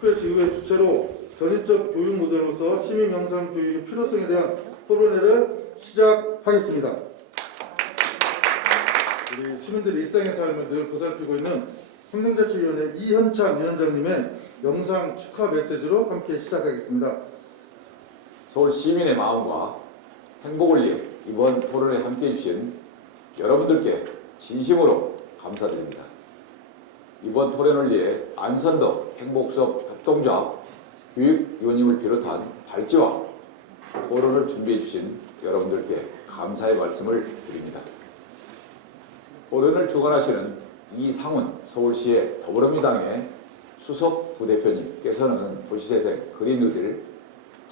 특별시 의회 주최로 전인적 교육 모델로서 시민 영상 교육의 필요성에 대한 토론회를 시작하겠습니다. 우리 시민들의 일상의 삶을 늘 보살피고 있는 행정자치위원회 이현찬 위원장님의 영상 축하 메시지로 함께 시작하겠습니다. 서울 시민의 마음과 행복을 위해 이번 토론에 함께해 주신 여러분들께 진심으로 감사드립니다. 이번 토론을 위해 안선덕 행복수업 협동조합 교육위원님을 비롯한 발제와 토론을 준비해 주신 여러분들께 감사의 말씀을 드립니다. 토론을 주관하시는 이상훈 서울시의 더불어민주당의 수석 부대표님께서는 도시재생, 그린뉴딜,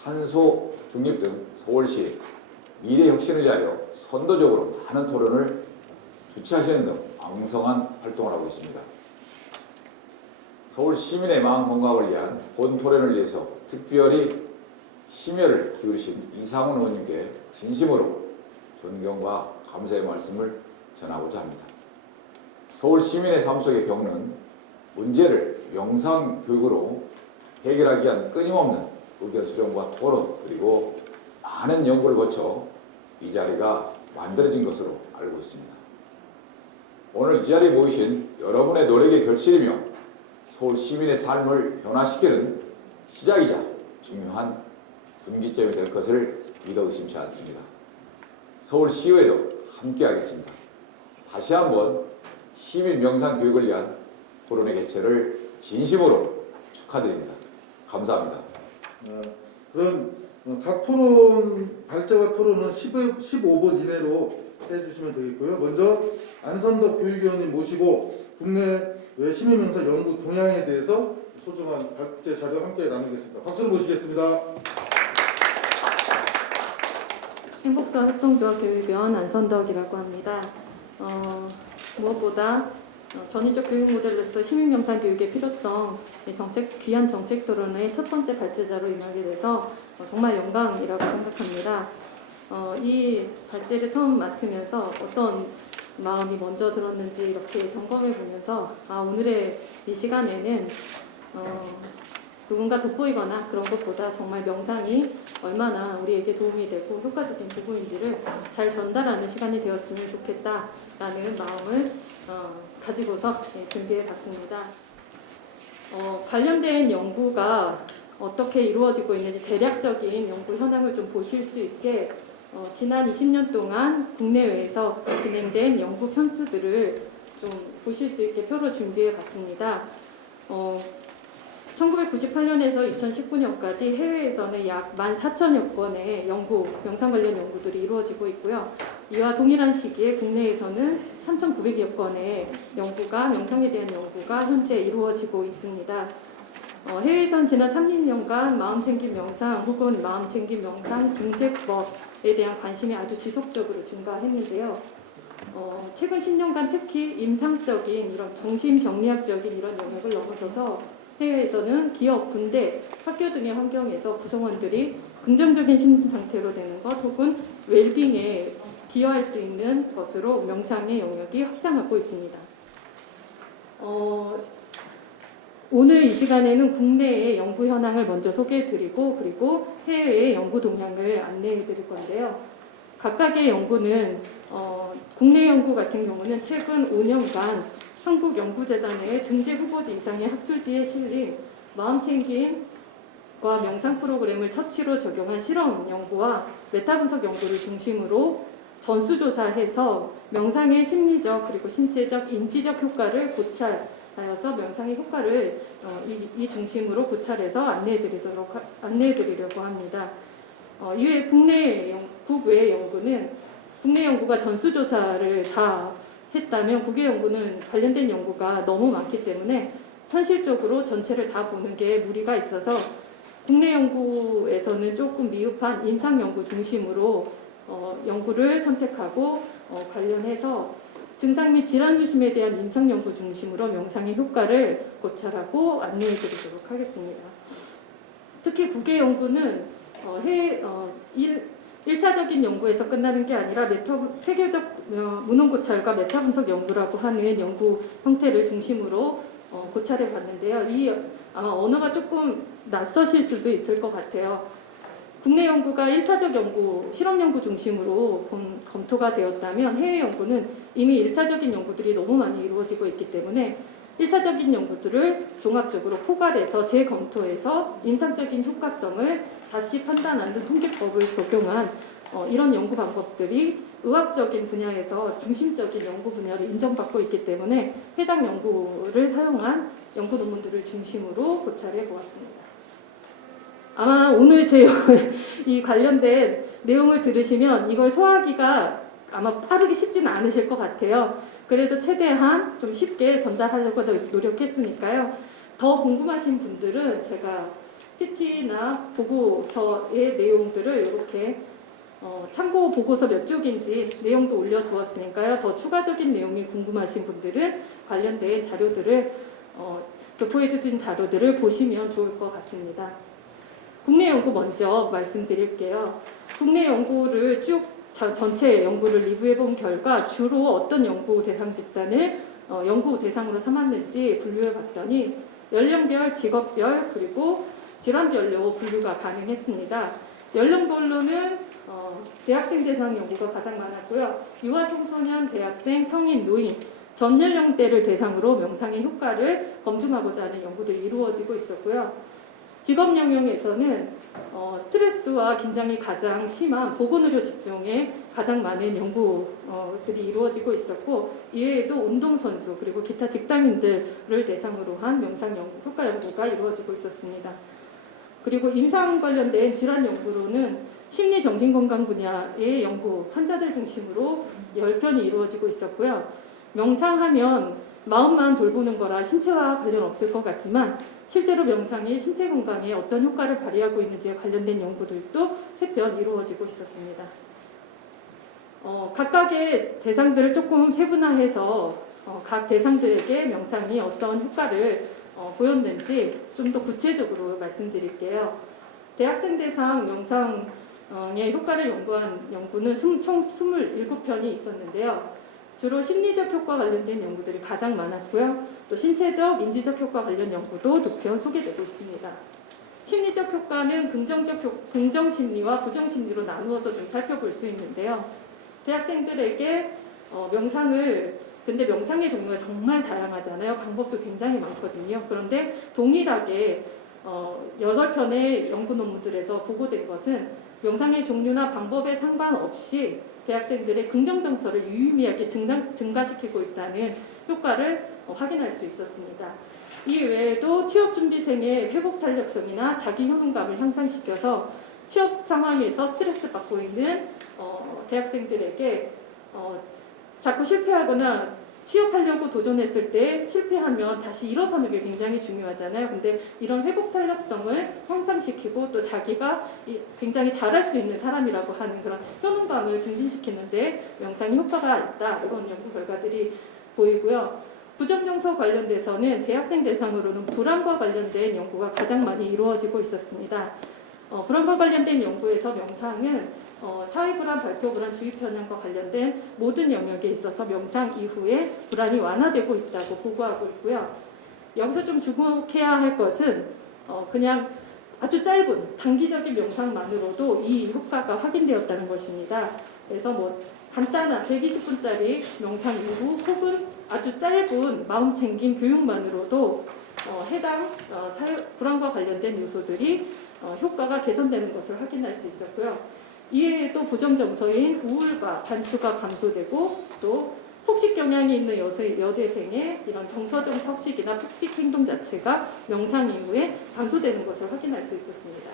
탄소 중립 등 서울시 미래 혁신을 위하여 선도적으로 많은 토론을 주최하시는 등 왕성한 활동을 하고 있습니다. 서울 시민의 마음 건강을 위한 본 토론을 위해서 특별히 심혈을 기울이신 이상훈 의원님께 진심으로 존경과 감사의 말씀을 전하고자 합니다. 서울 시민의 삶 속에 겪는 문제를 영상 교육으로 해결하기 위한 끊임없는 의견 수렴과 토론 그리고 많은 연구를 거쳐 이 자리가 만들어진 것으로 알고 있습니다. 오늘 이 자리에 모이신 여러분의 노력의 결실이며 서울 시민의 삶을 변화시키는 시작이자 중요한 분기점이 될 것을 믿어 의심치 않습니다. 서울시의회도 함께하겠습니다. 다시 한번 시민 명상 교육을 위한 토론의 개최를 진심으로 축하드립니다. 감사합니다. 그럼 각 토론, 발제와 토론은 15분 이내로 해주시면 되겠고요. 먼저 안선덕 교육위원님 모시고 국내외 시민명상 연구 동향에 대해서 소중한 발제 자료 함께 나누겠습니다. 박수로 모시겠습니다. 행복수업 협동조합 교육위원 안선덕이라고 합니다. 무엇보다 전인적 교육 모델로서 시민명상 교육의 필요성, 귀한 정책 토론의 첫 번째 발제자로 임하게 돼서 정말 영광이라고 생각합니다. 이 발제를 처음 맡으면서 어떤 마음이 먼저 들었는지 이렇게 점검해 보면서 오늘의 이 시간에는 누군가 돋보이거나 그런 것보다 정말 명상이 얼마나 우리에게 도움이 되고 효과적인 부분인지를 잘 전달하는 시간이 되었으면 좋겠다라는 마음을 가지고서 준비해 봤습니다. 관련된 연구가 어떻게 이루어지고 있는지 대략적인 연구 현황을 좀 보실 수 있게 지난 20년 동안 국내외에서 진행된 연구 편수들을 좀 보실 수 있게 표로 준비해 봤습니다. 1998년에서 2019년까지 해외에서는 약 14,000여 건의 명상 관련 연구들이 이루어지고 있고요. 이와 동일한 시기에 국내에서는 3,900여 건의 명상에 대한 연구가 현재 이루어지고 있습니다. 해외에선 지난 3~4년간 마음챙김 명상 혹은 마음챙김 명상 중재법에 대한 관심이 아주 지속적으로 증가했는데요. 최근 10년간 특히 임상적인 이런 정신병리학적인 이런 영역을 넘어서서 해외에서는 기업, 군대, 학교 등의 환경에서 구성원들이 긍정적인 심리 상태로 되는 것 혹은 웰빙에 기여할 수 있는 것으로 명상의 영역이 확장하고 있습니다. 오늘 이 시간에는 국내의 연구 현황을 먼저 소개해드리고 그리고 해외의 연구 동향을 안내해드릴 건데요. 각각의 연구는 국내 연구 같은 경우는 최근 5년간 한국연구재단의 등재 후보지 이상의 학술지에 실린 마음챙김과 명상 프로그램을 처치로 적용한 실험 연구와 메타 분석 연구를 중심으로 전수조사해서 명상의 심리적 그리고 신체적, 인지적 효과를 고찰하여서 명상의 효과를 이 중심으로 고찰해서 안내해드리려고 합니다. 이외에 국외 연구는 국내 연구가 전수조사를 다 했다면 국외 연구는 관련된 연구가 너무 많기 때문에 현실적으로 전체를 다 보는 게 무리가 있어서 국내 연구에서는 조금 미흡한 임상 연구 중심으로 연구를 선택하고 관련해서 증상 및 질환 유심에 대한 임상 연구 중심으로 명상의 효과를 고찰하고 안내해 드리도록 하겠습니다. 특히 국외 연구는 1차적인 연구에서 끝나는 게 아니라 체계적 문헌 고찰과 메타 분석 연구라고 하는 연구 형태를 중심으로 고찰해 봤는데요. 이 아마 언어가 조금 낯서실 수도 있을 것 같아요. 국내 연구가 1차적 연구, 실험 연구 중심으로 검토가 되었다면 해외 연구는 이미 1차적인 연구들이 너무 많이 이루어지고 있기 때문에 1차적인 연구들을 종합적으로 포괄해서 재검토해서 임상적인 효과성을 다시 판단하는 통계법을 적용한 이런 연구 방법들이 의학적인 분야에서 중심적인 연구 분야로 인정받고 있기 때문에 해당 연구를 사용한 연구 논문들을 중심으로 고찰해 보았습니다. 아마 오늘 제 이 관련된 내용을 들으시면 이걸 소화하기가 아마 빠르게 쉽지는 않으실 것 같아요. 그래도 최대한 좀 쉽게 전달하려고 노력했으니까요. 더 궁금하신 분들은 제가 PP나 보고서의 내용들을 이렇게 참고 보고서 몇 쪽인지 내용도 올려두었으니까요. 더 추가적인 내용이 궁금하신 분들은 관련된 자료들을 교포해주신 자료들을 보시면 좋을 것 같습니다. 국내 연구 먼저 말씀드릴게요. 국내 연구를 쭉 전체 연구를 리뷰해 본 결과 주로 어떤 연구 대상 집단을 연구 대상으로 삼았는지 분류해 봤더니 연령별, 직업별, 그리고 질환별로 분류가 가능했습니다. 연령별로는 대학생 대상 연구가 가장 많았고요. 유아 청소년, 대학생, 성인, 노인 전 연령대를 대상으로 명상의 효과를 검증하고자 하는 연구들이 이루어지고 있었고요. 직업 영역에서는 스트레스와 긴장이 가장 심한 보건의료 직종에 가장 많은 연구들이 이루어지고 있었고, 이외에도 운동선수 그리고 기타 직장인들을 대상으로 한 명상 연구, 효과 연구가 이루어지고 있었습니다. 그리고 임상 관련된 질환 연구로는 심리 정신건강 분야의 연구, 환자들 중심으로 10편이 이루어지고 있었고요. 명상하면 마음만 돌보는 거라 신체와 관련 없을 것 같지만 실제로 명상이 신체 건강에 어떤 효과를 발휘하고 있는지에 관련된 연구들도 3편 이루어지고 있었습니다. 각각의 대상들을 조금 세분화해서 각 대상들에게 명상이 어떤 효과를 보였는지 좀 더 구체적으로 말씀드릴게요. 대학생 대상 명상의 효과를 연구한 연구는 총 27편이 있었는데요. 주로 심리적 효과 관련된 연구들이 가장 많았고요. 또 신체적, 인지적 효과 관련 연구도 2편 소개되고 있습니다. 심리적 효과는 긍정 심리와 부정 심리로 나누어서 좀 살펴볼 수 있는데요. 대학생들에게 근데 명상의 종류가 정말 다양하잖아요. 방법도 굉장히 많거든요. 그런데 동일하게 8편의 연구 논문들에서 보고된 것은 명상의 종류나 방법에 상관없이 대학생들의 긍정 정서를 유의미하게 증가시키고 있다는 효과를 확인할 수 있었습니다. 이 외에도 취업 준비생의 회복 탄력성이나 자기 효능감을 향상시켜서 취업 상황에서 스트레스 받고 있는 대학생들에게 자꾸 실패하거나 취업하려고 도전했을 때 실패하면 다시 일어서는 게 굉장히 중요하잖아요. 근데 이런 회복 탄력성을 향상시키고 또 자기가 굉장히 잘할 수 있는 사람이라고 하는 그런 효능감을 증진시키는데 명상이 효과가 있다. 이런 연구 결과들이 보이고요. 부정정서 관련돼서는 대학생 대상으로는 불안과 관련된 연구가 가장 많이 이루어지고 있었습니다. 불안과 관련된 연구에서 명상은 차의불안, 발표불안, 주의편향과 관련된 모든 영역에 있어서 명상 이후에 불안이 완화되고 있다고 보고하고 있고요. 여기서 좀 주목해야 할 것은 그냥 아주 짧은 단기적인 명상만으로도 이 효과가 확인되었다는 것입니다. 그래서 간단한 120분짜리 명상 이후 혹은 아주 짧은 마음챙김 교육만으로도 해당 불안과 관련된 요소들이 효과가 개선되는 것을 확인할 수 있었고요. 이외에도 부정정서인 우울과 단추가 감소되고 또 폭식 경향이 있는 여대생의 이런 정서적 석식이나 폭식 행동 자체가 명상 이후에 감소되는 것을 확인할 수 있었습니다.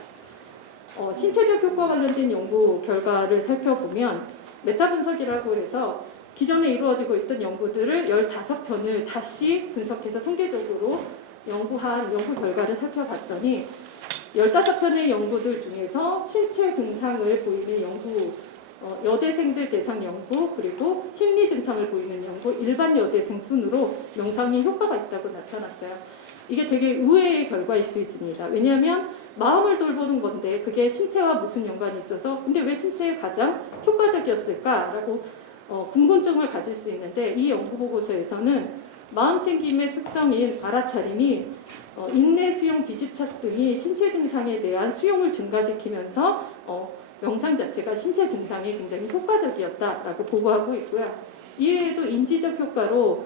신체적 효과 관련된 연구 결과를 살펴보면 메타 분석이라고 해서 기존에 이루어지고 있던 연구들을 15편을 다시 분석해서 통계적으로 연구한 연구 결과를 살펴봤더니 15편의 연구들 중에서 신체 증상을 보이는 연구, 여대생들 대상 연구, 그리고 심리 증상을 보이는 연구, 일반 여대생 순으로 명상이 효과가 있다고 나타났어요. 이게 되게 의외의 결과일 수 있습니다. 왜냐하면 마음을 돌보는 건데 그게 신체와 무슨 연관이 있어서 근데 왜 신체에 가장 효과적이었을까라고 궁금증을 가질 수 있는데 이 연구 보고서에서는 마음챙김의 특성인 알아차림이 인내, 수용, 비집착 등이 신체 증상에 대한 수용을 증가시키면서 명상 자체가 신체 증상에 굉장히 효과적이었다라고 보고하고 있고요. 이외에도 인지적 효과로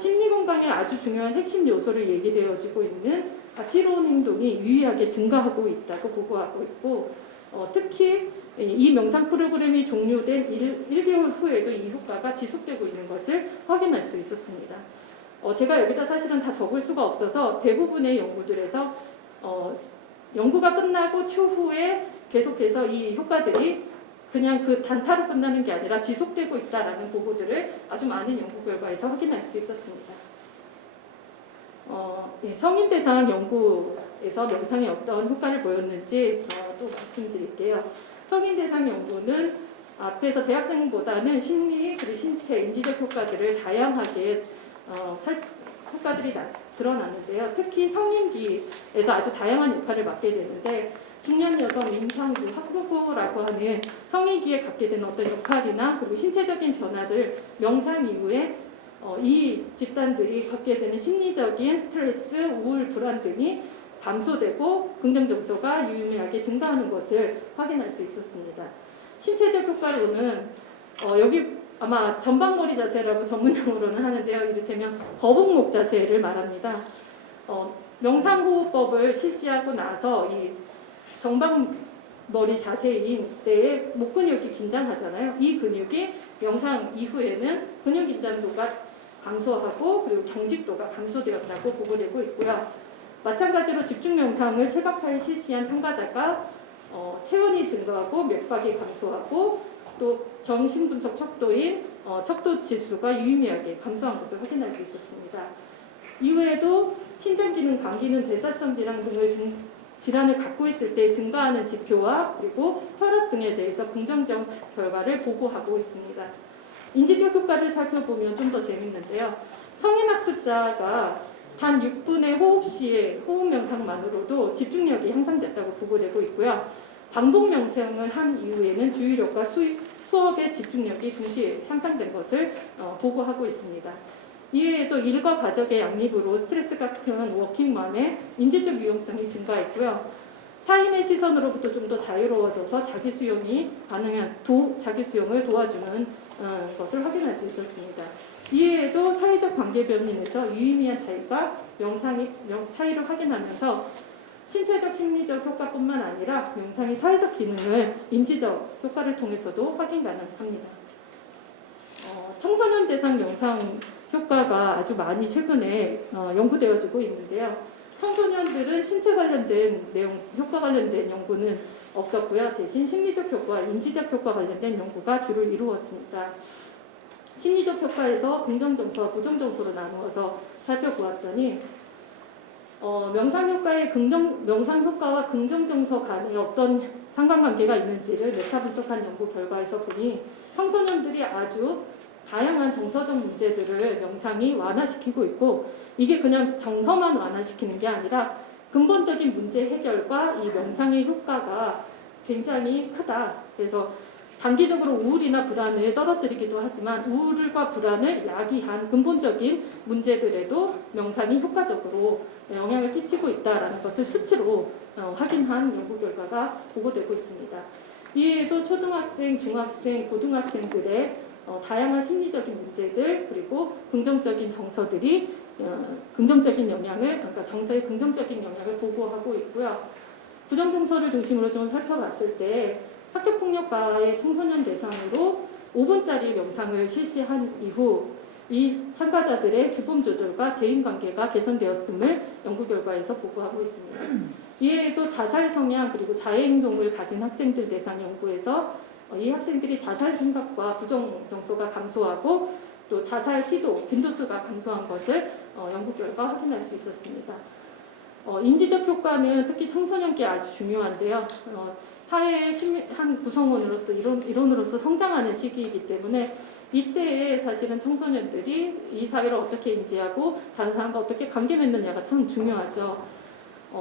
심리 건강에 아주 중요한 핵심 요소를 얘기되어지고 있는 가치로운 행동이 유의하게 증가하고 있다고 보고하고 있고, 특히 이 명상 프로그램이 종료된 1개월 후에도 이 효과가 지속되고 있는 것을 확인할 수 있었습니다. 제가 여기다 사실은 다 적을 수가 없어서 대부분의 연구들에서 연구가 끝나고 추후에 계속해서 이 효과들이 그냥 그 단타로 끝나는 게 아니라 지속되고 있다라는 보고들을 아주 많은 연구 결과에서 확인할 수 있었습니다. 성인 대상 연구에서 명상이 어떤 효과를 보였는지 또 말씀드릴게요. 성인 대상 연구는 앞에서 대학생보다는 심리 그리고 신체, 인지적 효과들을 다양하게 효과들이 드러났는데요. 특히 성인기에서 아주 다양한 역할을 맡게 되는데 중년 여성 임상부 학부고라고 하는 성인기에 갖게 되는 어떤 역할이나 그리고 신체적인 변화를 명상 이후에 이 집단들이 갖게 되는 심리적인 스트레스, 우울, 불안 등이 감소되고 긍정 정서가 유의미하게 증가하는 것을 확인할 수 있었습니다. 신체적 효과로는 여기 아마 전방머리 자세라고 전문용어로는 하는데요. 이를테면 거북목 자세를 말합니다. 명상호흡법을 실시하고 나서 이 정방머리 자세인 때에 목 근육이 긴장하잖아요. 이 근육이 명상 이후에는 근육 긴장도가 감소하고 그리고 경직도가 감소되었다고 보고되고 있고요. 마찬가지로 집중 명상을 체각파에 실시한 참가자가 체온이 증가하고 맥박이 감소하고 또 정신분석 척도인 척도 지수가 유의미하게 감소한 것을 확인할 수 있었습니다. 이외에도 신장기능, 감기능, 대사성 질환 등을 질환을 갖고 있을 때 증가하는 지표와 그리고 혈압 등에 대해서 긍정적 결과를 보고하고 있습니다. 인지적 효과를 살펴보면 좀 더 재밌는데요. 성인 학습자가 단 6분의 호흡 시에 호흡 명상만으로도 집중력이 향상됐다고 보고되고 있고요. 반복 명상을 한 이후에는 주의력과 수업의 집중력이 동시에 향상된 것을 보고하고 있습니다. 이외에도 일과 가족의 양립으로 스트레스가 큰 워킹맘의 인지적 유용성이 증가했고요. 타인의 시선으로부터 좀 더 자유로워져서 자기 수용이 가능한 자기 수용을 도와주는 것을 확인할 수 있었습니다. 이외에도 사회적 관계 변인에서 유의미한 차이를 확인하면서 신체적, 심리적 효과뿐만 아니라 명상이 사회적 기능을 인지적 효과를 통해서도 확인 가능합니다. 청소년 대상 명상 효과가 아주 많이 최근에 연구되어지고 있는데요. 청소년들은 신체 관련된 효과 관련된 연구는 없었고요. 대신 심리적 효과, 인지적 효과 관련된 연구가 주를 이루었습니다. 심리적 효과에서 긍정정서와 부정정서로 나누어서 살펴보았더니 명상 효과와 긍정정서 간에 어떤 상관관계가 있는지를 메타 분석한 연구 결과에서 보니 청소년들이 아주 다양한 정서적 문제들을 명상이 완화시키고 있고, 이게 그냥 정서만 완화시키는 게 아니라 근본적인 문제 해결과 이 명상의 효과가 굉장히 크다. 그래서 단기적으로 우울이나 불안을 떨어뜨리기도 하지만 우울과 불안을 야기한 근본적인 문제들에도 명상이 효과적으로 영향을 끼치고 있다는 것을 수치로 확인한 연구 결과가 보고되고 있습니다. 이외에도 초등학생, 중학생, 고등학생들의 다양한 심리적인 문제들 그리고 긍정적인 정서들이 긍정적인 영향을, 그러니까 정서의 긍정적인 영향을 보고하고 있고요. 부정정서를 중심으로 좀 살펴봤을 때 학교폭력과의 청소년 대상으로 5분짜리 명상을 실시한 이후 이 참가자들의 기분 조절과 대인관계가 개선되었음을 연구 결과에서 보고하고 있습니다. 이외에도 자살 성향 그리고 자해 행동을 가진 학생들 대상 연구에서 이 학생들이 자살 생각과 부정 정서가 감소하고 또 자살 시도 빈도수가 감소한 것을 연구 결과 확인할 수 있었습니다. 인지적 효과는 특히 청소년기에 아주 중요한데요. 사회의 한 구성원으로서 일원으로서 성장하는 시기이기 때문에 이때에 사실은 청소년들이 이 사회를 어떻게 인지하고 다른 사람과 어떻게 관계 맺느냐가 참 중요하죠.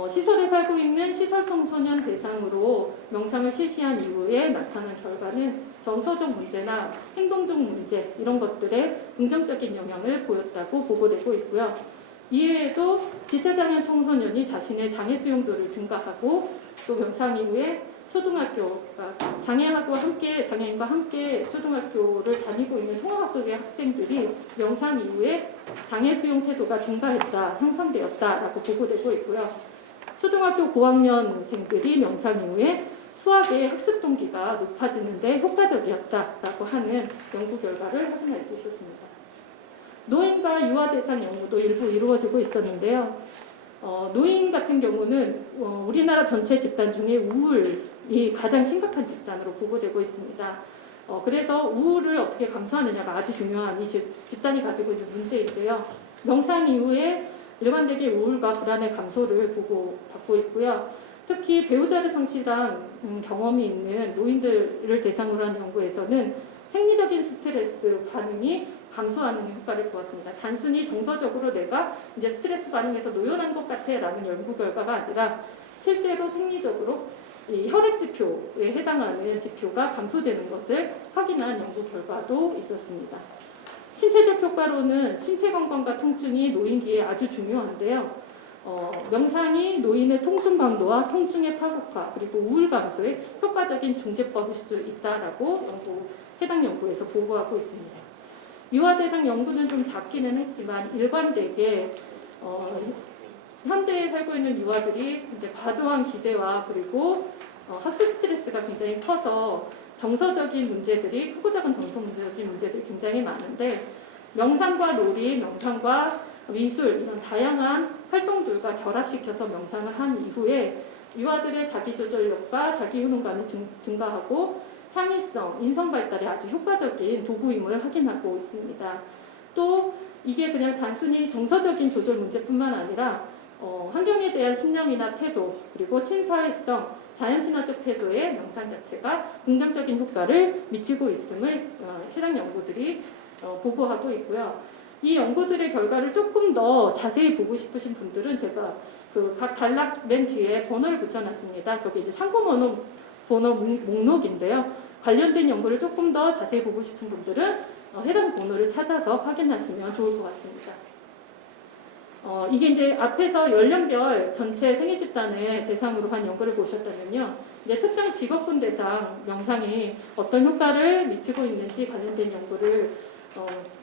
시설에 살고 있는 시설 청소년 대상으로 명상을 실시한 이후에 나타난 결과는 정서적 문제나 행동적 문제 이런 것들에 긍정적인 영향을 보였다고 보고되고 있고요. 이외에도 지체장애 청소년이 자신의 장애 수용도를 증가하고 또 명상 이후에 초등학교가 장애인과 함께 초등학교를 다니고 있는 통합학급의 학생들이 명상 이후에 장애 수용 태도가 증가했다, 향상되었다라고 보고되고 있고요. 초등학교 고학년생들이 명상 이후에 수학의 학습 동기가 높아지는데 효과적이었다라고 하는 연구 결과를 확인할 수 있었습니다. 노인과 유아 대상 연구도 일부 이루어지고 있었는데요. 노인 같은 경우는 우리나라 전체 집단 중에 우울이 가장 심각한 집단으로 보고되고 있습니다. 그래서 우울을 어떻게 감수하느냐가 아주 중요한 이 집단이 가지고 있는 문제인데요. 명상 이후에 일관되게 우울과 불안의 감소를 보고받고 있고요. 특히 배우자를 상실한 경험이 있는 노인들을 대상으로 한 연구에서는 생리적인 스트레스 반응이 감소하는 효과를 보았습니다. 단순히 정서적으로 내가 이제 스트레스 반응에서 노연한 것 같아라는 연구 결과가 아니라 실제로 생리적으로 이 혈액 지표에 해당하는 지표가 감소되는 것을 확인한 연구 결과도 있었습니다. 신체적 효과로는 신체 건강과 통증이 노인기에 아주 중요한데요. 명상이 노인의 통증 강도와 통증의 파급화 그리고 우울 감소에 효과적인 중재법일 수 있다라고 해당 연구에서 보고하고 있습니다. 유아 대상 연구는 좀 작기는 했지만 일관되게 현대에 살고 있는 유아들이 이제 과도한 기대와 그리고 학습 스트레스가 굉장히 커서 정서적인 문제들이 크고 작은 정서적인 문제들이 굉장히 많은데 명상과 놀이, 명상과 미술 이런 다양한 활동들과 결합시켜서 명상을 한 이후에 유아들의 자기조절력과 자기효능감이 증가하고 창의성, 인성 발달에 아주 효과적인 도구임을 확인하고 있습니다. 또 이게 그냥 단순히 정서적인 조절 문제뿐만 아니라 환경에 대한 신념이나 태도 그리고 친사회성, 자연친화적 태도의 명상 자체가 긍정적인 효과를 미치고 있음을 해당 연구들이 보고하고 있고요. 이 연구들의 결과를 조금 더 자세히 보고 싶으신 분들은 제가 그 각 단락 맨 뒤에 번호를 붙여놨습니다. 저기 이제 참고 번호 목록인데요. 관련된 연구를 조금 더 자세히 보고 싶은 분들은 해당 번호를 찾아서 확인하시면 좋을 것 같습니다. 이게 이제 앞에서 연령별 전체 생애 집단을 대상으로 한 연구를 보셨다면요. 이제 특정 직업군 대상 명상이 어떤 효과를 미치고 있는지 관련된 연구를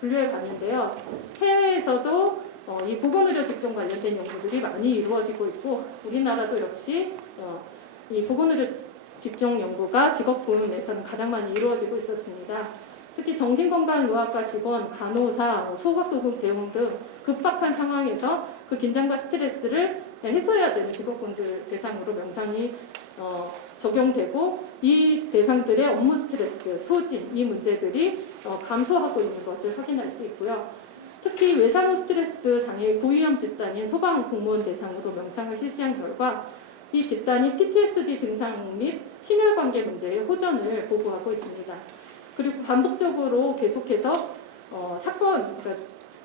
분류해 봤는데요. 해외에서도 이 보건의료 직종 관련된 연구들이 많이 이루어지고 있고 우리나라도 역시 이 보건의료 직종 연구가 직업군에서는 가장 많이 이루어지고 있었습니다. 특히 정신건강의학과 직원, 간호사, 소각도급 대응 등 급박한 상황에서 그 긴장과 스트레스를 해소해야 되는 직업군들 대상으로 명상이 적용되고 이 대상들의 업무 스트레스, 소진 이 문제들이 감소하고 있는 것을 확인할 수 있고요. 특히 외상후 스트레스 장애 고위험 집단인 소방 공무원 대상으로 명상을 실시한 결과 이 집단이 PTSD 증상 및 심혈관계 문제의 호전을 보고하고 있습니다. 그리고 반복적으로 계속해서 그러니까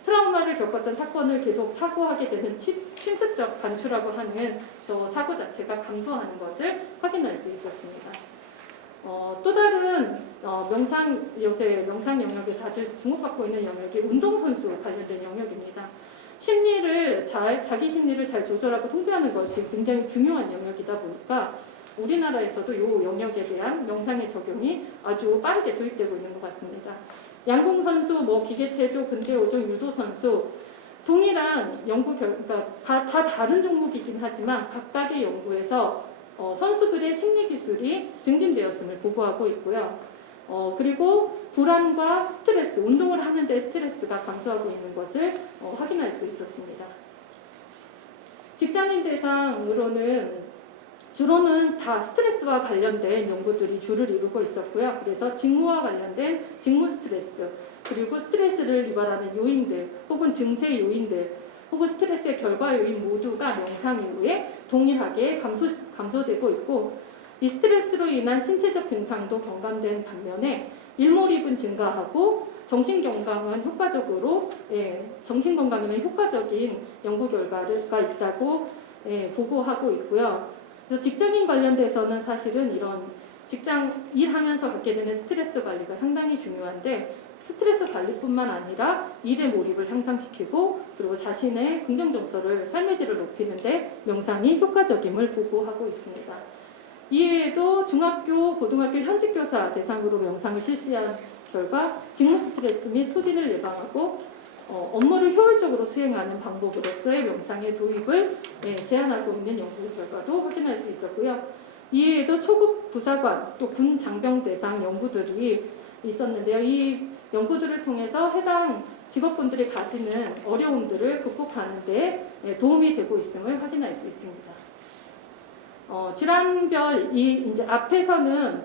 트라우마를 겪었던 사건을 계속 사고하게 되는 침습적 간추라고 하는 저 사고 자체가 감소하는 것을 확인할 수 있었습니다. 또 다른 요새 명상 영역에서 아주 주목받고 있는 영역이 운동선수 관련된 영역입니다. 자기 심리를 잘 조절하고 통제하는 것이 굉장히 중요한 영역이다 보니까 우리나라에서도 이 영역에 대한 명상의 적용이 아주 빠르게 도입되고 있는 것 같습니다. 양궁선수, 기계체조, 근대오종, 유도선수 동일한 연구 그러니까 다 다른 종목이긴 하지만 각각의 연구에서 선수들의 심리 기술이 증진되었음을 보고하고 있고요. 그리고 불안과 스트레스, 운동을 하는데 스트레스가 감소하고 있는 것을 확인할 수 있었습니다. 직장인 대상으로는 주로는 다 스트레스와 관련된 연구들이 주를 이루고 있었고요. 그래서 직무와 관련된 직무 스트레스, 그리고 스트레스를 유발하는 요인들, 혹은 증세 요인들, 혹은 스트레스의 결과 요인 모두가 명상 이후에 동일하게 감소되고 있고 이 스트레스로 인한 신체적 증상도 경감된 반면에 일몰입은 증가하고 정신건강에는 효과적인 연구 결과가 있다고 보고하고 있고요. 그래서 직장인 관련돼서는 사실은 이런 직장 일하면서 갖게 되는 스트레스 관리가 상당히 중요한데 스트레스 관리뿐만 아니라 일의 몰입을 향상시키고 그리고 자신의 긍정 정서를 삶의 질을 높이는데 명상이 효과적임을 보고하고 있습니다. 이외에도 중학교, 고등학교 현직 교사 대상으로 명상을 실시한 결과 직무 스트레스 및 소진을 예방하고 업무를 효율적으로 수행하는 방법으로서의 명상의 도입을 제안하고 있는 연구 결과도 확인할 수 있었고요. 이외에도 초급 부사관 또 군 장병 대상 연구들이 있었는데요. 이 연구들을 통해서 해당 직업군들이 가지는 어려움들을 극복하는 데 도움이 되고 있음을 확인할 수 있습니다. 질환별이 이제 앞에서는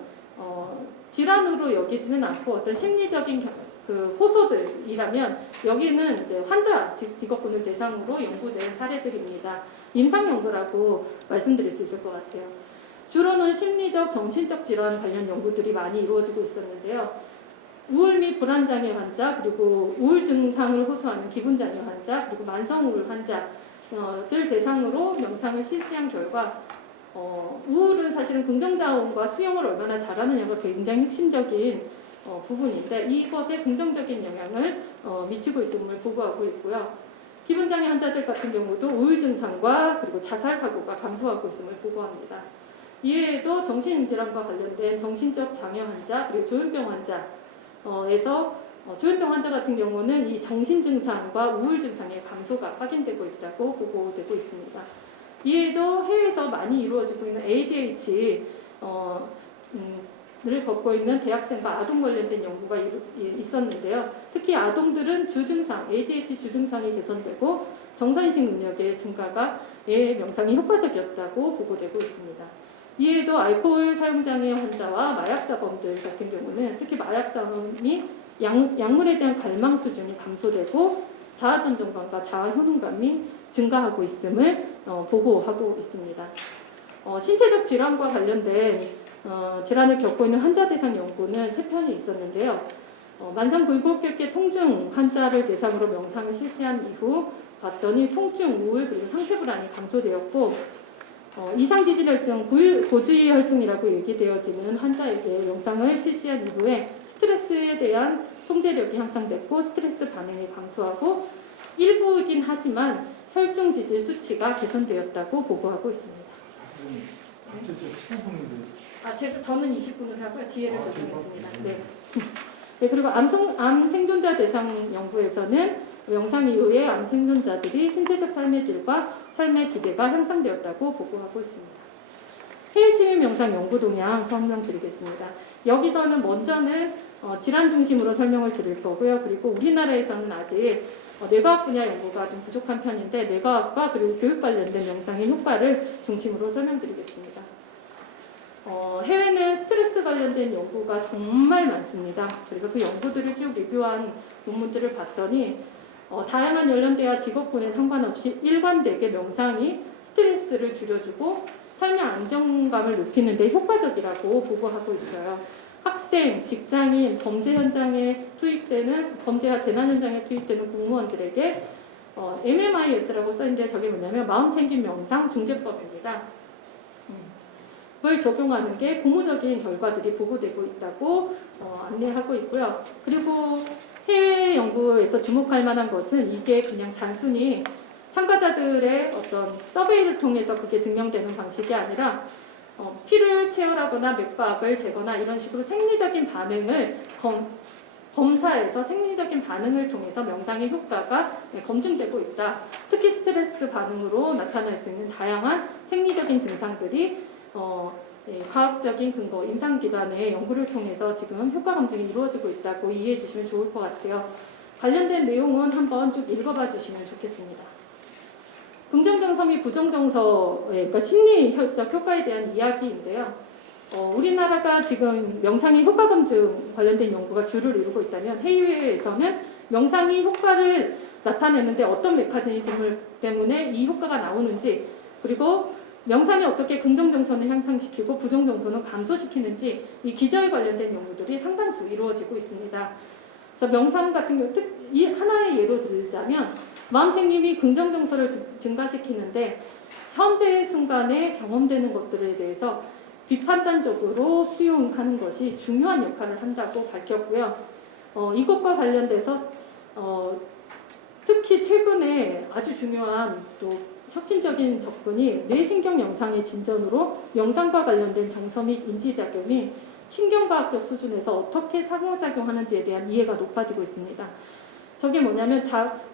질환으로 여기지는 않고 어떤 심리적인 그 호소들이라면 여기는 이제 환자 직업군을 대상으로 연구된 사례들입니다. 임상 연구라고 말씀드릴 수 있을 것 같아요. 주로는 심리적, 정신적 질환 관련 연구들이 많이 이루어지고 있었는데요. 우울 및 불안 장애 환자, 그리고 우울 증상을 호소하는 기분 장애 환자, 그리고 만성 우울 환자들 대상으로 명상을 실시한 결과 우울은 사실은 긍정 자원과 수용을 얼마나 잘하느냐가 굉장히 핵심적인 부분인데 이것에 긍정적인 영향을 미치고 있음을 보고하고 있고요. 기분 장애 환자들 같은 경우도 우울 증상과 그리고 자살 사고가 감소하고 있음을 보고합니다. 이외에도 정신질환과 관련된 정신적 장애 환자 그리고 조현병 환자에서 조현병 환자 같은 경우는 이 정신 증상과 우울 증상의 감소가 확인되고 있다고 보고되고 있습니다. 이에도 해외에서 많이 이루어지고 있는 ADH를 겪고 있는 대학생과 아동 관련된 연구가 있었는데요. 특히 아동들은 주증상, ADH 주증상이 개선되고 정서인식 능력의 증가가 명상이 효과적이었다고 보고되고 있습니다. 이에도 알코올 사용장애 환자와 마약사범들 같은 경우는 특히 마약사범이 약물에 대한 갈망 수준이 감소되고 자아존중감과 자아효능감이 증가하고 있음을 보고하고 있습니다. 신체적 질환과 관련된 질환을 겪고 있는 환자 대상 연구는 3편이 있었는데요. 만성 굴곡격계 통증 환자를 대상으로 명상을 실시한 이후 봤더니 통증, 우울, 그리고 상태불안이 감소되었고 이상지질혈증, 고주의혈증이라고 얘기되어지는 환자에게 명상을 실시한 이후에 스트레스에 대한 통제력이 향상됐고 스트레스 반응이 감소하고 일부이긴 하지만 혈중 지질 수치가 개선되었다고 보고하고 있습니다. 저는 20분을 하고요. 뒤에를 조정했습니다. 네. 네, 그리고 암 생존자 대상 연구에서는 명상 이후에 암 생존자들이 신체적 삶의 질과 삶의 기대가 향상되었다고 보고하고 있습니다. 해외 시민 명상 연구 동향 설명드리겠습니다. 여기서는 먼저는 질환 중심으로 설명을 드릴 거고요. 그리고 우리나라에서는 아직 뇌과학 분야 연구가 좀 부족한 편인데 뇌과학과 그리고 교육 관련된 명상의 효과를 중심으로 설명드리겠습니다. 해외는 스트레스 관련된 연구가 정말 많습니다. 그래서 그 연구들을 쭉 리뷰한 논문들을 봤더니 다양한 연령대와 직업군에 상관없이 일관되게 명상이 스트레스를 줄여주고 삶의 안정감을 높이는 데 효과적이라고 보고하고 있어요. 학생, 직장인, 범죄와 재난 현장에 투입되는 공무원들에게 MMIS라고 써있는데 저게 뭐냐면 마음챙김 명상 중재법입니다. 을 적용하는 게 고무적인 결과들이 보고되고 있다고 안내하고 있고요. 그리고 해외 연구에서 주목할 만한 것은 이게 그냥 단순히 참가자들의 어떤 서베이를 통해서 그게 증명되는 방식이 아니라 피를 채열하거나 맥박을 재거나 이런 식으로 생리적인 반응을 검사해서 생리적인 반응을 통해서 명상의 효과가 검증되고 있다. 특히 스트레스 반응으로 나타날 수 있는 다양한 생리적인 증상들이 과학적인 근거, 임상기관의 연구를 통해서 지금 효과 검증이 이루어지고 있다고 이해해 주시면 좋을 것 같아요. 관련된 내용은 한번 쭉 읽어봐 주시면 좋겠습니다. 긍정정서 및 부정정서, 그러니까 심리적 효과에 대한 이야기인데요. 우리나라가 지금 명상의 효과 검증 관련된 연구가 주를 이루고 있다면 해외에서는 명상이 효과를 나타내는데 어떤 메커니즘 때문에 이 효과가 나오는지 그리고 명상이 어떻게 긍정정서는 향상시키고 부정정서는 감소시키는지 이 기저에 관련된 연구들이 상당수 이루어지고 있습니다. 그래서 명상 같은 경우 이 하나의 예로 들자면 마음챙김이 긍정정서를 증가시키는데 현재의 순간에 경험되는 것들에 대해서 비판단적으로 수용하는 것이 중요한 역할을 한다고 밝혔고요. 이것과 관련돼서 특히 최근에 아주 중요한 또 혁신적인 접근이 뇌신경 영상의 진전으로 영상과 관련된 정서 및 인지작용이 신경과학적 수준에서 어떻게 상호작용하는지에 대한 이해가 높아지고 있습니다. 저게 뭐냐면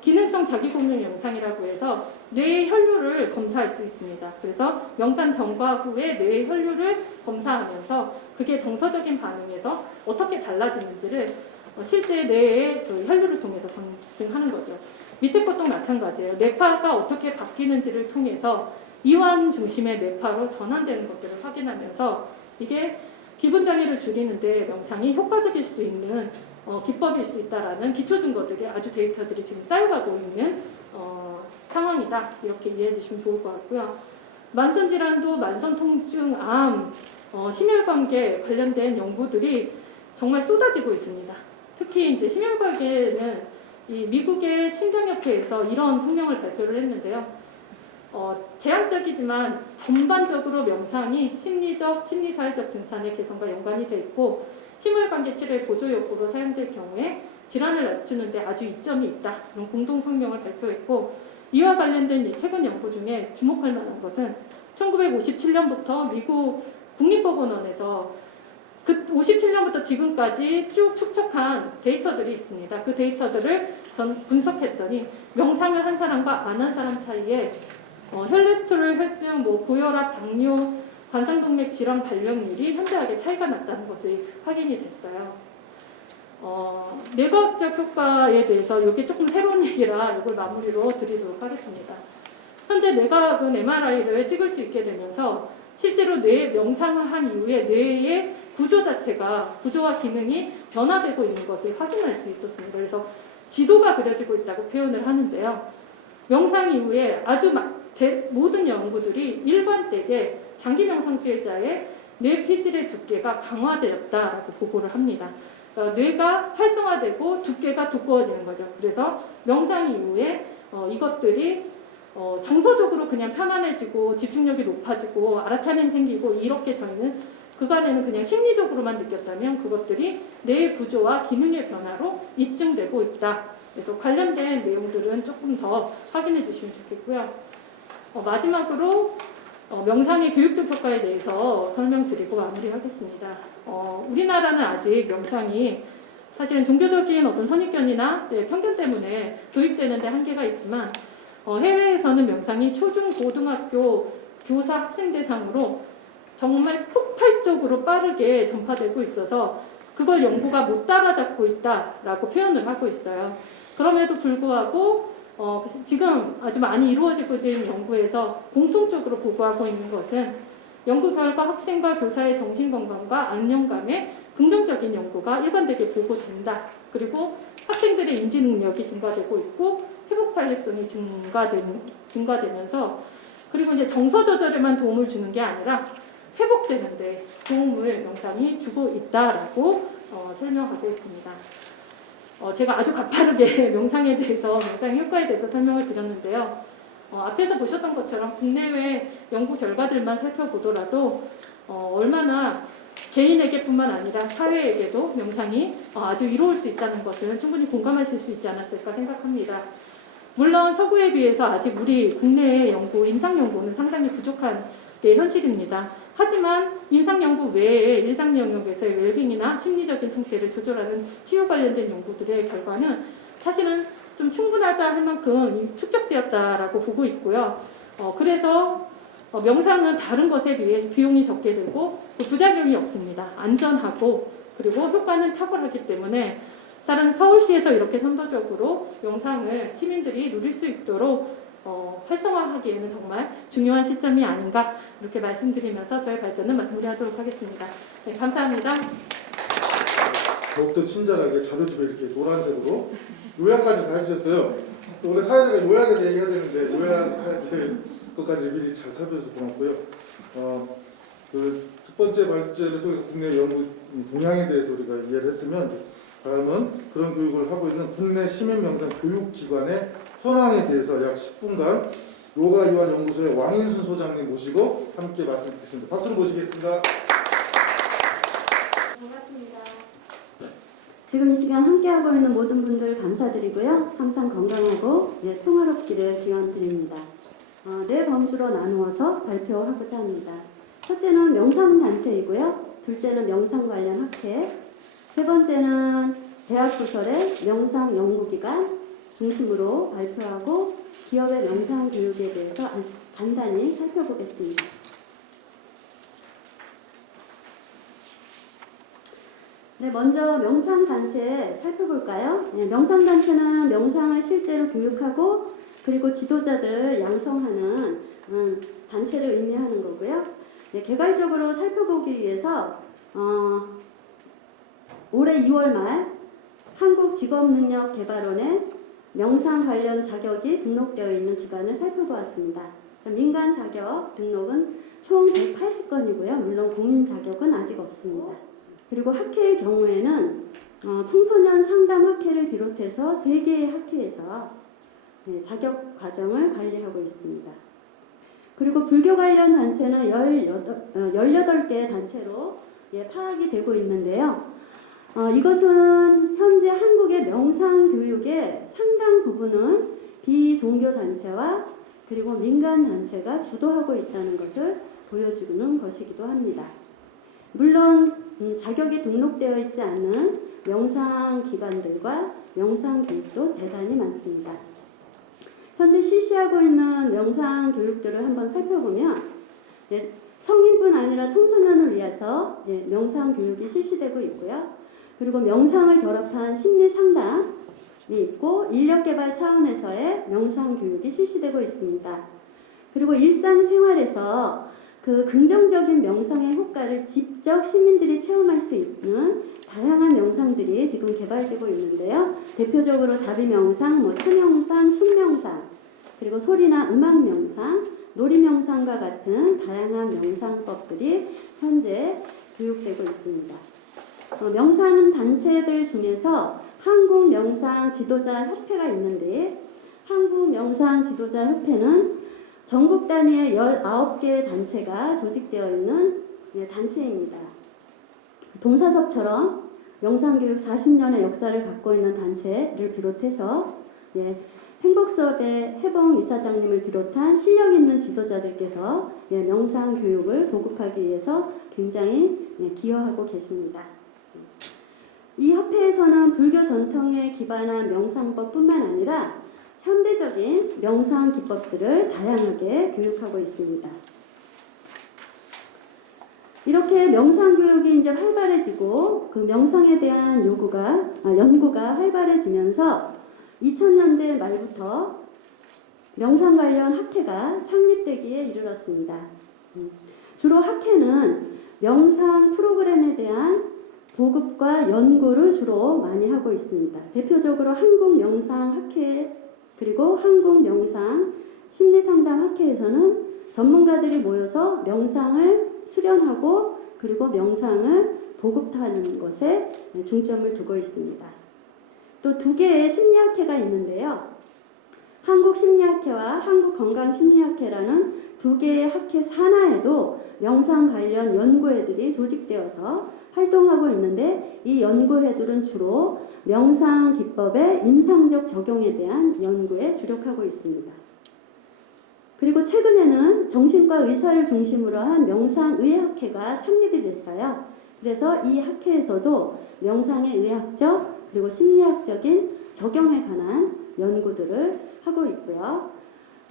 기능성 자기공유 영상이라고 해서 뇌의 혈류를 검사할 수 있습니다. 그래서 명상 전과 후에 뇌의 혈류를 검사하면서 그게 정서적인 반응에서 어떻게 달라지는지를 실제 뇌의 그 혈류를 통해서 검증하는 거죠. 밑에 것도 마찬가지예요. 뇌파가 어떻게 바뀌는지를 통해서 이완 중심의 뇌파로 전환되는 것들을 확인하면서 이게 기분 장애를 줄이는데 명상이 효과적일 수 있는 기법일 수 있다라는 기초 증거들이 아주 데이터들이 지금 쌓여가고 있는 상황이다. 이렇게 이해해 주시면 좋을 것 같고요. 만성 질환도 만성 통증, 암, 심혈관계 관련된 연구들이 정말 쏟아지고 있습니다. 특히 이제 심혈관계는 이 미국의 심장협회에서 이런 성명을 발표를 했는데요. 제한적이지만 전반적으로 명상이 심리적, 심리사회적 증상의 개선과 연관이 돼 있고 심혈관계 치료의 보조요법으로 사용될 경우에 질환을 낮추는 데 아주 이점이 있다. 이런 공동 성명을 발표했고 이와 관련된 최근 연구 중에 주목할 만한 것은 1957년부터 미국 국립보건원에서 그 57년부터 지금까지 쭉 축적한 데이터들이 있습니다. 그 데이터들을 전 분석했더니 명상을 한 사람과 안 한 사람 사이에 혈레스테롤 혈증, 고혈압, 당뇨, 관상동맥 질환 발병률이 현저하게 차이가 났다는 것이 확인이 됐어요. 뇌과학적 효과에 대해서 이게 조금 새로운 얘기라 이걸 마무리로 드리도록 하겠습니다. 현재 뇌과학은 MRI를 찍을 수 있게 되면서 실제로 뇌 명상을 한 이후에 뇌의 구조 자체가 구조와 기능이 변화되고 있는 것을 확인할 수 있었습니다. 그래서 지도가 그려지고 있다고 표현을 하는데요. 명상 이후에 아주 모든 연구들이 일관되게 장기 명상 수혜자의 뇌 피질의 두께가 강화되었다라고 보고를 합니다. 그러니까 뇌가 활성화되고 두께가 두꺼워지는 거죠. 그래서 명상 이후에 이것들이 정서적으로 그냥 편안해지고 집중력이 높아지고 알아차림 생기고 이렇게 저희는 그간에는 그냥 심리적으로만 느꼈다면 그것들이 뇌의 구조와 기능의 변화로 입증되고 있다. 그래서 관련된 내용들은 조금 더 확인해 주시면 좋겠고요. 마지막으로 명상의 교육적 효과에 대해서 설명드리고 마무리하겠습니다. 우리나라는 아직 명상이 사실은 종교적인 어떤 선입견이나 편견 때문에 도입되는 데 한계가 있지만 해외에서는 명상이 초중 고등학교 교사 학생 대상으로 정말 폭발적으로 빠르게 전파되고 있어서 그걸 연구가 못 따라잡고 있다라고 표현을 하고 있어요. 그럼에도 불구하고 지금 아주 많이 이루어지고 있는 연구에서 공통적으로 보고하고 있는 것은 연구 결과 학생과 교사의 정신건강과 안정감에 긍정적인 연구가 일관되게 보고된다. 그리고 학생들의 인지 능력이 증가되고 있고 회복 탄력성이 증가되면서 그리고 이제 정서 조절에만 도움을 주는 게 아니라 회복되는데 도움을 명상이 주고 있다라고 설명하고 있습니다. 제가 아주 가파르게 명상에 대해서, 명상 효과에 대해서 설명을 드렸는데요. 앞에서 보셨던 것처럼 국내외 연구 결과들만 살펴보더라도 얼마나 개인에게뿐만 아니라 사회에게도 명상이 아주 이로울 수 있다는 것을 충분히 공감하실 수 있지 않았을까 생각합니다. 물론 서구에 비해서 아직 우리 국내의 연구, 임상 연구는 상당히 부족한 게 현실입니다. 하지만 임상 연구 외에 일상 영역에서의 웰빙이나 심리적인 상태를 조절하는 치유 관련된 연구들의 결과는 사실은 좀 충분하다 할 만큼 축적되었다라고 보고 있고요. 그래서 명상은 다른 것에 비해 비용이 적게 들고 부작용이 없습니다. 안전하고 그리고 효과는 탁월하기 때문에 다른 서울시에서 이렇게 선도적으로 명상을 시민들이 누릴 수 있도록 활성화하기에는 정말 중요한 시점이 아닌가 이렇게 말씀드리면서 저의 발전은 마무리하도록 하겠습니다. 네, 감사합니다. 더욱더 친절하게 자료집에 이렇게 노란색으로 요약까지 다 해주셨어요. 원래 사회자가 요약해서 얘기해야 되는데 요약할 것까지 미리 잘 살펴서 고맙고요. 그 첫 번째 발제를 통해서 국내 연구 동향에 대해서 우리가 이해를 했으면 다음은 그런 교육을 하고 있는 국내 시민명상 교육기관의 현황에 대해서 약 10분간 요가유한연구소의 왕인순 소장님 모시고 함께 말씀 듣겠습니다. 박수로 모시겠습니다. 반갑습니다. 지금 이 시간 함께하고 있는 모든 분들 감사드리고요. 항상 건강하고 평화롭기를 기원드립니다. 네 범주로 나누어서 발표하고자 합니다. 첫째는 명상단체이고요. 둘째는 명상 관련 학회, 세 번째는 대학부설의 명상연구기관 중심으로 발표하고 기업의 명상교육에 대해서 간단히 살펴보겠습니다. 네, 먼저 명상단체 살펴볼까요? 네, 명상단체는 명상을 실제로 교육하고 그리고 지도자들을 양성하는 단체를 의미하는 거고요. 네, 개괄적으로 살펴보기 위해서 올해 2월 말 한국직업능력개발원에 명상 관련 자격이 등록되어 있는 기관을 살펴보았습니다. 민간 자격 등록은 총 180건이고요. 물론 공인 자격은 아직 없습니다. 그리고 학회의 경우에는 청소년 상담 학회를 비롯해서 3개의 학회에서 자격 과정을 관리하고 있습니다. 그리고 불교 관련 단체는 18개 단체로 파악이 되고 있는데요. 이것은 현재 한국의 명상 교육의 상당 부분은 비종교 단체와 그리고 민간 단체가 주도하고 있다는 것을 보여주는 것이기도 합니다. 물론 자격이 등록되어 있지 않은 명상 기관들과 명상 교육도 대단히 많습니다. 현재 실시하고 있는 명상 교육들을 한번 살펴보면 성인뿐 아니라 청소년을 위해서 명상 교육이 실시되고 있고요. 그리고 명상을 결합한 심리 상담이 있고 인력 개발 차원에서의 명상 교육이 실시되고 있습니다. 그리고 일상생활에서 그 긍정적인 명상의 효과를 직접 시민들이 체험할 수 있는 다양한 명상들이 지금 개발되고 있는데요. 대표적으로 자비명상, 참명상, 숨명상, 그리고 소리나 음악 명상, 놀이 명상과 같은 다양한 명상법들이 현재 교육되고 있습니다. 명상 단체들 중에서 한국명상지도자협회가 있는데 한국명상지도자협회는 전국 단위의 19개 단체가 조직되어 있는 단체입니다. 동사섭처럼 명상교육 40년의 역사를 갖고 있는 단체를 비롯해서 행복수업의 해봉 이사장님을 비롯한 실력 있는 지도자들께서 명상교육을 보급하기 위해서 굉장히 기여하고 계십니다. 이 협회에서는 불교 전통에 기반한 명상법뿐만 아니라 현대적인 명상 기법들을 다양하게 교육하고 있습니다. 이렇게 명상 교육이 이제 활발해지고 그 명상에 대한 연구가 활발해지면서 2000년대 말부터 명상 관련 학회가 창립되기에 이르렀습니다. 주로 학회는 명상 프로그램에 대한 보급과 연구를 주로 많이 하고 있습니다. 대표적으로 한국명상학회 그리고 한국명상 심리상담학회에서는 전문가들이 모여서 명상을 수련하고 그리고 명상을 보급하는 것에 중점을 두고 있습니다. 또 2개의 심리학회가 있는데요. 한국심리학회와 한국건강심리학회라는 2개의 학회 산하에도 명상 관련 연구회들이 조직되어서 활동하고 있는데 이 연구회들은 주로 명상 기법의 임상적 적용에 대한 연구에 주력하고 있습니다. 그리고 최근에는 정신과 의사를 중심으로 한 명상의학회가 창립이 됐어요. 그래서 이 학회에서도 명상의 의학적 그리고 심리학적인 적용에 관한 연구들을 하고 있고요.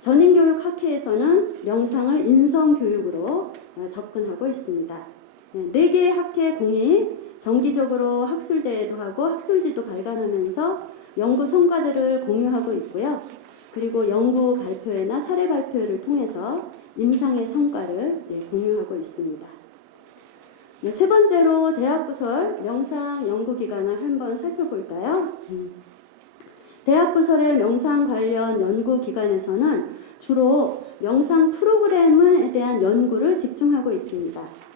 전인교육학회에서는 명상을 인성교육으로 접근하고 있습니다. 4개의 학회 공이 정기적으로 학술대회도 하고 학술지도 발간하면서 연구 성과들을 공유하고 있고요. 그리고 연구 발표회나 사례 발표회를 통해서 임상의 성과를 공유하고 있습니다. 세 번째로 대학부설 명상 연구기관을 한번 살펴볼까요? 대학부설의 명상 관련 연구기관에서는 주로 명상 프로그램에 대한 연구를 집중하고 있습니다.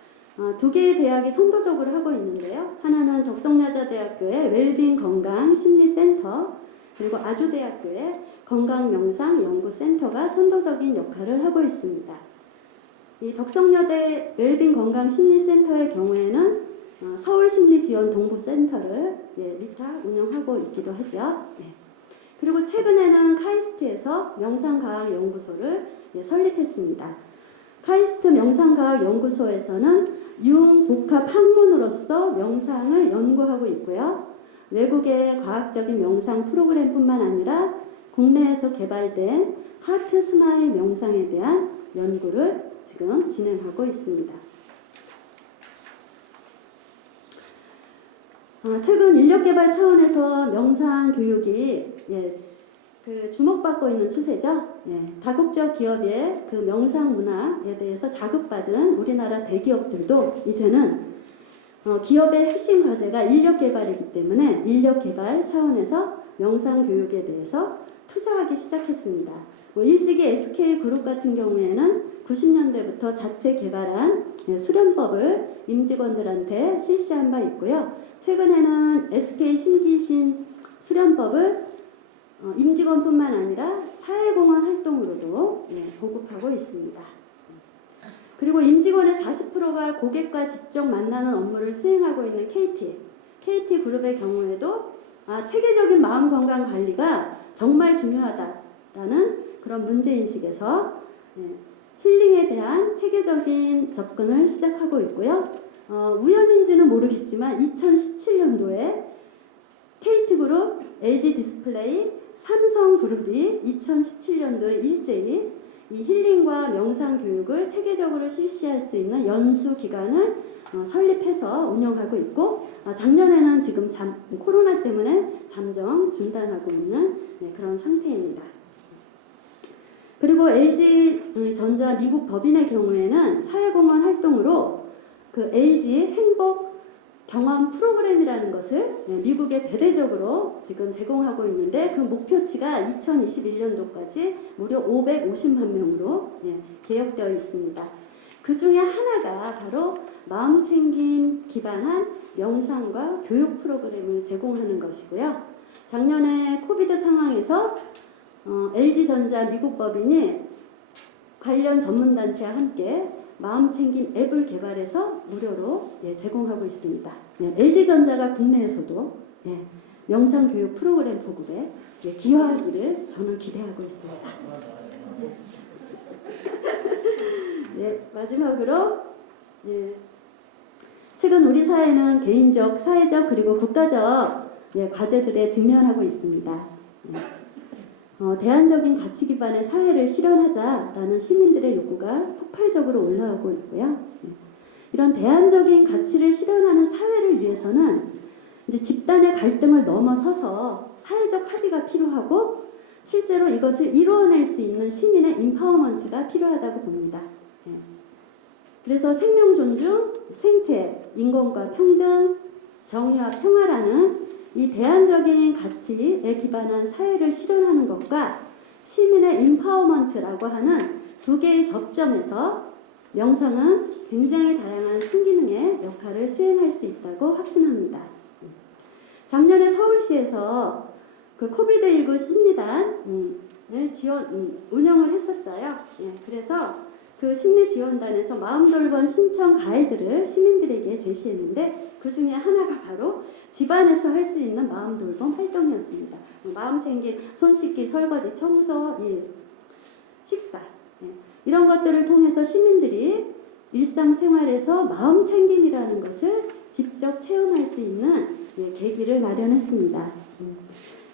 2개의 대학이 선도적으로 하고 있는데요. 하나는 덕성여자대학교의 웰빙 건강 심리센터 그리고 아주대학교의 건강명상연구센터가 선도적인 역할을 하고 있습니다. 이 덕성여대 웰빙 건강심리센터의 경우에는 서울심리지원동부센터를 위탁 운영하고 있기도 하죠. 그리고 최근에는 카이스트에서 명상과학연구소를 설립했습니다. 카이스트 명상과학연구소에서는 융복합 학문으로서 명상을 연구하고 있고요. 외국의 과학적인 명상 프로그램뿐만 아니라 국내에서 개발된 하트 스마일 명상에 대한 연구를 지금 진행하고 있습니다. 최근 인력개발 차원에서 명상 교육이 주목받고 있는 추세죠. 다국적 기업의 그 명상 문화에 대해서 자극받은 우리나라 대기업들도 이제는 기업의 핵심 과제가 인력개발이기 때문에 인력개발 차원에서 명상 교육에 대해서 투자하기 시작했습니다. 일찍이 SK그룹 같은 경우에는 90년대부터 자체 개발한 수련법을 임직원들한테 실시한 바 있고요. 최근에는 SK 신기신 수련법을 임직원뿐만 아니라 사회공헌 활동으로도 보급하고 있습니다. 그리고 임직원의 40%가 고객과 직접 만나는 업무를 수행하고 있는 KT그룹의 경우에도 체계적인 마음 건강 관리가 정말 중요하다라는 그런 문제인식에서 힐링에 대한 체계적인 접근을 시작하고 있고요. 우연인지는 모르겠지만 2017년도에 KT그룹, LG디스플레이, 삼성그룹이 2017년도에 일제히 이 힐링과 명상 교육을 체계적으로 실시할 수 있는 연수 기관을 설립해서 운영하고 있고 작년에는 지금 코로나 때문에 잠정 중단하고 있는 그런 상태입니다. 그리고 LG전자 미국 법인의 경우에는 사회공헌 활동으로 그 LG 행복 경험 프로그램이라는 것을 미국에 대대적으로 지금 제공하고 있는데 그 목표치가 2021년도까지 무려 550만 명으로 계획되어 있습니다. 그 중에 하나가 바로 마음챙김 기반한 명상과 교육 프로그램을 제공하는 것이고요. 작년에 코비드 상황에서 LG전자 미국 법인이 관련 전문단체와 함께 마음챙김 앱을 개발해서 무료로 제공하고 있습니다. LG전자가 국내에서도 명상교육 프로그램 보급에 기여하기를 저는 기대하고 있습니다. 마지막으로 최근 우리 사회는 개인적, 사회적 그리고 국가적 과제들에 직면하고 있습니다. 대안적인 가치 기반의 사회를 실현하자라는 시민들의 요구가 폭발적으로 올라오고 있고요. 이런 대안적인 가치를 실현하는 사회를 위해서는 이제 집단의 갈등을 넘어서서 사회적 합의가 필요하고 실제로 이것을 이루어낼 수 있는 시민의 인파워먼트가 필요하다고 봅니다. 그래서 생명 존중, 생태, 인권과 평등, 정의와 평화라는 이 대안적인 가치에 기반한 사회를 실현하는 것과 시민의 인파워먼트라고 하는 두 개의 접점에서 명상은 굉장히 다양한 순기능의 역할을 수행할 수 있다고 확신합니다. 작년에 서울시에서 그 코비드19 심리단을 운영을 했었어요. 그래서 그 심리지원단에서 마음돌봄 신청 가이드를 시민들에게 제시했는데 그 중에 하나가 바로 집안에서 할 수 있는 마음돌봄 활동이었습니다. 마음챙김, 손 씻기, 설거지, 청소, 식사 이런 것들을 통해서 시민들이 일상생활에서 마음챙김이라는 것을 직접 체험할 수 있는 계기를 마련했습니다.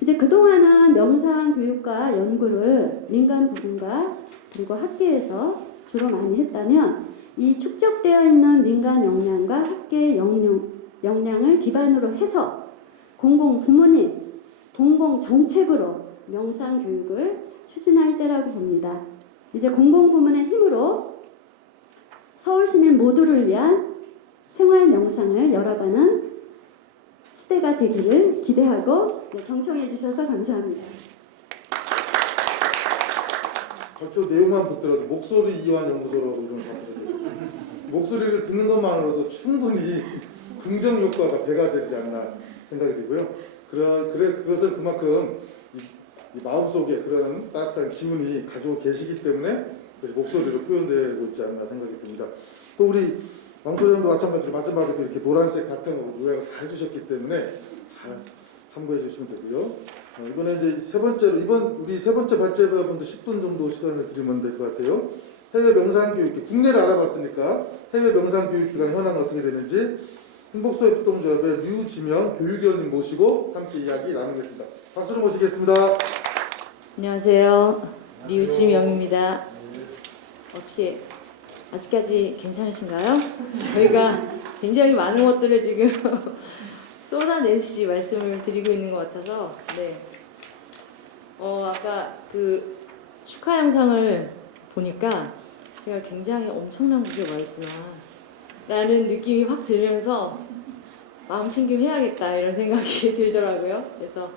이제 그동안은 명상 교육과 연구를 민간 부분과 그리고 학계에서 주로 많이 했다면 이 축적되어 있는 민간 역량과 학계의 역량을 기반으로 해서 공공부문인 공공정책으로 명상 교육을 추진할 때라고 봅니다. 이제 공공부문의 힘으로 서울 시민 모두를 위한 생활 명상을 열어가는 시대가 되기를 기대하고 경청해 주셔서 감사합니다. 발표 내용만 보더라도 목소리 이완 연구소라고 이런 거 목소리를 듣는 것만으로도 충분히 긍정 효과가 배가 되지 않나 생각이 들고요. 그것을 그만큼 이 마음속에 그런 따뜻한 기운이 가지고 계시기 때문에 그래서 목소리로 표현되고 있지 않나 생각이 듭니다. 또 우리 왕 소장도 마찬가지로 마지막에도 이렇게 노란색 바탕으로 요약을 다 해주셨기 때문에 다 참고해 주시면 되고요. 이번에 이제 세 번째로 우리 세 번째 발제자분들 10분 정도 시간을 드리면 될 것 같아요. 해외 명상교육, 국내를 알아봤으니까 해외 명상교육기관 현황 어떻게 되는지 행복수협동조합의 류지명 교육위원님 모시고 함께 이야기 나누겠습니다. 박수로 모시겠습니다. 안녕하세요. 류지명입니다. 어떻게 아직까지 괜찮으신가요? 저희가 굉장히 많은 것들을 지금 쏟아내듯이 말씀을 드리고 있는 것 같아서 네. 아까 그 축하 영상을 보니까 제가 굉장히 엄청난 곳에 와 있구나 라는 느낌이 확 들면서 마음 챙김 해야겠다 이런 생각이 들더라고요. 그래서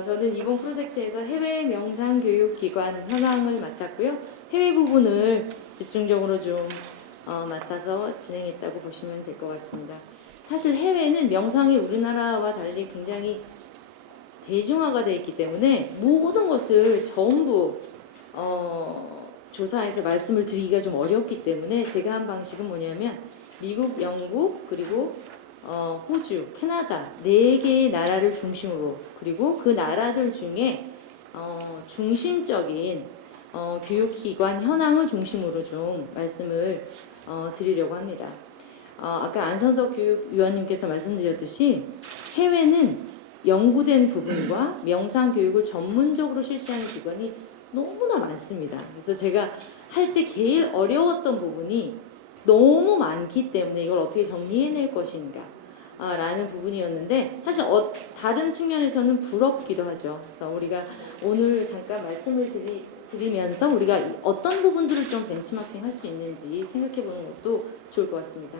저는 이번 프로젝트에서 해외 명상교육기관 현황을 맡았고요. 해외 부분을 집중적으로 좀 맡아서 진행했다고 보시면 될 것 같습니다. 사실 해외는 명상이 우리나라와 달리 굉장히 대중화가 되어 있기 때문에 모든 것을 전부 조사해서 말씀을 드리기가 좀 어렵기 때문에 제가 한 방식은 뭐냐면 미국, 영국, 그리고 호주, 캐나다 4개의 나라를 중심으로 그리고 그 나라들 중에 중심적인 교육기관 현황을 중심으로 좀 말씀을 드리려고 합니다. 아까 안선덕 교육위원님께서 말씀드렸듯이 해외는 연구된 부분과 명상교육을 전문적으로 실시하는 기관이 너무나 많습니다. 그래서 제가 할 때 제일 어려웠던 부분이 너무 많기 때문에 이걸 어떻게 정리해낼 것인가 라는 부분이었는데 사실 다른 측면에서는 부럽기도 하죠. 그래서 우리가 오늘 잠깐 말씀을 드리면서 우리가 어떤 부분들을 좀 벤치마킹 할 수 있는지 생각해 보는 것도 좋을 것 같습니다.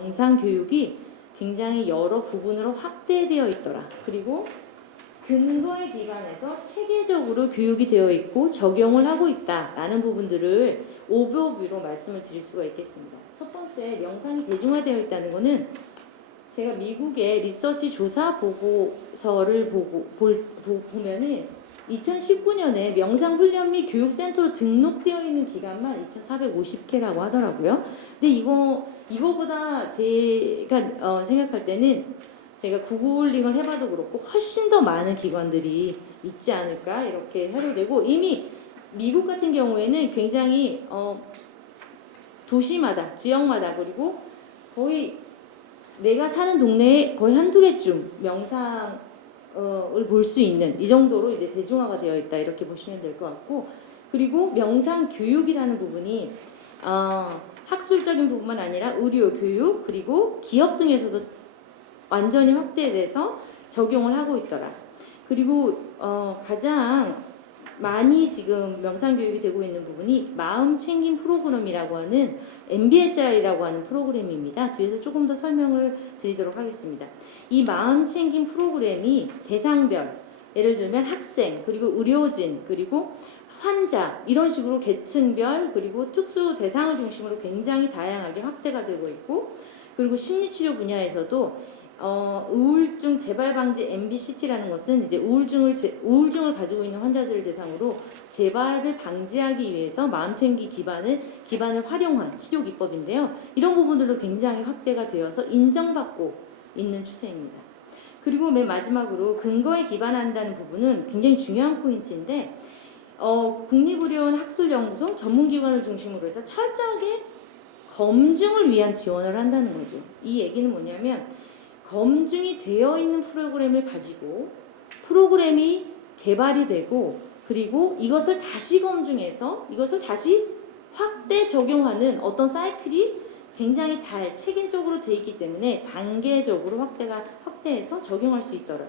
명상교육이 굉장히 여러 부분으로 확대되어 있더라. 그리고 근거에 기반해서 체계적으로 교육이 되어 있고 적용을 하고 있다라는 부분들을 오버뷰로 말씀을 드릴 수가 있겠습니다. 첫 번째, 명상이 대중화되어 있다는 것은 제가 미국의 리서치 조사 보고서를 보면은 2019년에 명상훈련 및 교육센터로 등록되어 있는 기관만 2,450개라고 하더라고요. 근데 이거보다 제가 생각할 때는 제가 구글링을 해봐도 그렇고 훨씬 더 많은 기관들이 있지 않을까 이렇게 해로되고 이미 미국 같은 경우에는 굉장히 도시마다 지역마다 그리고 거의 내가 사는 동네에 거의 한두 개쯤 명상을 볼 수 있는 이 정도로 이제 대중화가 되어 있다 이렇게 보시면 될 것 같고 그리고 명상 교육이라는 부분이 학술적인 부분만 아니라 의료, 교육 그리고 기업 등에서도 완전히 확대돼서 적용을 하고 있더라. 그리고 가장 많이 지금 명상 교육이 되고 있는 부분이 마음 챙김 프로그램이라고 하는 MBSR이라고 하는 프로그램입니다. 뒤에서 조금 더 설명을 드리도록 하겠습니다. 이 마음 챙김 프로그램이 대상별, 예를 들면 학생, 그리고 의료진, 그리고 환자 이런 식으로 계층별 그리고 특수 대상을 중심으로 굉장히 다양하게 확대가 되고 있고 그리고 심리치료 분야에서도 우울증 재발 방지 MBCT라는 것은 이제 우울증을 가지고 있는 환자들을 대상으로 재발을 방지하기 위해서 마음챙기 기반을 활용한 치료 기법인데요. 이런 부분들도 굉장히 확대가 되어서 인정받고 있는 추세입니다. 그리고 맨 마지막으로 근거에 기반한다는 부분은 굉장히 중요한 포인트인데 국립의료원 학술연구소 전문기관을 중심으로 해서 철저하게 검증을 위한 지원을 한다는 거죠. 이 얘기는 뭐냐면 검증이 되어 있는 프로그램을 가지고 프로그램이 개발이 되고 그리고 이것을 다시 검증해서 이것을 다시 확대 적용하는 어떤 사이클이 굉장히 잘 체계적으로 되어 있기 때문에 단계적으로 확대해서 적용할 수 있더라.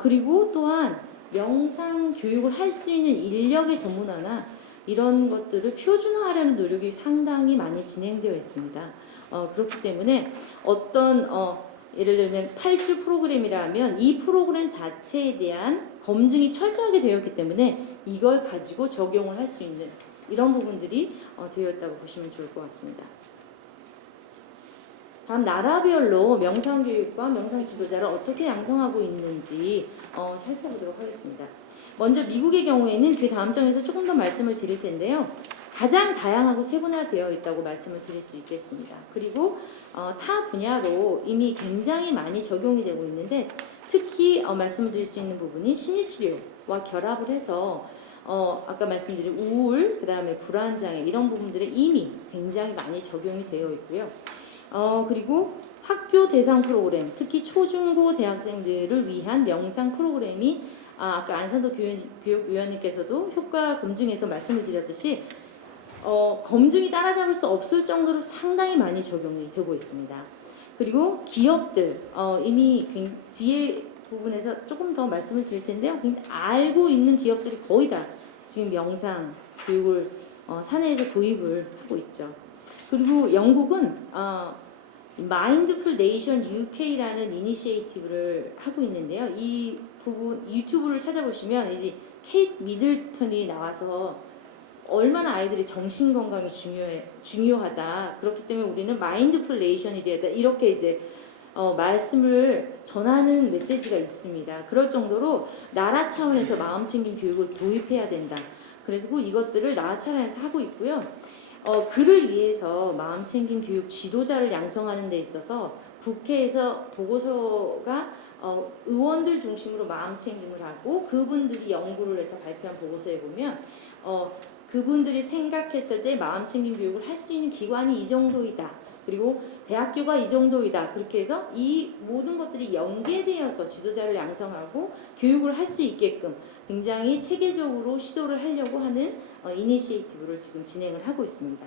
그리고 또한 명상 교육을 할 수 있는 인력의 전문화나 이런 것들을 표준화하려는 노력이 상당히 많이 진행되어 있습니다. 그렇기 때문에 예를 들면 8주 프로그램이라면 이 프로그램 자체에 대한 검증이 철저하게 되어 있기 때문에 이걸 가지고 적용을 할 수 있는 이런 부분들이 되어 있다고 보시면 좋을 것 같습니다. 다음 나라별로 명상교육과 명상지도자를 어떻게 양성하고 있는지 살펴보도록 하겠습니다. 먼저 미국의 경우에는 그 다음 장에서 조금 더 말씀을 드릴 텐데요. 가장 다양하고 세분화되어 있다고 말씀을 드릴 수 있겠습니다. 그리고 타 분야로 이미 굉장히 많이 적용이 되고 있는데 특히 말씀을 드릴 수 있는 부분이 심리치료와 결합을 해서 아까 말씀드린 우울, 그 다음에 불안장애 이런 부분들에 이미 굉장히 많이 적용이 되어 있고요. 그리고 학교 대상 프로그램, 특히 초중고 대학생들을 위한 명상 프로그램이 아까 안산도 교육위원님께서도 효과 검증에서 말씀을 드렸듯이 검증이 따라잡을 수 없을 정도로 상당히 많이 적용이 되고 있습니다. 그리고 기업들 이미 뒤에 부분에서 조금 더 말씀을 드릴 텐데요. 알고 있는 기업들이 거의 다 지금 명상 교육을 사내에서 도입을 하고 있죠. 그리고 영국은 마인드풀 네이션 UK라는 이니시에이티브를 하고 있는데요. 이 부분 유튜브를 찾아보시면 이제 케이트 미들턴이 나와서 얼마나 아이들이 정신 건강이 중요하다. 그렇기 때문에 우리는 마인드풀 네이션이 되었다. 이렇게 이제 말씀을 전하는 메시지가 있습니다. 그럴 정도로 나라 차원에서 마음챙김 교육을 도입해야 된다. 그래서 이것들을 나라 차원에서 하고 있고요. 그를 위해서 마음챙김 교육 지도자를 양성하는 데 있어서 국회에서 보고서가 의원들 중심으로 마음챙김을 하고 그분들이 연구를 해서 발표한 보고서에 보면 그분들이 생각했을 때 마음챙김 교육을 할 수 있는 기관이 이 정도이다. 그리고 대학교가 이 정도이다. 그렇게 해서 이 모든 것들이 연계되어서 지도자를 양성하고 교육을 할 수 있게끔 굉장히 체계적으로 시도를 하려고 하는 이니시에이티브를 지금 진행을 하고 있습니다.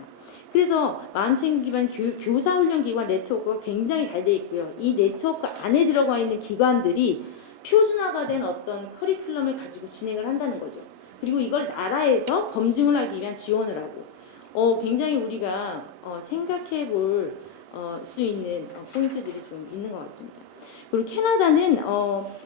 그래서 마음챙김 기반 교사훈련기관 네트워크가 굉장히 잘 돼 있고요. 이 네트워크 안에 들어가 있는 기관들이 표준화가 된 어떤 커리큘럼을 가지고 진행을 한다는 거죠. 그리고 이걸 나라에서 검증을 하기 위한 지원을 하고 굉장히 우리가 생각해 볼 수 있는 포인트들이 좀 있는 것 같습니다. 그리고 캐나다는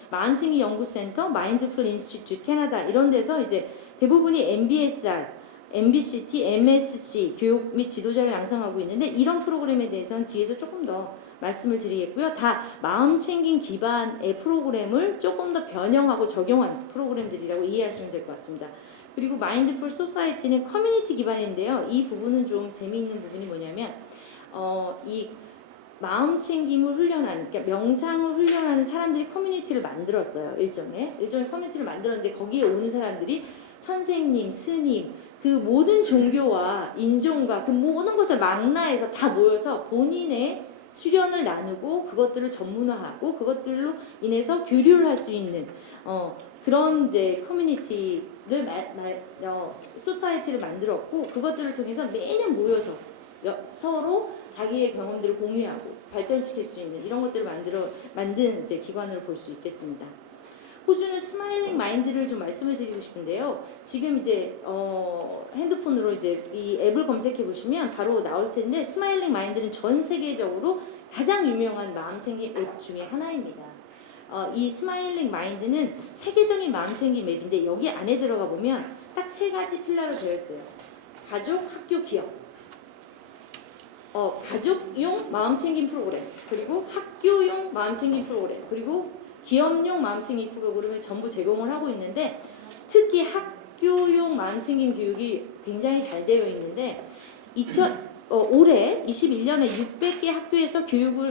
마음챙김 연구센터, 마인드풀 인스티튜트 캐나다 이런 데서 이제 대부분이 MBSR, MBCT, MSC 교육 및 지도자를 양성하고 있는데 이런 프로그램에 대해서는 뒤에서 조금 더 말씀을 드리겠고요. 다 마음챙김 기반의 프로그램을 조금 더 변형하고 적용한 프로그램들이라고 이해하시면 될 것 같습니다. 그리고 마인드풀 소사이티는 커뮤니티 기반인데요. 이 부분은 좀 재미있는 부분이 뭐냐면 이 마음챙김을 훈련하는, 그러니까 명상을 훈련하는 사람들이 커뮤니티를 만들었어요. 일종의 커뮤니티를 만들었는데 거기에 오는 사람들이 선생님, 스님, 그 모든 종교와 인종과 그 모든 것을 망라해서 다 모여서 본인의 수련을 나누고 그것들을 전문화하고 그것들로 인해서 교류를 할 수 있는 그런 이제 커뮤니티를 소사이티를 만들었고 그것들을 통해서 매년 모여서 서로 자기의 경험들을 공유하고 발전시킬 수 있는 이런 것들을 만든 이제 기관으로 볼 수 있겠습니다. 호주는 스마일링 마인드를 좀 말씀을 드리고 싶은데요. 지금 이제 핸드폰으로 이제 이 앱을 검색해 보시면 바로 나올 텐데 스마일링 마인드는 전 세계적으로 가장 유명한 마음챙김 앱 중에 하나입니다. 이 스마일링 마인드는 세계적인 마음챙김 앱인데 여기 안에 들어가 보면 딱 세 가지 필러로 되어 있어요. 가족, 학교, 기업. 가족용 마음챙김 프로그램, 그리고 학교용 마음챙김 프로그램, 그리고 기업용 마음챙김 프로그램을 전부 제공을 하고 있는데 특히 학교용 마음챙김 교육이 굉장히 잘 되어 있는데 올해 21년에 600개 학교에서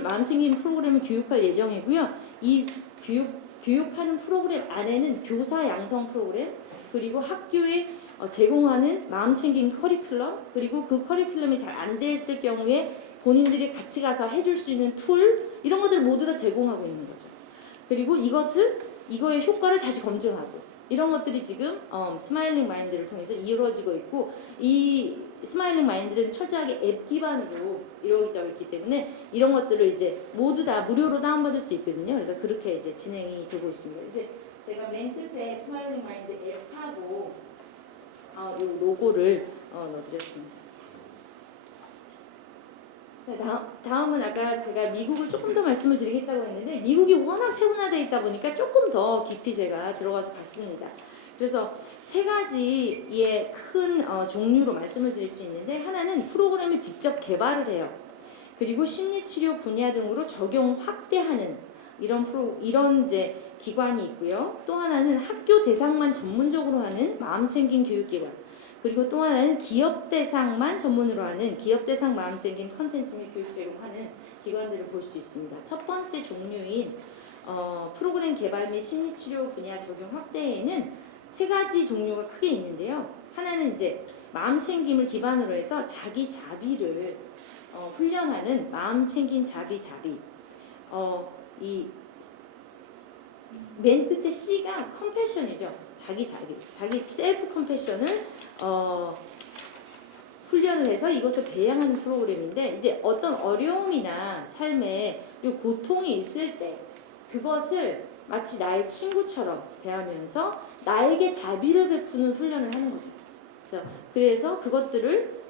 마음챙김 프로그램을 교육할 예정이고요. 이 교육하는 프로그램 안에는 교사 양성 프로그램, 그리고 학교에 제공하는 마음챙김 커리큘럼, 그리고 그 커리큘럼이 잘 안 됐을 경우에 본인들이 같이 가서 해줄 수 있는 툴, 이런 것들 모두 다 제공하고 있는 거죠. 그리고 이거의 효과를 다시 검증하고 이런 것들이 지금 스마일링 마인드를 통해서 이루어지고 있고 이 스마일링 마인드는 철저하게 앱 기반으로 이루어져 있기 때문에 이런 것들을 이제 모두 다 무료로 다운받을 수 있거든요. 그래서 그렇게 이제 진행이 되고 있습니다. 이제 제가 맨 끝에 스마일링 마인드 앱하고 이 로고를 넣어드렸습니다. 다음은 아까 제가 미국을 조금 더 말씀을 드리겠다고 했는데 미국이 워낙 세분화되어 있다 보니까 조금 더 깊이 제가 들어가서 봤습니다. 그래서 세 가지의 큰 종류로 말씀을 드릴 수 있는데 하나는 프로그램을 직접 개발을 해요. 그리고 심리치료 분야 등으로 적용 확대하는 이런 이제 기관이 있고요. 또 하나는 학교 대상만 전문적으로 하는 마음챙김 교육기관. 그리고 또 하나는 기업 대상만 전문으로 하는 기업 대상 마음챙김 컨텐츠 및 교육 제공하는 기관들을 볼 수 있습니다. 첫 번째 종류인 프로그램 개발 및 심리치료 분야 적용 확대에는 세 가지 종류가 크게 있는데요. 하나는 이제 마음챙김을 기반으로 해서 자기 자비를 훈련하는 마음챙김 자비. 이 맨 끝에 C가 컴패션이죠. 자기 셀프 컴패션을 훈련을 해서 이것을 배양하는 프로그램인데, 이제 어떤 어려움이나 삶에 고통이 있을 때 그것을 마치 나의 친구처럼 대하면서 나에게 자비를 베푸는 훈련을 하는 거죠. 그래서 그것들을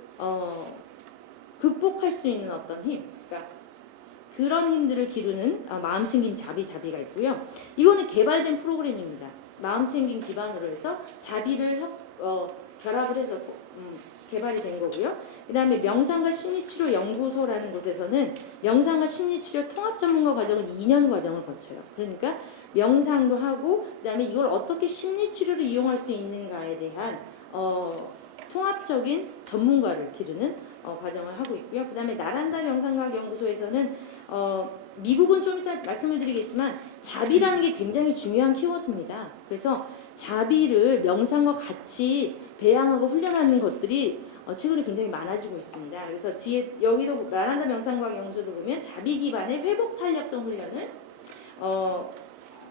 극복할 수 있는 어떤 힘, 그러니까 그런 힘들을 기르는 마음챙김 자비가 있고요. 이거는 개발된 프로그램입니다. 마음챙김 기반으로 해서 자비를 결합을 해서 개발이 된 거고요. 그 다음에 명상과 심리치료 연구소라는 곳에서는 명상과 심리치료 통합 전문가 과정은 2년 과정을 거쳐요. 그러니까 명상도 하고, 그 다음에 이걸 어떻게 심리치료를 이용할 수 있는가에 대한 통합적인 전문가를 기르는 과정을 하고 있고요. 그 다음에 나란다 명상과학 연구소에서는 미국은 좀 이따 말씀을 드리겠지만 자비라는 게 굉장히 중요한 키워드입니다. 그래서 자비를 명상과 같이 배양하고 훈련하는 것들이 최근에 굉장히 많아지고 있습니다. 그래서 뒤에 여기도 나란다 명상과학 연구소도 보면 자비 기반의 회복 탄력성 훈련을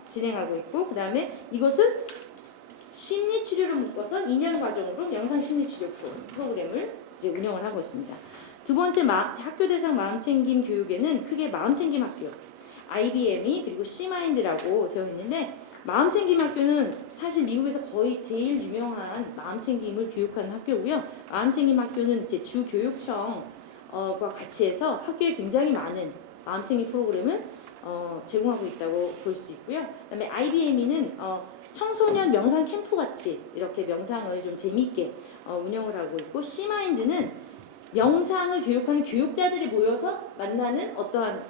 진행하고 있고, 그 다음에 이것을 심리치료를 묶어서 2년 과정으로 명상 심리치료 프로그램을 이제 운영을 하고 있습니다. 두 번째 학교 대상 마음챙김 교육에는 크게 마음챙김 학교, IBM이 그리고 C마인드라고 되어 있는데, 마음챙김 학교는 사실 미국에서 거의 제일 유명한 마음챙김을 교육하는 학교고요. 마음챙김 학교는 이제 주 교육청과 같이 해서 학교에 굉장히 많은 마음챙김 프로그램을 제공하고 있다고 볼 수 있고요. 그다음에 IBM이는 청소년 명상 캠프 같이 이렇게 명상을 좀 재미있게 운영을 하고 있고, C마인드는 명상을 교육하는 교육자들이 모여서 만나는 어떠한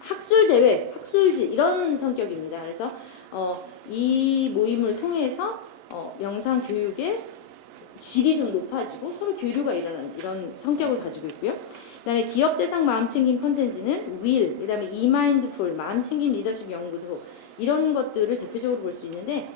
학술 대회, 학술지 이런 성격입니다. 그래서 이 모임을 통해서 명상 교육의 질이 좀 높아지고 서로 교류가 일어나는 이런 성격을 가지고 있고요. 그다음에 기업 대상 마음챙김 컨텐츠는 윌, 그다음에 이마인드풀 마음챙김 리더십 연구소 이런 것들을 대표적으로 볼 수 있는데,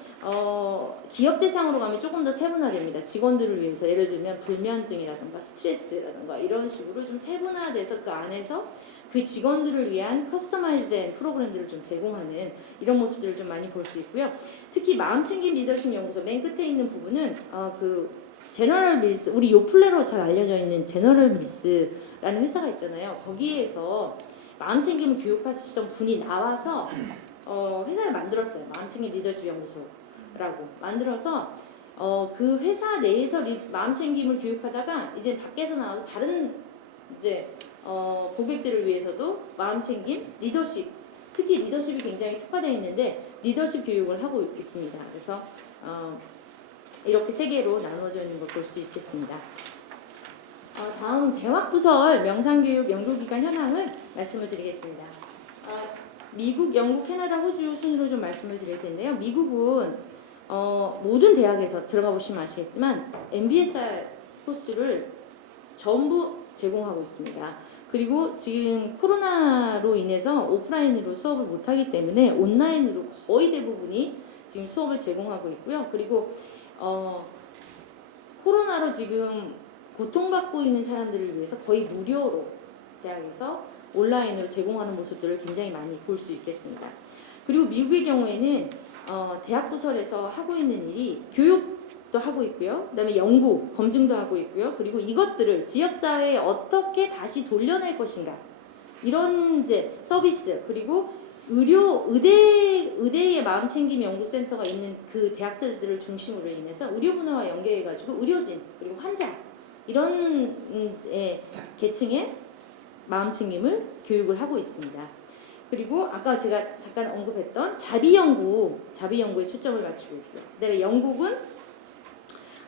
기업 대상으로 가면 조금 더 세분화됩니다. 직원들을 위해서 예를 들면 불면증이라든가 스트레스라든가 이런 식으로 좀 세분화돼서 그 안에서 그 직원들을 위한 커스터마이즈된 프로그램들을 좀 제공하는 이런 모습들을 좀 많이 볼 수 있고요. 특히 마음챙김 리더십 연구소 맨 끝에 있는 부분은 그 제너럴 밀스, 우리 요플레로 잘 알려져 있는 제너럴 밀스라는 회사가 있잖아요. 거기에서 마음챙김을 교육하시던 분이 나와서 회사를 만들었어요. 마음챙김 리더십 연구소라고 만들어서 그 회사 내에서 마음챙김을 교육하다가 이제 밖에서 나와서 다른 이제 고객들을 위해서도 마음챙김 리더십, 특히 리더십이 굉장히 특화되어 있는데 리더십 교육을 하고 있습니다. 그래서 이렇게 세 개로 나누어져 있는 걸 볼 수 있겠습니다. 다음 대학부설 명상교육 연구기관 현황을 말씀을 드리겠습니다. 미국, 영국, 캐나다, 호주 순으로 좀 말씀을 드릴 텐데요. 미국은 모든 대학에서 들어가 보시면 아시겠지만 MBSR 코스를 전부 제공하고 있습니다. 그리고 지금 코로나로 인해서 오프라인으로 수업을 못하기 때문에 온라인으로 거의 대부분이 지금 수업을 제공하고 있고요. 그리고 코로나로 지금 고통받고 있는 사람들을 위해서 거의 무료로 대학에서 온라인으로 제공하는 모습들을 굉장히 많이 볼 수 있겠습니다. 그리고 미국의 경우에는 대학 부설에서 하고 있는 일이 교육도 하고 있고요. 그다음에 연구, 검증도 하고 있고요. 그리고 이것들을 지역사회에 어떻게 다시 돌려낼 것인가 이런 이제 서비스, 그리고 의대의 마음챙김 연구센터가 있는 그 대학들을 중심으로 인해서 의료 분야와 연계해가지고 의료진 그리고 환자 이런 계층의 마음챙김을 교육을 하고 있습니다. 그리고 아까 제가 잠깐 언급했던 자비 연구에 초점을 맞추고 있고요. 그다음에 영국은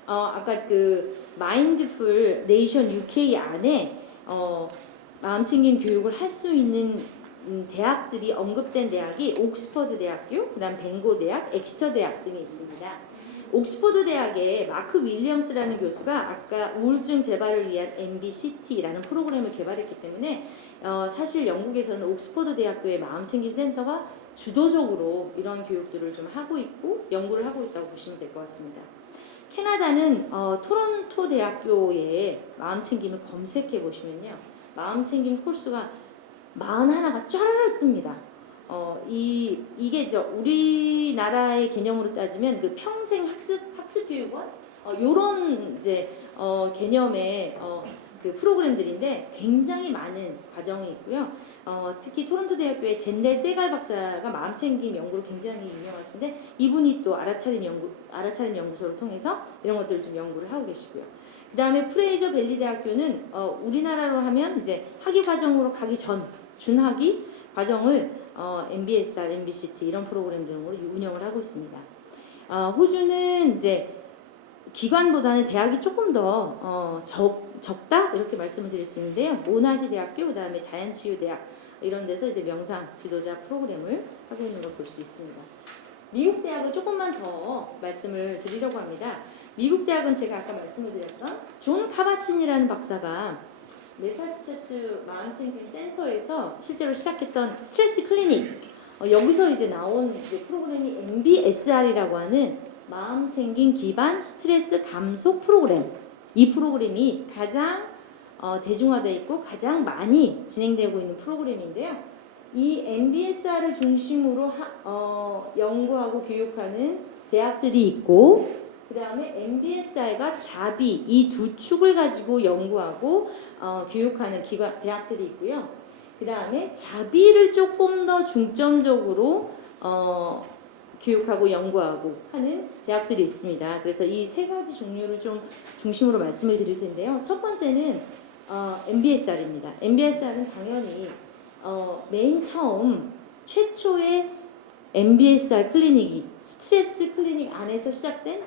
아까 그 마인드풀 네이션 UK 안에 마음챙김 교육을 할 수 있는 대학들이 언급된 대학이 옥스퍼드 대학교, 그다음 벵고 대학, 엑시터 대학 등이 있습니다. 옥스퍼드 대학의 마크 윌리엄스라는 교수가 아까 우울증 재발을 위한 MBCT라는 프로그램을 개발했기 때문에 사실 영국에서는 옥스퍼드 대학교의 마음챙김 센터가 주도적으로 이런 교육들을 좀 하고 있고 연구를 하고 있다고 보시면 될 것 같습니다. 캐나다는 토론토 대학교의 마음챙김을 검색해 보시면요, 마음챙김 코र्स가 41가 쫘라락 뜹니다. 이게 우리나라의 개념으로 따지면 그 평생 학습교육원 요런 이제 개념의 그 프로그램들인데 굉장히 많은 과정이 있고요. 특히 토론토 대학교의 젠델 세갈 박사가 마음챙김 연구로 굉장히 유명하신데 이분이 또 알아차림 연구소를 통해서 이런 것들을 좀 연구를 하고 계시고요. 그 다음에 프레이저 밸리 대학교는 우리나라로 하면 이제 학위 과정으로 가기 전 준학위 과정을 MBSR, MBCT 이런 프로그램 등으로 운영을 하고 있습니다. 호주는 이제 기관보다는 대학이 조금 더 적다 이렇게 말씀을 드릴 수 있는데요. 모나시 대학교, 그다음에 자연치유 대학 이런 데서 이제 명상 지도자 프로그램을 하고 있는 걸 볼 수 있습니다. 미국 대학을 조금만 더 말씀을 드리려고 합니다. 미국 대학은 제가 아까 말씀을 드렸던 존 카바친이라는 박사가 매사추세츠 마음챙김 센터에서 실제로 시작했던 스트레스 클리닉, 여기서 이제 나온 이제 프로그램이 MBSR이라고 하는 마음챙김 기반 스트레스 감소 프로그램. 이 프로그램이 가장 대중화되어 있고 가장 많이 진행되고 있는 프로그램인데요. 이 MBSR을 중심으로 연구하고 교육하는 대학들이 있고, 그 다음에 MBSR과 자비 이 두 축을 가지고 연구하고 교육하는 대학들이 있고요. 그 다음에 자비를 조금 더 중점적으로 교육하고 연구하고 하는 대학들이 있습니다. 그래서 이 세 가지 종류를 좀 중심으로 말씀을 드릴 텐데요. 첫 번째는 MBSR입니다. MBSR은 당연히 맨 처음 최초의 MBSR 클리닉이 스트레스 클리닉 안에서 시작된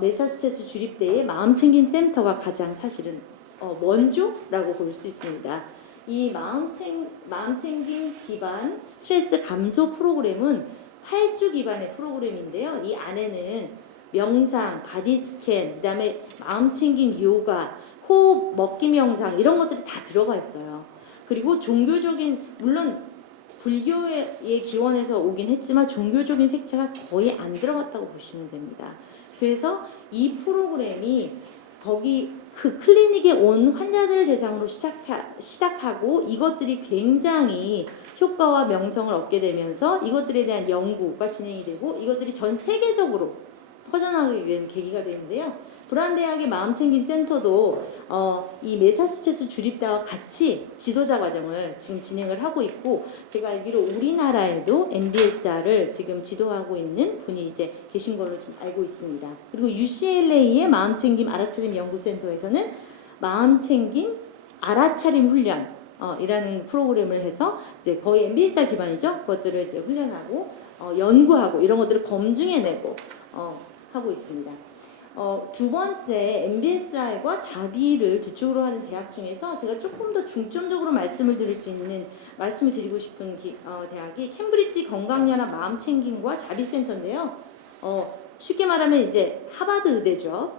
매사추세츠 주립대의 마음챙김 센터가 가장 사실은 원조라고 볼 수 있습니다. 이 마음챙김 기반 스트레스 감소 프로그램은 8주 기반의 프로그램인데요. 이 안에는 명상, 바디 스캔, 그다음에 마음챙김 요가, 호흡, 먹기 명상 이런 것들이 다 들어가 있어요. 그리고 종교적인, 물론 불교의 기원에서 오긴 했지만 종교적인 색채가 거의 안 들어갔다고 보시면 됩니다. 그래서 이 프로그램이 거기 그 클리닉에 온 환자들을 대상으로 시작하고 이것들이 굉장히 효과와 명성을 얻게 되면서 이것들에 대한 연구가 진행이 되고 이것들이 전 세계적으로 퍼져나가게 된 계기가 되는데요. 브란 대학의 마음챙김 센터도 이 매사추세츠 주립대와 같이 지도자 과정을 지금 진행을 하고 있고, 제가 알기로 우리나라에도 MBSR을 지금 지도하고 있는 분이 이제 계신 걸로 좀 알고 있습니다. 그리고 UCLA의 마음챙김 알아차림 연구센터에서는 마음챙김 알아차림 훈련 이라는 프로그램을 해서 이제 거의 MBSR 기반이죠. 그것들을 이제 훈련하고 연구하고 이런 것들을 검증해내고 하고 있습니다. 두 번째 MBSR과 자비를 두 쪽으로 하는 대학 중에서 제가 조금 더 중점적으로 말씀을 드리고 싶은 대학이 캠브리지 건강연합 마음챙김과 자비센터인데요. 쉽게 말하면 이제 하버드 의대죠.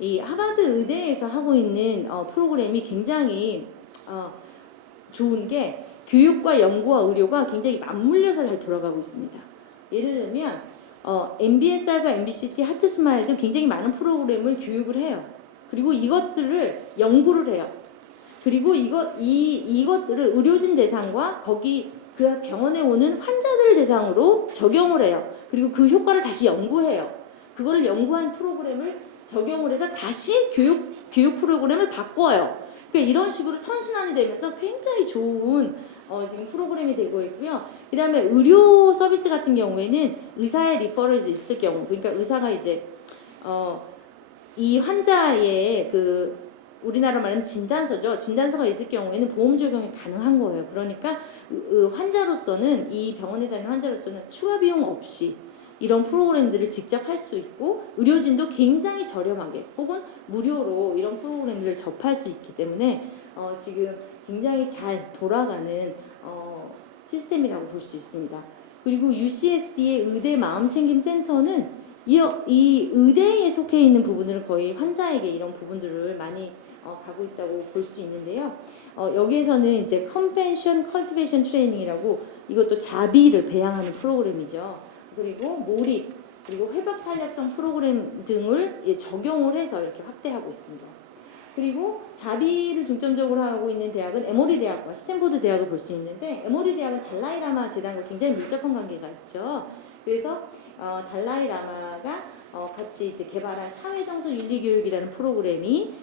이 하버드 의대에서 하고 있는 프로그램이 굉장히 좋은 게 교육과 연구와 의료가 굉장히 맞물려서 잘 돌아가고 있습니다. 예를 들면 MBSR과 MBCT, 하트스마일도 굉장히 많은 프로그램을 교육을 해요. 그리고 이것들을 연구를 해요. 그리고 이것들을 의료진 대상과 거기 그 병원에 오는 환자들을 대상으로 적용을 해요. 그리고 그 효과를 다시 연구해요. 그걸 연구한 프로그램을 적용을 해서 다시 교육 프로그램을 바꿔요. 그러니까 이런 식으로 선순환이 되면서 굉장히 좋은 지금 프로그램이 되고 있고요. 그 다음에 의료 서비스 같은 경우에는 의사의 리퍼럴이 있을 경우, 그러니까 의사가 이제 이 환자의 그 우리나라 말하는 진단서죠. 진단서가 있을 경우에는 보험 적용이 가능한 거예요. 그러니까 환자로서는 이 병원에 다니는 환자로서는 추가 비용 없이 이런 프로그램들을 직접 할 수 있고 의료진도 굉장히 저렴하게 혹은 무료로 이런 프로그램들을 접할 수 있기 때문에 지금 굉장히 잘 돌아가는 시스템이라고 볼 수 있습니다. 그리고 UCSD의 의대 마음챙김 센터는 이 의대에 속해 있는 부분들은 거의 환자에게 이런 부분들을 많이 가고 있다고 볼 수 있는데요. 여기에서는 이제 컨벤션 컬티베이션 트레이닝이라고 이것도 자비를 배양하는 프로그램이죠. 그리고 몰입, 그리고 회복 탄력성 프로그램 등을 적용을 해서 이렇게 확대하고 있습니다. 그리고 자비를 중점적으로 하고 있는 대학은 에모리 대학과 스탠포드 대학을 볼 수 있는데, 에모리 대학은 달라이 라마 재단과 굉장히 밀접한 관계가 있죠. 그래서 달라이 라마가 같이 이제 개발한 사회정서 윤리교육이라는 프로그램이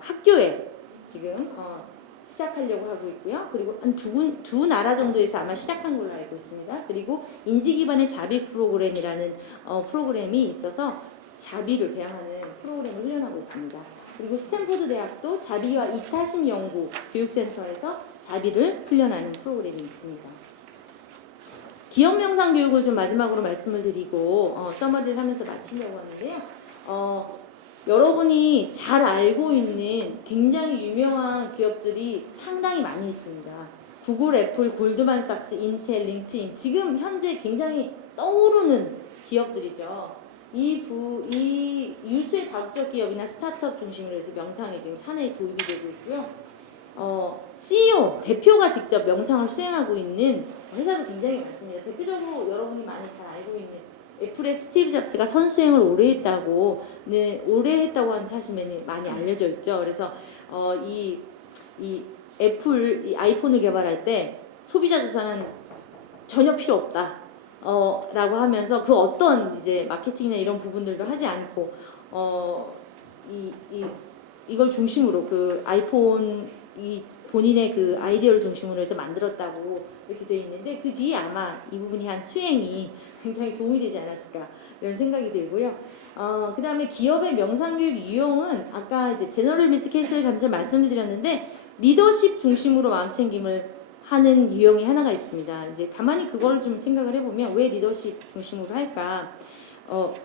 학교에 지금 시작하려고 하고 있고요. 그리고 한 두 나라 정도에서 아마 시작한 걸로 알고 있습니다. 그리고 인지 기반의 자비 프로그램이라는 프로그램이 있어서 자비를 배양하는 프로그램을 훈련하고 있습니다. 그리고 스탠포드 대학도 자비와 이타심 연구 교육센터에서 자비를 훈련하는 프로그램이 있습니다. 기업 명상 교육을 좀 마지막으로 말씀을 드리고 서머리를 하면서 마치려고 하는데요. 여러분이 잘 알고 있는 굉장히 유명한 기업들이 상당히 많이 있습니다. 구글, 애플, 골드만삭스, 인텔, 링크드인, 지금 현재 굉장히 떠오르는 기업들이죠. 이 유수의 과학적 기업이나 스타트업 중심으로 해서 명상이 지금 사내에 도입이 되고 있고요. CEO, 대표가 직접 명상을 수행하고 있는 회사도 굉장히 많습니다. 대표적으로 여러분이 많이 잘 알고 있는 애플의 스티브 잡스가 선수행을 오래 했다고 하는 사실이 많이 알려져 있죠. 그래서 이 애플 이 아이폰을 개발할 때 소비자 조사는 전혀 필요 없다. 라고 하면서 그 어떤 이제 마케팅이나 이런 부분들도 하지 않고 이걸 중심으로 그 아이폰 본인의 그 아이디어를 중심으로 해서 만들었다고 이렇게 돼 있는데, 그 뒤에 아마 이 부분이 한 수행이 굉장히 도움이 되지 않았을까 이런 생각이 들고요. 그 다음에 기업의 명상교육 유형은 아까 이제 제너럴 미스 케이스를 잠시 말씀을 드렸는데, 리더십 중심으로 마음챙김을 하는 유형이 하나가 있습니다. 이제 가만히 그걸 좀 생각을 해보면 왜 리더십 중심으로 할까?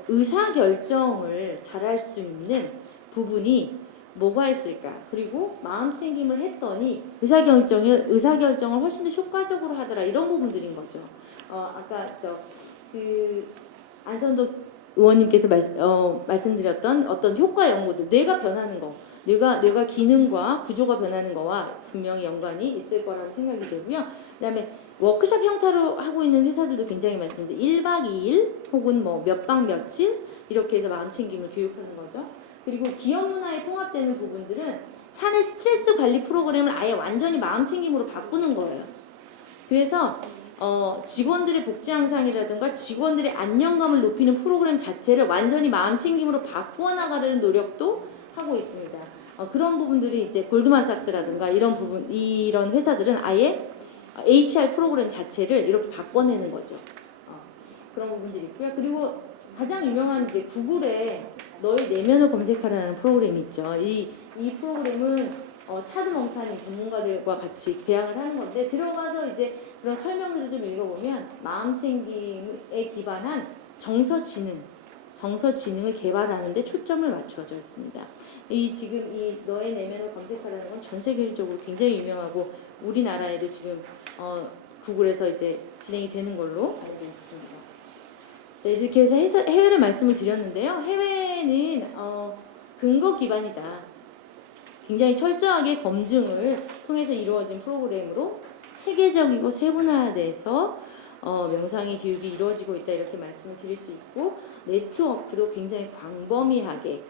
의사결정을 잘할 수 있는 부분이 뭐가 있을까? 그리고 마음챙김을 했더니 의사결정을 훨씬 더 효과적으로 하더라, 이런 부분들인 거죠. 아까 안선덕 의원님께서 말씀드렸던 어떤 효과 연구들, 뇌가 변하는 거, 뇌가 기능과 구조가 변하는 거와 분명히 연관이 있을 거라고 생각이 되고요. 그다음에 워크숍 형태로 하고 있는 회사들도 굉장히 많습니다. 1박 2일 혹은 뭐 몇 박 며칠 이렇게 해서 마음챙김을 교육하는 거죠. 그리고 기업 문화에 통합되는 부분들은 사내 스트레스 관리 프로그램을 아예 완전히 마음챙김으로 바꾸는 거예요. 그래서 직원들의 복지 향상이라든가 직원들의 안정감을 높이는 프로그램 자체를 완전히 마음챙김으로 바꾸어 나가려는 노력도 하고 있습니다. 그런 부분들이 이제 골드만삭스라든가 이런 회사들은 아예 HR 프로그램 자체를 이렇게 바꿔내는 거죠. 그런 부분들이 있고요. 그리고 가장 유명한 이제 구글의 너의 내면을 검색하라는 프로그램이 있죠. 이 프로그램은 차드 멍타니 전문가들과 같이 배양을 하는 건데, 들어가서 이제 그런 설명들을 좀 읽어보면 마음챙김에 기반한 정서 지능을 개발하는 데 초점을 맞춰져 있습니다. 지금 이 너의 내면을 검색하라는 건 전 세계적으로 굉장히 유명하고 우리나라에도 지금 구글에서 이제 진행이 되는 걸로 알고 있습니다. 네, 이렇게 해서 해외를 말씀을 드렸는데요. 해외는 근거 기반이다. 굉장히 철저하게 검증을 통해서 이루어진 프로그램으로 체계적이고 세분화돼서 명상의 교육이 이루어지고 있다, 이렇게 말씀을 드릴 수 있고, 네트워크도 굉장히 광범위하게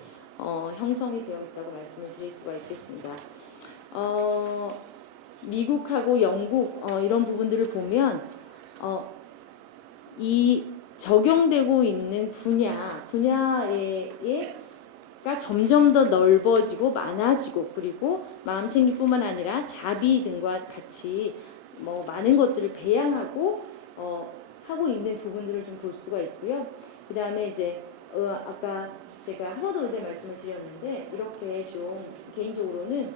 형성이 되어 있다고 말씀을 드릴 수가 있겠습니다. 미국하고 영국 이런 부분들을 보면 이 적용되고 있는 분야가 점점 더 넓어지고 많아지고, 그리고 마음챙김뿐만 아니라 자비 등과 같이 많은 것들을 배양하고 하고 있는 부분들을 좀 볼 수가 있고요. 그 다음에 이제 아까 제가 하버드 의대 말씀을 드렸는데, 이렇게 좀 개인적으로는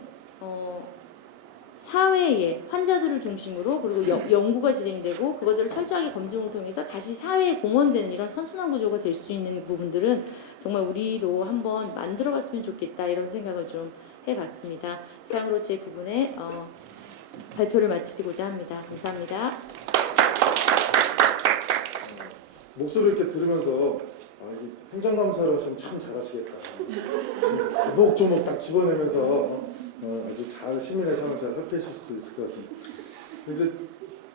사회에 환자들을 중심으로, 그리고 연구가 진행되고 그것들을 철저하게 검증을 통해서 다시 사회에 공헌되는 이런 선순환 구조가 될 수 있는 부분들은 정말 우리도 한번 만들어봤으면 좋겠다, 이런 생각을 좀 해봤습니다. 이상으로 제 부분에 발표를 마치고자 합니다. 감사합니다. 목소리를 이렇게 들으면서 이 행정감사를 하시면 참 잘하시겠다. 조목조목 딱 집어내면서 아주 잘 시민의 삶을 잘 살피실 수 있을 것 같습니다. 근데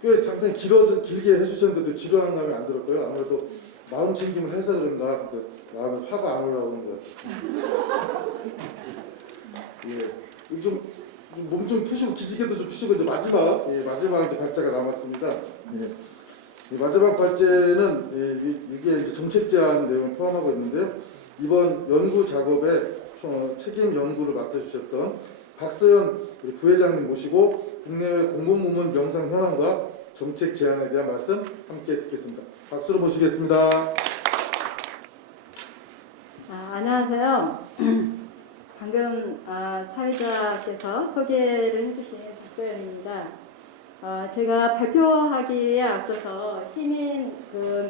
꽤 상당히 길게 해주셨는데도 지루한 감이 안 들었고요. 아무래도 마음 챙김을 해서 그런가 근데 마음에 화가 안 올라오는 것 같았습니다. 예, 몸 좀 푸시고 기지개도 좀 푸시고 이제 마지막 이제 발제가 남았습니다. 예. 이 마지막 발제는 이게 이제 정책 제안 내용을 포함하고 있는데요. 이번 연구 작업에 책임 연구를 맡아주셨던 박서연 우리 부회장님 모시고 국내외 공공부문 명상 현황과 정책 제안에 대한 말씀 함께 듣겠습니다. 박수로 모시겠습니다. 안녕하세요. 방금 사회자께서 소개를 해주신 박서연입니다. 제가 발표하기에 앞서서 시민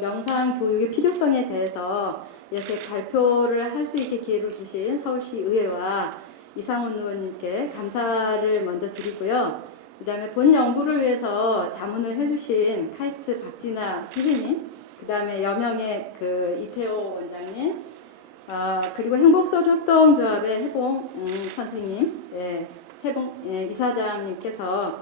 명상 교육의 필요성에 대해서 이렇게 발표를 할 수 있게 기회를 주신 서울시 의회와 이상훈 의원님께 감사를 먼저 드리고요. 그 다음에 본 연구를 위해서 자문을 해주신 카이스트 박진아 선생님, 그 다음에 여명의 이태호 원장님, 그리고 행복서울협동조합의 해봉 선생님, 이사장님께서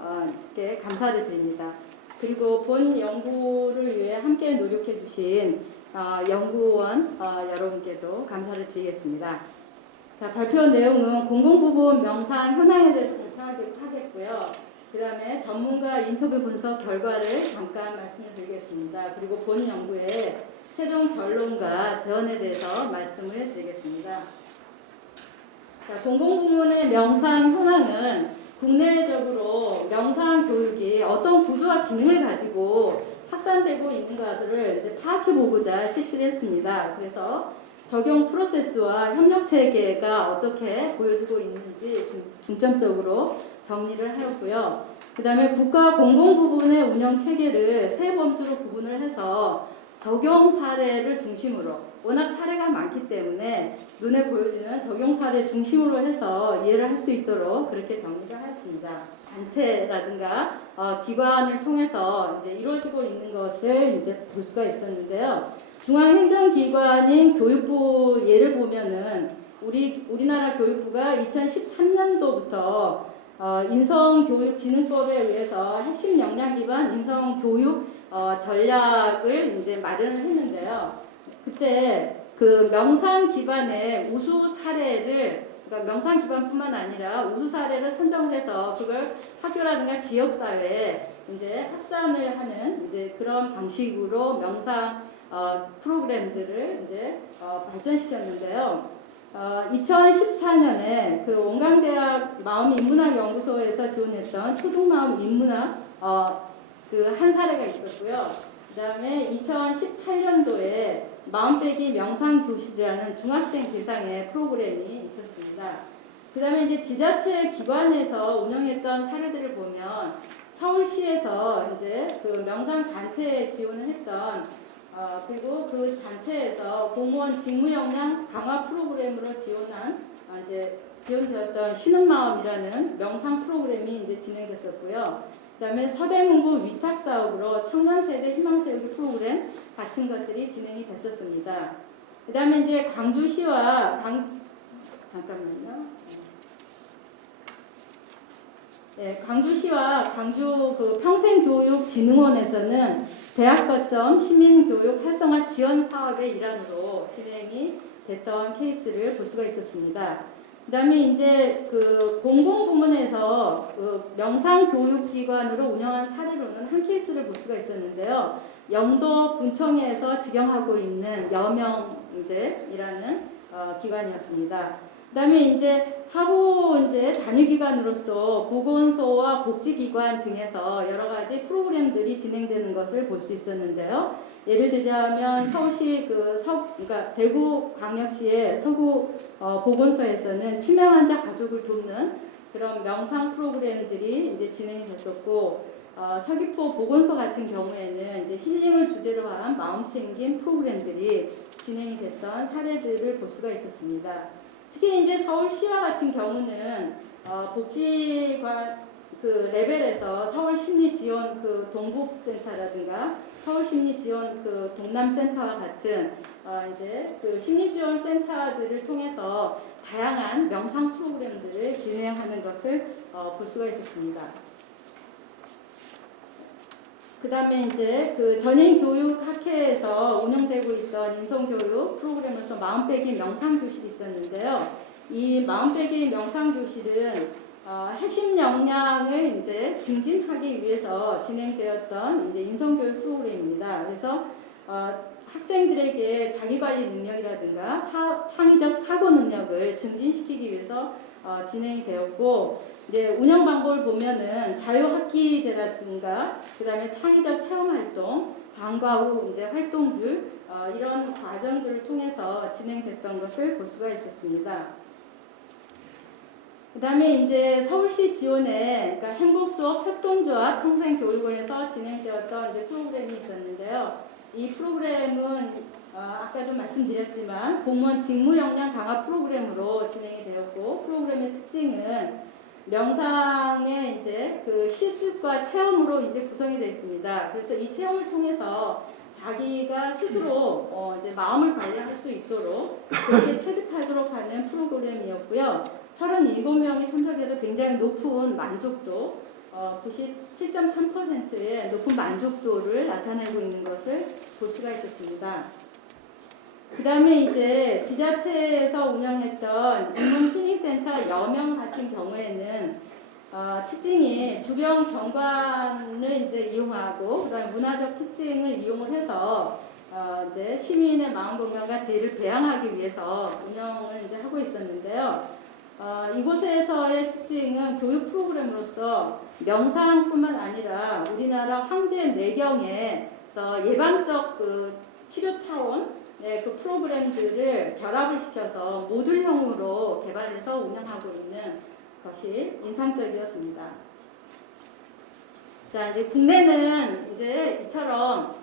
이렇게 감사를 드립니다. 그리고 본 연구를 위해 함께 노력해 주신 연구원 여러분께도 감사를 드리겠습니다. 자, 발표 내용은 공공부문 명상 현황에 대해서 발표하겠고요. 그 다음에 전문가 인터뷰 분석 결과를 잠깐 말씀을 드리겠습니다. 그리고 본 연구의 최종 결론과 제언에 대해서 말씀을 드리겠습니다. 자, 공공부문의 명상 현황은 국내적으로 명상 교육이 어떤 구조와 기능을 가지고 확산되고 있는가를 이제 파악해보고자 실시를 했습니다. 그래서 적용 프로세스와 협력 체계가 어떻게 보여지고 있는지 중점적으로 정리를 하였고요. 그 다음에 국가 공공부문의 운영 체계를 세 범주로 구분을 해서 적용 사례를 중심으로, 워낙 사례가 많기 때문에 눈에 보여지는 적용 사례 중심으로 해서 이해를 할 수 있도록 그렇게 정리를 하였습니다. 단체라든가 기관을 통해서 이제 이루어지고 있는 것을 이제 볼 수가 있었는데요. 중앙행정기관인 교육부 예를 보면은 우리나라 교육부가 2013년도부터 인성교육진흥법에 의해서 핵심 역량 기반 인성교육 전략을 이제 마련을 했는데요. 그때 그 명상 기반의 우수 사례를, 그러니까 명상 기반뿐만 아니라 우수 사례를 선정을 해서 그걸 학교라든가 지역 사회에 이제 확산을 하는 이제 그런 방식으로 명상 프로그램들을 이제 발전시켰는데요. 2014년에 그 원광대학 마음인문학연구소에서 지원했던 초등마음 인문학 그 한 사례가 있었고요. 그 다음에 2018년도에 마음빼기 명상교실이라는 중학생 대상의 프로그램이 있었습니다. 그 다음에 이제 지자체 기관에서 운영했던 사례들을 보면 서울시에서 이제 그 명상 단체에 지원을 했던 그리고 그 단체에서 공무원 직무 역량 강화 프로그램으로 지원되었던 쉬는 마음이라는 명상 프로그램이 이제 진행됐었고요. 그다음에 서대문구 위탁 사업으로 청년 세대 희망 세우기 프로그램 같은 것들이 진행이 됐었습니다. 그다음에 이제 광주시와 광주시와 광주 그 평생교육진흥원에서는 대학 거점 시민교육 활성화 지원 사업의 일환으로 진행이 됐던 케이스를 볼 수가 있었습니다. 그다음에 이제 그 공공부문에서 그 명상교육기관으로 운영한 사례로는 한 케이스를 볼 수가 있었는데요. 영도 군청에서 직영하고 있는 여명제이라는 기관이었습니다. 그다음에 이제 하고 이제 단위기관으로서 보건소와 복지기관 등에서 여러 가지 프로그램들이 진행되는 것을 볼 수 있었는데요. 예를 들자면 서울시 그러니까 대구광역시의 서구 보건소에서는 치매 환자 가족을 돕는 그런 명상 프로그램들이 이제 진행이 됐었고, 서귀포 보건소 같은 경우에는 이제 힐링을 주제로 한 마음챙김 프로그램들이 진행이 됐던 사례들을 볼 수가 있었습니다. 특히 이제 서울시와 같은 경우는 복지관 그 레벨에서 서울 심리 지원 그 동북센터라든가 서울 심리 지원 그 동남센터와 같은 이제 그 심리 지원 센터들을 통해서 다양한 명상 프로그램들을 진행하는 것을 볼 수가 있었습니다. 그 다음에 이제 그 전인교육학회에서 운영되고 있던 인성교육 프로그램으로서 마음빼기 명상교실이 있었는데요. 이 마음빼기 명상교실은 핵심 역량을 이제 증진하기 위해서 진행되었던 이제 인성교육 프로그램입니다. 그래서 학생들에게 자기관리 능력이라든가 창의적 사고 능력을 증진시키기 위해서 진행이 되었고, 이제 운영 방법을 보면은 자유학기제라든가 그다음에 창의적 체험 활동, 방과 후 이제 활동들 이런 과정들을 통해서 진행됐던 것을 볼 수가 있었습니다. 그다음에 이제 서울시 지원에 그러니까 행복수업 협동조합 평생교육원에서 진행되었던 이제 프로그램이 있었는데요. 이 프로그램은 아까도 말씀드렸지만 공무원 직무 역량 강화 프로그램으로 진행이 되었고, 프로그램의 특징은 명상의 이제 그 실습과 체험으로 이제 구성이 되어 있습니다. 그래서 이 체험을 통해서 자기가 스스로 이제 마음을 관리할 수 있도록 그렇게 체득하도록 하는 프로그램이었고요. 37명이 참석해서 굉장히 높은 만족도, 97.3%의 높은 만족도를 나타내고 있는 것을 볼 수가 있었습니다. 그 다음에 이제 지자체에서 운영했던 인문 힐링센터 여명 같은 경우에는 특징이 주변 경관을 이제 이용하고 그다음에 문화적 특징을 이용을 해서 이제 시민의 마음 건강과 지혜를 배양하기 위해서 운영을 이제 하고 있었는데요. 이곳에서의 특징은 교육 프로그램으로서 명상뿐만 아니라 우리나라 황제 내경에서 예방적 그 치료 차원 그 프로그램들을 결합을 시켜서 모듈형으로 개발해서 운영하고 있는 것이 인상적이었습니다. 자, 이제 국내는 이제 이처럼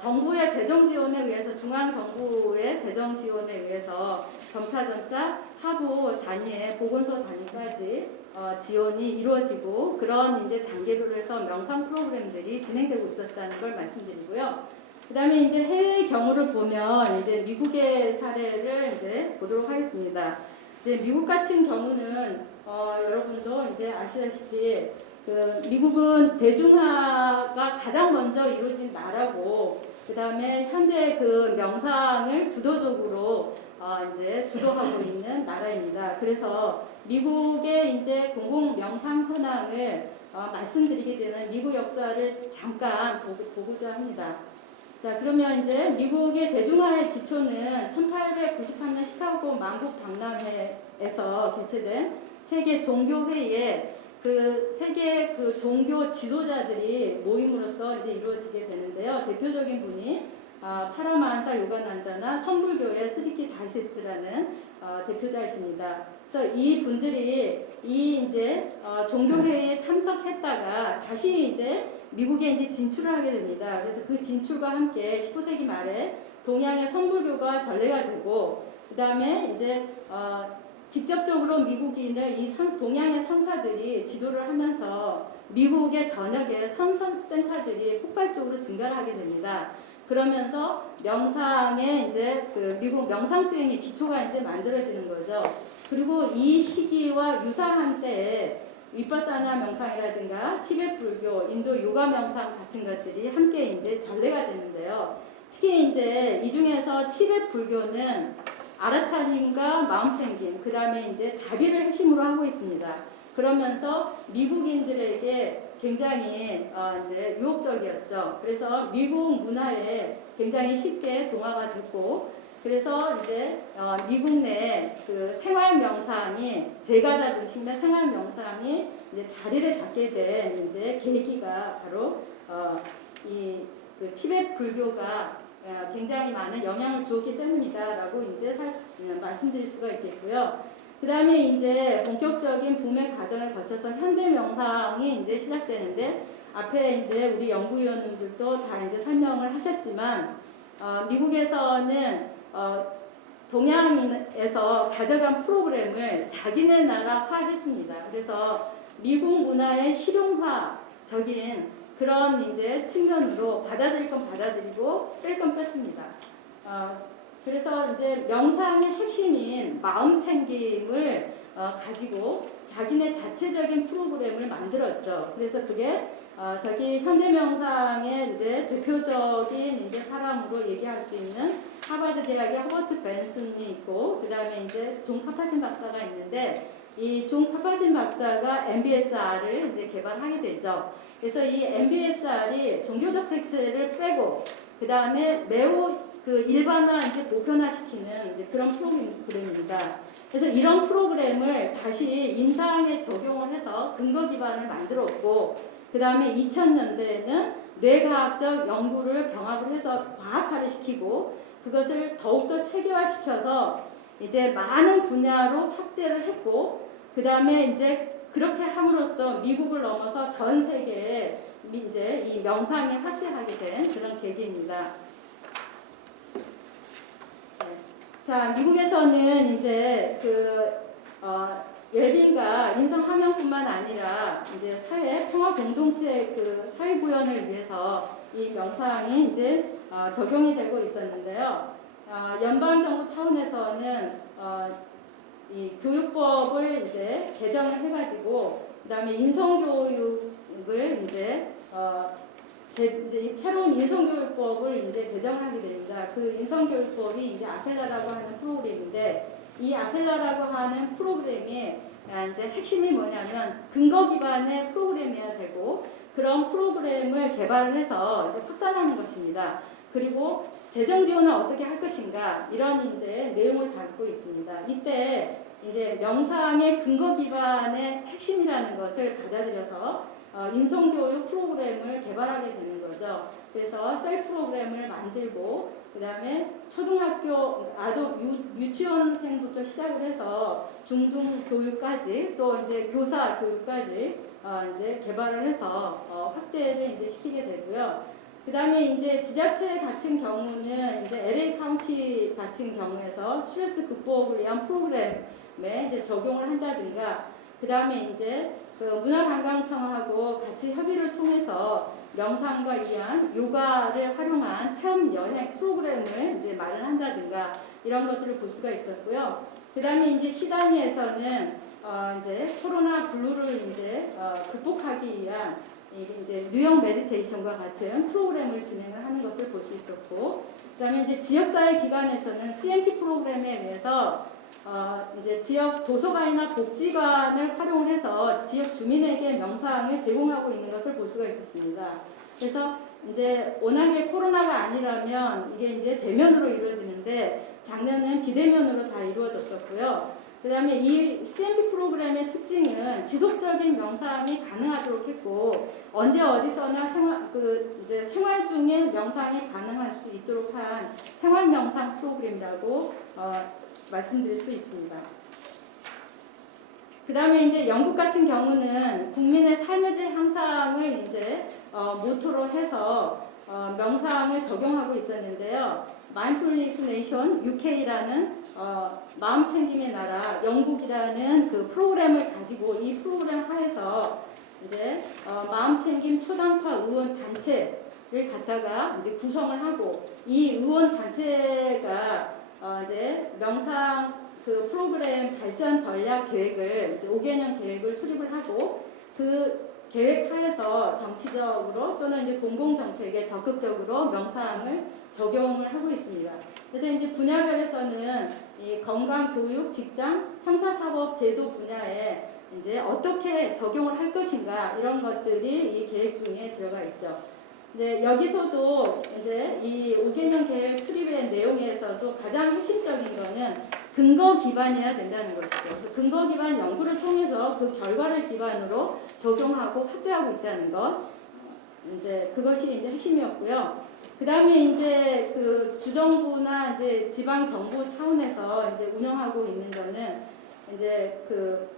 정부의 재정 지원에 의해서 중앙 정부의 재정 지원에 의해서 점차 하부 단위의 보건소 단위까지 지원이 이루어지고 그런 이제 단계별로 해서 명상 프로그램들이 진행되고 있었다는 걸 말씀드리고요. 그 다음에 이제 해외의 경우를 보면 이제 미국의 사례를 이제 보도록 하겠습니다. 이제 미국 같은 경우는 여러분도 이제 아시다시피 그 미국은 대중화가 가장 먼저 이루어진 나라고, 그 다음에 현재 그 명상을 주도적으로 이제 주도하고 있는 나라입니다. 그래서 미국의 이제 공공 명상 현황을 말씀드리게 되면 미국 역사를 잠깐 보고자 합니다. 자, 그러면 이제 미국의 대중화의 기초는 1893년 시카고 만국 박람회에서 개최된 세계 종교회의에 그 세계 그 종교 지도자들이 모임으로써 이제 이루어지게 되는데요. 대표적인 분이 파라마한사 요가난다나 선불교의 스리키 다이세스라는 대표자이십니다. 그래서 이 분들이 이 이제 종교회의에 참석했다가 다시 이제 미국에 이제 진출을 하게 됩니다. 그래서 그 진출과 함께 15세기 말에 동양의 선불교가 전례가 되고, 그 다음에 이제 직접적으로 미국인을 이 동양의 선사들이 지도를 하면서 미국의 전역의 선선센터들이 폭발적으로 증가를 하게 됩니다. 그러면서 명상의 이제 그 미국 명상 수행의 기초가 이제 만들어지는 거죠. 그리고 이 시기와 유사한 때에 위파사나 명상이라든가 티베트 불교, 인도 요가 명상 같은 것들이 함께 이제 전례가 되는데요. 특히 이제 이 중에서 티베트 불교는 알아차림과 마음챙김, 그 다음에 이제 자비를 핵심으로 하고 있습니다. 그러면서 미국인들에게 굉장히 이제 유혹적이었죠. 그래서 미국 문화에 굉장히 쉽게 동화가 됐고, 그래서 이제 미국 내 그 생활 명상이 제가자 중심의 생활 명상이 이제 자리를 잡게 된 이제 계기가 바로 이 그 티베트 불교가 굉장히 많은 영향을 주었기 때문이다라고 이제 말씀드릴 수가 있겠고요. 그 다음에 이제 본격적인 붐의 과정을 거쳐서 현대 명상이 이제 시작되는데, 앞에 이제 우리 연구위원님들도 다 이제 설명을 하셨지만 미국에서는 동양에서 가져간 프로그램을 자기네 나라화했습니다. 그래서 미국 문화의 실용화적인 그런 이제 측면으로 받아들일 건 받아들이고 뺄 건 뺐습니다. 그래서 이제 명상의 핵심인 마음 챙김을 가지고 자기네 자체적인 프로그램을 만들었죠. 그래서 그게 저기 현대 명상의 이제 대표적인 이제 사람으로 얘기할 수 있는 하버드 대학의 허버트 벤슨이 있고, 그 다음에 이제 존 카파진 박사가 있는데, 이 존 카파진 박사가 MBSR을 이제 개발하게 되죠. 그래서 이 MBSR이 종교적 색채를 빼고, 그 다음에 매우 그 일반화 이제 보편화시키는 이제 그런 프로그램입니다. 그래서 이런 프로그램을 다시 임상에 적용을 해서 근거 기반을 만들었고, 그 다음에 2000년대에는 뇌과학적 연구를 병합을 해서 과학화를 시키고, 그것을 더욱더 체계화시켜서 이제 많은 분야로 확대를 했고, 그 다음에 이제 그렇게 함으로써 미국을 넘어서 전 세계에 이제 이 명상이 확대하게 된 그런 계기입니다. 자, 미국에서는 이제 웰빙과 인성 함양뿐만 아니라 이제 사회 평화 공동체 그 사회 구현을 위해서 이 명상이 이제 적용이 되고 있었는데요. 연방 정부 차원에서는 이 교육법을 이제 개정을 해가지고 그다음에 인성교육을 이제 새로운 인성교육법을 이제 개정하게 됩니다. 그 인성교육법이 이제 아셀라라고 하는 프로그램인데, 이 아셀라라고 하는 프로그램이 이제 핵심이 뭐냐면 근거 기반의 프로그램이어야 되고, 그런 프로그램을 개발을 해서 이제 확산하는 것입니다. 그리고 재정 지원을 어떻게 할 것인가, 이런 이제 내용을 담고 있습니다. 이때 이제 명상의 근거 기반의 핵심이라는 것을 받아들여서 인성교육 프로그램을 개발하게 되는 거죠. 그래서 셀 프로그램을 만들고, 그 다음에 초등학교 유치원생부터 시작을 해서 중등 교육까지, 또 이제 교사 교육까지 이제 개발을 해서 확대를 이제 시키게 되고요. 그 다음에 이제 지자체 같은 경우는 이제 LA 카운티 같은 경우에서 스트레스 극복을 위한 프로그램에 이제 적용을 한다든가, 그 다음에 이제 그 문화관광청하고 같이 협의를 통해서 명상과 이한 요가를 활용한 체험 여행 프로그램을 이제 마련한다든가, 이런 것들을 볼 수가 있었고요. 그 다음에 이제 시드니에서는 이제 코로나 블루를 이제 극복하기 위한 이제 뉴욕 메디테이션과 같은 프로그램을 진행을 하는 것을 볼 수 있었고, 그다음에 이제 지역사회 기관에서는 CMP 프로그램에 의해서 이제 지역 도서관이나 복지관을 활용을 해서 지역 주민에게 명상을 제공하고 있는 것을 볼 수가 있었습니다. 그래서 이제 워낙에 코로나가 아니라면 이게 이제 대면으로 이루어지는데, 작년은 비대면으로 다 이루어졌었고요. 그 다음에 이 CMP 프로그램의 특징은 지속적인 명상이 가능하도록 했고, 언제 어디서나 생활 중에 명상이 가능할 수 있도록 한 생활 명상 프로그램이라고 말씀드릴 수 있습니다. 그 다음에 이제 영국 같은 경우는 국민의 삶의 질 향상을 이제 모토로 해서 명상을 적용하고 있었는데요. Mindfulness Nation UK라는 마음 챙김의 나라 영국이라는 그 프로그램을 가지고, 이 프로그램 하에서 이제 마음 챙김 초단파 의원 단체를 갖다가 이제 구성을 하고, 이 의원 단체가 이제 명상 그 프로그램 발전 전략 계획을 이제 5개년 계획을 수립을 하고, 그 계획 하에서 정치적으로 또는 이제 공공 정책에 적극적으로 명상을 적용을 하고 있습니다. 그래서 이제 분야별에서는 이 건강, 교육, 직장, 형사사법 제도 분야에 이제 어떻게 적용을 할 것인가, 이런 것들이 이 계획 중에 들어가 있죠. 네, 여기서도 이제 이 5개년 계획 수립의 내용에서도 가장 핵심적인 거는 근거 기반이어야 된다는 것이죠. 그래서 근거 기반 연구를 통해서 그 결과를 기반으로 적용하고 확대하고 있다는 것, 이제 그것이 이제 핵심이었고요. 그 다음에 이제 그 주정부나 이제 지방 정부 차원에서 이제 운영하고 있는 거는 이제 그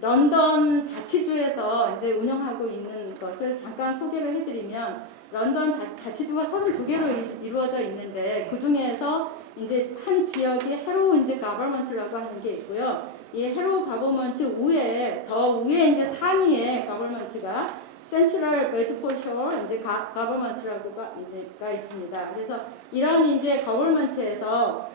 런던 자치주에서 이제 운영하고 있는 것을 잠깐 소개를 해드리면, 런던 자치주가 32개로 이루어져 있는데, 그 중에서 이제 한 지역이 헤로 이제 가버먼트라고 하는 게 있고요. 이 헤로 가버먼트 우에 더 위에 이제 상위에 가버먼트가 센트럴 베드포셔 이제 가버먼트라고가 이제가 있습니다. 그래서 이런 이제 가버먼트에서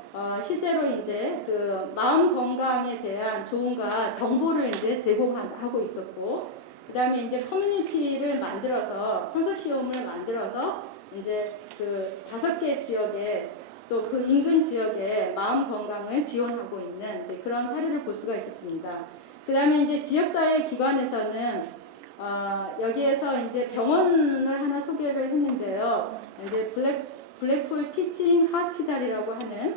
실제로 이제 그 마음 건강에 대한 조언과 정보를 이제 제공하고 있었고, 그다음에 이제 커뮤니티를 만들어서 컨소시엄을 만들어서 이제 그 5개 지역에 또 그 인근 지역에 마음 건강을 지원하고 있는 이제 그런 사례를 볼 수가 있었습니다. 그다음에 이제 지역사회 기관에서는 여기에서 이제 병원을 하나 소개를 했는데요. 이제 블랙풀 티칭 하스피탈이라고 하는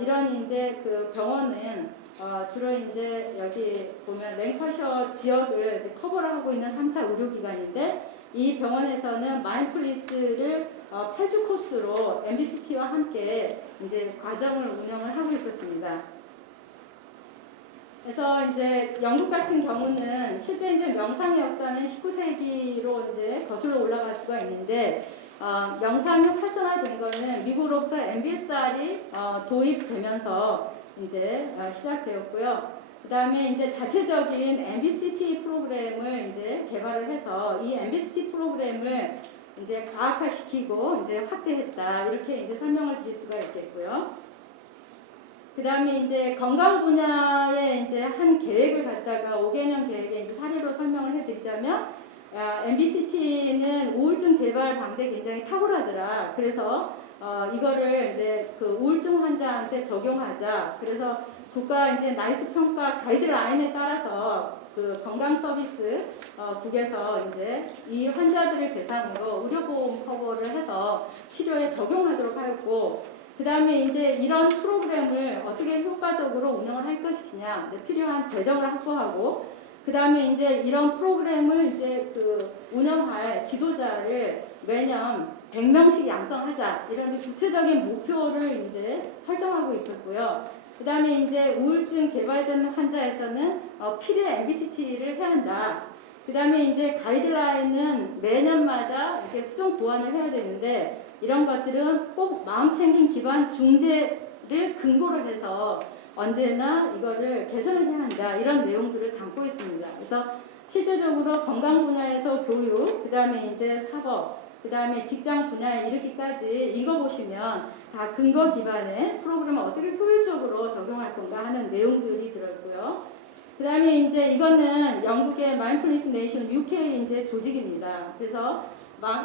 이런 이제 그 병원은 주로 이제 여기 보면 랭커셔 지역을 이제 커버를 하고 있는 3차 의료기관인데, 이 병원에서는 마인드풀니스를 8주 코스로 MBCT와 함께 이제 과정을 운영을 하고 있었습니다. 그래서 이제 영국 같은 경우는 실제 이제 명상의 역사는 19세기로 이제 거슬러 올라갈 수가 있는데, 명상이 활성화된 거는 미국으로부터 MBSR이 도입되면서 이제 시작되었고요. 그 다음에 이제 자체적인 MBCT 프로그램을 이제 개발을 해서 이 MBCT 프로그램을 이제 과학화시키고 이제 확대했다, 이렇게 이제 설명을 드릴 수가 있겠고요. 그 다음에 이제 건강 분야의 이제 한 계획을 갖다가 5개년 계획의 이제 사례로 설명을 해드리자면, MBCT는 우울증 재발 방지에 굉장히 탁월하더라. 그래서 이거를 이제 그 우울증 환자한테 적용하자. 그래서 국가 이제 나이스 평가 가이드라인에 따라서 그 건강 서비스 국에서 이제 이 환자들을 대상으로 의료보험 커버를 해서 치료에 적용하도록 하였고, 그 다음에 이제 이런 프로그램을 어떻게 효과적으로 운영을 할 것이냐, 이제 필요한 재정을 확보하고, 그 다음에 이제 이런 프로그램을 이제 그 운영할 지도자를 매년 100명씩 양성하자, 이런 구체적인 목표를 이제 설정하고 있었고요. 그 다음에 이제 우울증 재발전 환자에서는 필요한 MBCT를 해야 한다. 그 다음에 이제 가이드라인은 매년마다 이렇게 수정 보완을 해야 되는데, 이런 것들은 꼭 마음챙김 기반 중재를 근거로 해서 언제나 이거를 개선을 해야 한다, 이런 내용들을 담고 있습니다. 그래서 실제적으로 건강 분야에서 교육, 그 다음에 이제 사법, 그 다음에 직장 분야에 이르기까지 읽어보시면 다 근거 기반의 프로그램을 어떻게 효율적으로 적용할 건가 하는 내용들이 들어있고요. 그 다음에 이제 이거는 영국의 마인드풀니스 네이션 UK 이제 조직입니다. 그래서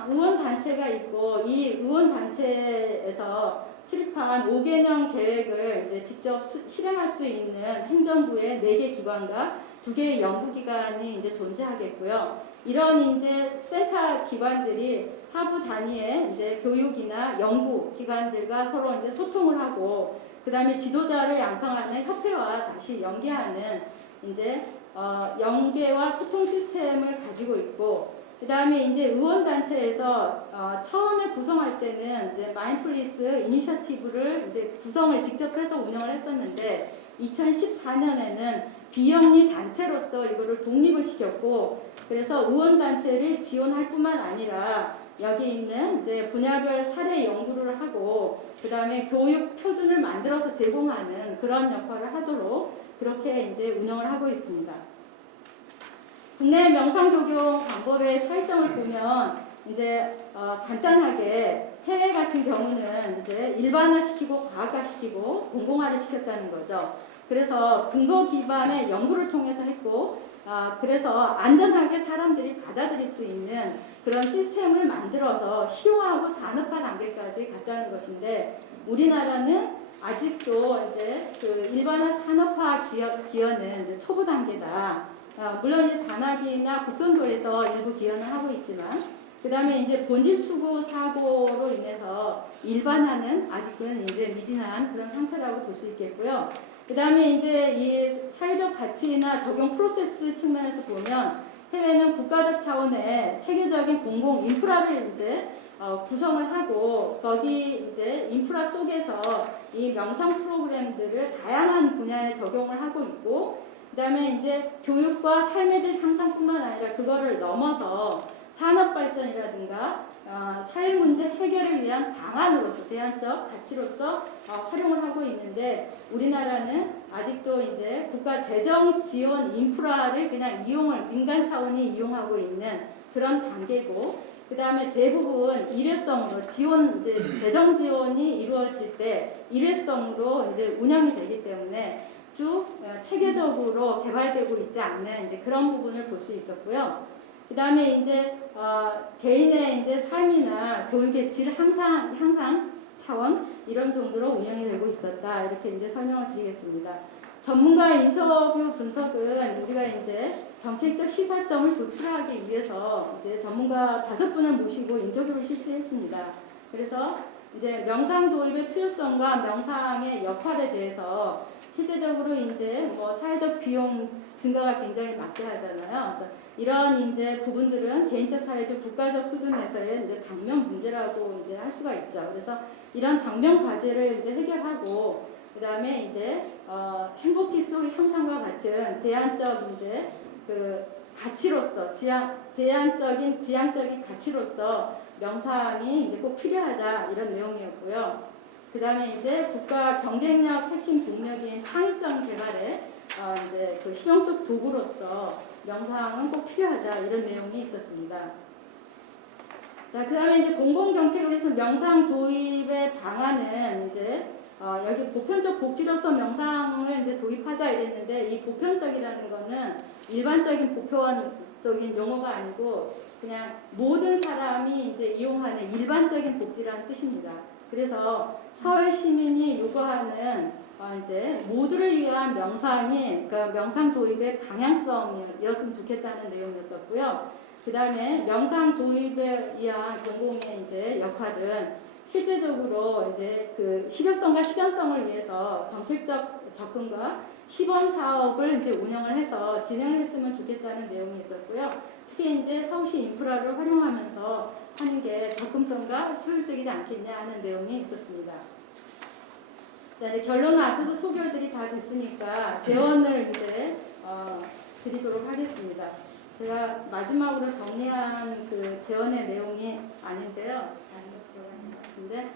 의원 단체가 있고, 이 의원 단체에서 수립한 5개년 계획을 이제 직접 실행할 수 있는 행정부의 4개 기관과 2개의 연구기관이 이제 존재하겠고요. 이런 이제 센터 기관들이 하부 단위의 이제 교육이나 연구 기관들과 서로 이제 소통을 하고, 그 다음에 지도자를 양성하는 협회와 다시 연계하는 이제 연계와 소통 시스템을 가지고 있고, 그 다음에 이제 의원단체에서 처음에 구성할 때는 이제 마인드풀니스 이니셔티브를 이제 구성을 직접 해서 운영을 했었는데, 2014년에는 비영리 단체로서 이거를 독립을 시켰고, 그래서 의원단체를 지원할 뿐만 아니라 여기 있는 이제 분야별 사례 연구를 하고, 그 다음에 교육 표준을 만들어서 제공하는 그런 역할을 하도록 그렇게 이제 운영을 하고 있습니다. 국내 명상 적용 방법의 차이점을 보면 이제 간단하게 해외 같은 경우는 이제 일반화시키고 과학화시키고 공공화를 시켰다는 거죠. 그래서 근거 기반의 연구를 통해서 했고, 그래서 안전하게 사람들이 받아들일 수 있는 그런 시스템을 만들어서 실용화하고 산업화 단계까지 갔다는 것인데, 우리나라는 아직도 이제 그 일반화 산업화 기여는 이제 초보 단계다. 물론 이제 단학이나 국선도에서 일부 기여는 하고 있지만, 그 다음에 이제 본질 추구 사고로 인해서 일반화는 아직은 이제 미진한 그런 상태라고 볼 수 있겠고요. 그 다음에 이제 이 사회적 가치나 적용 프로세스 측면에서 보면, 해외는 국가적 차원의 체계적인 공공 인프라를 이제 구성을 하고, 거기 이제 인프라 속에서 이 명상 프로그램들을 다양한 분야에 적용을 하고 있고, 그 다음에 이제 교육과 삶의 질 향상뿐만 아니라 그거를 넘어서 산업 발전이라든가 사회 문제 해결을 위한 방안으로서 대한 대안적 가치로서 활용을 하고 있는데 우리나라는 아직도 이제 국가 재정 지원 인프라를 그냥 민간 차원이 이용하고 있는 그런 단계고 그 다음에 대부분 일회성으로 재정 지원이 이루어질 때 일회성으로 이제 운영이 되기 때문에 쭉 체계적으로 개발되고 있지 않는 이제 그런 부분을 볼 수 있었고요. 그 다음에 이제 개인의 이제 삶이나 교육의 질 향상 차원 이런 정도로 운영이 되고 있었다 이렇게 이제 설명을 드리겠습니다. 전문가 인터뷰 분석은 우리가 이제 정책적 시사점을 도출하기 위해서 이제 전문가 5분을 모시고 인터뷰를 실시했습니다. 그래서 이제 명상 도입의 필요성과 명상의 역할에 대해서 실제적으로 이제 뭐 사회적 비용 증가가 굉장히 막대하잖아요. 그래서 이런 이제 부분들은 개인적, 사회적, 국가적 수준에서의 이제 당면 문제라고 이제 할 수가 있죠. 그래서 이런 당면 과제를 이제 해결하고 그 다음에 이제 행복 지수 향상과 같은 대안적 이제 그 가치로서 대안적인 지향적인 가치로서 명상이 이제 꼭 필요하다 이런 내용이었고요. 그 다음에 이제 국가 경쟁력 핵심 동력인 창의성 개발에 이제 그 실용적 도구로서 명상은 꼭 필요하다 이런 내용이 있었습니다. 자, 그 다음에 이제 공공정책으로 해서 명상 도입의 방안은 이제 여기 보편적 복지로서 명상을 이제 도입하자 이랬는데 이 보편적이라는 거는 일반적인 보편적인 용어가 아니고 그냥 모든 사람이 이제 이용하는 일반적인 복지라는 뜻입니다. 그래서 사회 시민이 요구하는 이제 모두를 위한 명상이 그러니까 명상 도입의 방향성이었으면 좋겠다는 내용이었었고요. 그 다음에 명상 도입에 의한 공공의 이제 역할은 실제적으로 이제 그 실효성과 실현성을 위해서 정책적 접근과 시범 사업을 이제 운영을 해서 진행을 했으면 좋겠다는 내용이 있었고요. 특히 이제 서울시 인프라를 활용하면서 하는 게 접근성과 효율적이지 않겠냐 하는 내용이 있었습니다. 자, 이제 결론은 앞에서 소결들이 다 됐으니까 재원을 이제 드리도록 하겠습니다. 제가 마지막으로 정리한 그 재원의 내용이 아닌데요. 잘못 들어간 것 같은데.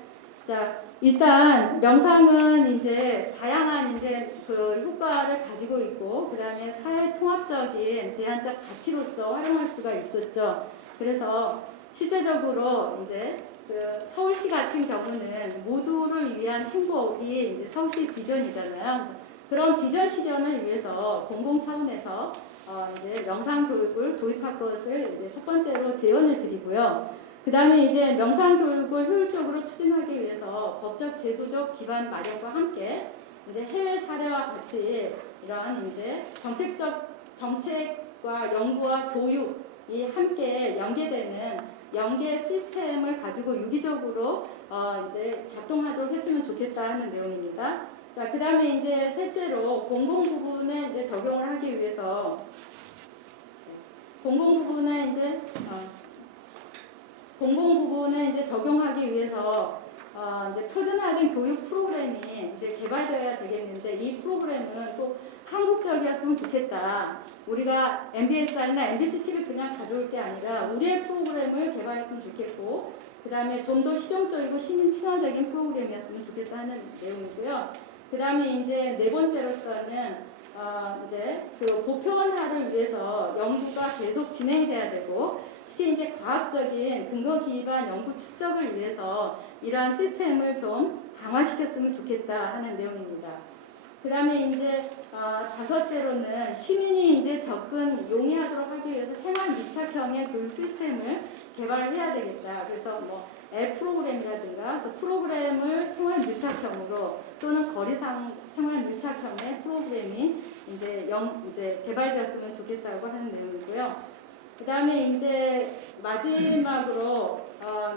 자, 일단 명상은 이제 다양한 이제 그 효과를 가지고 있고, 그 다음에 사회 통합적인 대안적 가치로서 활용할 수가 있었죠. 그래서 실제적으로 이제 그 서울시 같은 경우는 모두를 위한 행복이 이제 서울시 비전이잖아요. 그런 비전 실현을 위해서 공공 차원에서 이제 명상 교육을 도입할 것을 이제 첫 번째로 제언을 드리고요. 그 다음에 이제 명상 교육을 효율적으로 추진하기 위해서 법적 제도적 기반 마련과 함께 이제 해외 사례와 같이 이러한 이제 정책과 연구와 교육이 함께 연계되는 연계 시스템을 가지고 유기적으로 이제 작동하도록 했으면 좋겠다 하는 내용입니다. 자, 그 다음에 이제 셋째로 공공 부분에 이제 적용을 하기 위해서 공공 부분에 이제 적용하기 위해서 이제 표준화된 교육 프로그램이 이제 개발되어야 되겠는데 이 프로그램은 꼭 한국적이었으면 좋겠다. 우리가 MBSR이나 MBC TV 그냥 가져올 게 아니라 우리의 프로그램을 개발했으면 좋겠고 그 다음에 좀 더 실용적이고 시민 친화적인 프로그램이었으면 좋겠다 하는 내용이고요. 그 다음에 이제 네 번째로서는 이제 그 보편화를 위해서 연구가 계속 진행이 돼야 되고 특히 이제 과학적인 근거 기반 연구 축적을 위해서 이러한 시스템을 좀 강화시켰으면 좋겠다 하는 내용입니다. 그 다음에 이제 다섯째로는 시민이 이제 접근 용이하도록 하기 위해서 생활 밀착형의 교육 시스템을 개발을 해야 되겠다. 그래서 뭐 앱 프로그램이라든가 그 프로그램을 생활 밀착형으로 또는 거리상 생활 밀착형의 프로그램이 이제 개발되었으면 좋겠다고 하는 내용이고요. 그 다음에 이제 마지막으로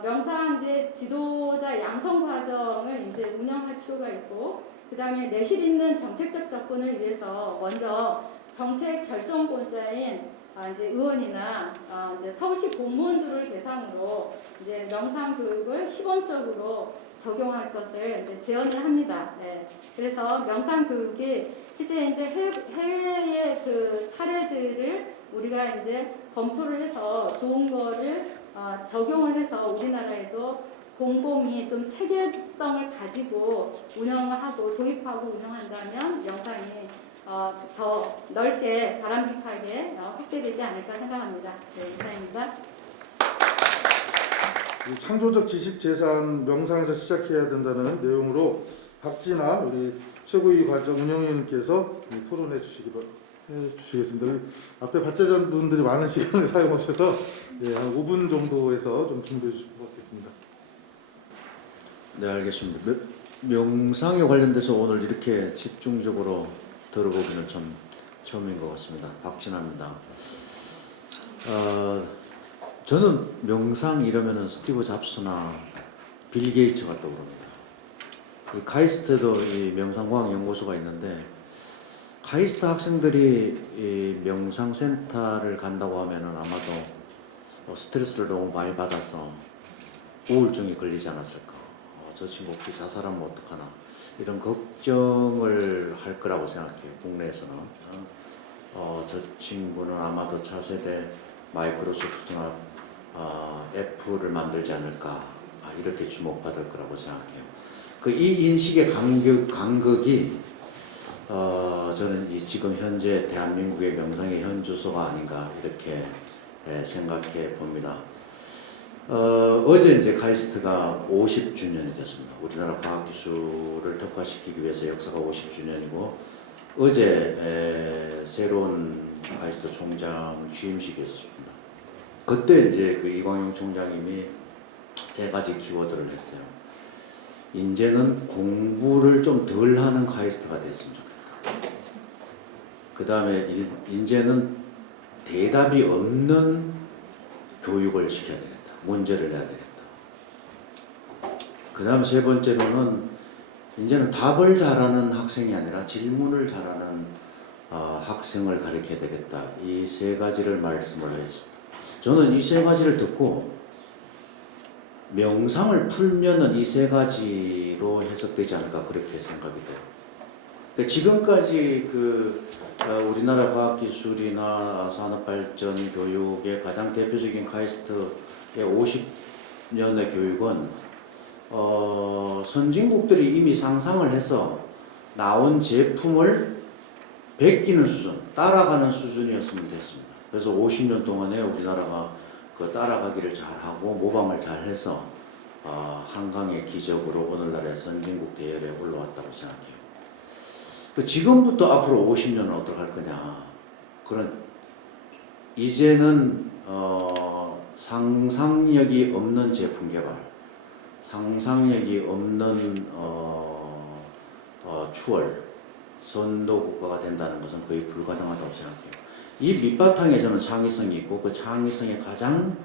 명상 이제 지도자 양성 과정을 이제 운영할 필요가 있고, 그 다음에 내실 있는 정책적 접근을 위해서 먼저 정책 결정권자인 이제 의원이나 이제 서울시 공무원들을 대상으로 이제 명상 교육을 시범적으로 적용할 것을 이제 제언을 합니다. 네. 그래서 명상 교육이 실제 이제 해외의 그 사례들을 우리가 이제 검토를 해서 좋은 거를 적용을 해서 우리나라에도 공공이 좀 체계성을 가지고 운영을 하고 도입하고 운영한다면 명상이 더 넓게 바람직하게 확대되지 않을까 생각합니다. 네, 이상입니다. 이 창조적 지식 재산 명상에서 시작해야 된다는 내용으로 박진아 우리 최고위 과정 운영위원님께서 토론해 주시겠습니다. 우리 앞에 발제자분들이 많은 시간을 사용하셔서 한 5분 정도에서 좀 준비해 주실 것 같겠습니다. 네, 알겠습니다. 명상에 관련돼서 오늘 이렇게 집중적으로 들어보기는 좀 처음인 것 같습니다. 박진아입니다. 저는 명상 이러면은 스티브 잡스나 빌 게이츠가 떠오릅니다. 이 카이스트도 이 명상과학 연구소가 있는데 카이스트 학생들이 이 명상센터를 간다고 하면은 아마도 스트레스를 너무 많이 받아서 우울증이 걸리지 않았을까. 저 친구 혹시 자살하면 어떡하나 이런 걱정을 할 거라고 생각해요. 국내에서는 저 친구는 아마도 차세대 마이크로소프트나 애플을 만들지 않을까 이렇게 주목받을 거라고 생각해요. 이 인식의 간극이 저는 지금 현재 대한민국의 명상의 현주소가 아닌가 이렇게 생각해 봅니다. 어제 이제 카이스트가 50주년이 됐습니다. 우리나라 과학기술을 덕화시키기 위해서 역사가 50주년이고 어제 새로운 카이스트 총장 취임식이 있었습니다. 그때 이제 그 이광용 총장님이 3가지 키워드를 했어요. 이제는 공부를 좀 덜 하는 카이스트가 됐으면 좋겠다. 그 다음에 이제는 대답이 없는 교육을 시켜야 되겠다. 문제를 내야 되겠다. 그 다음 3번째로는 이제는 답을 잘하는 학생이 아니라 질문을 잘하는 학생을 가르쳐야 되겠다. 이 3가지를 말씀을 하셨습니다. 저는 이 3가지를 듣고 명상을 풀면은 이 3가지로 해석되지 않을까 그렇게 생각이 돼요. 그러니까 지금까지 우리나라 과학기술이나 산업발전 교육의 가장 대표적인 카이스트의 50년의 교육은 선진국들이 이미 상상을 해서 나온 제품을 베끼는 수준, 따라가는 수준이었으면 됐습니다. 그래서 50년 동안에 우리나라가 그 따라가기를 잘하고 모방을 잘해서 한강의 기적으로 오늘날의 선진국 대열에 올라왔다고 생각해요. 지금부터 앞으로 50년은 어떻게 할 거냐. 이제는 상상력이 없는 제품 개발, 상상력이 없는 추월, 선도국가가 된다는 것은 거의 불가능하다고 생각해요. 이 밑바탕에 저는 창의성이 있고 그 창의성의 가장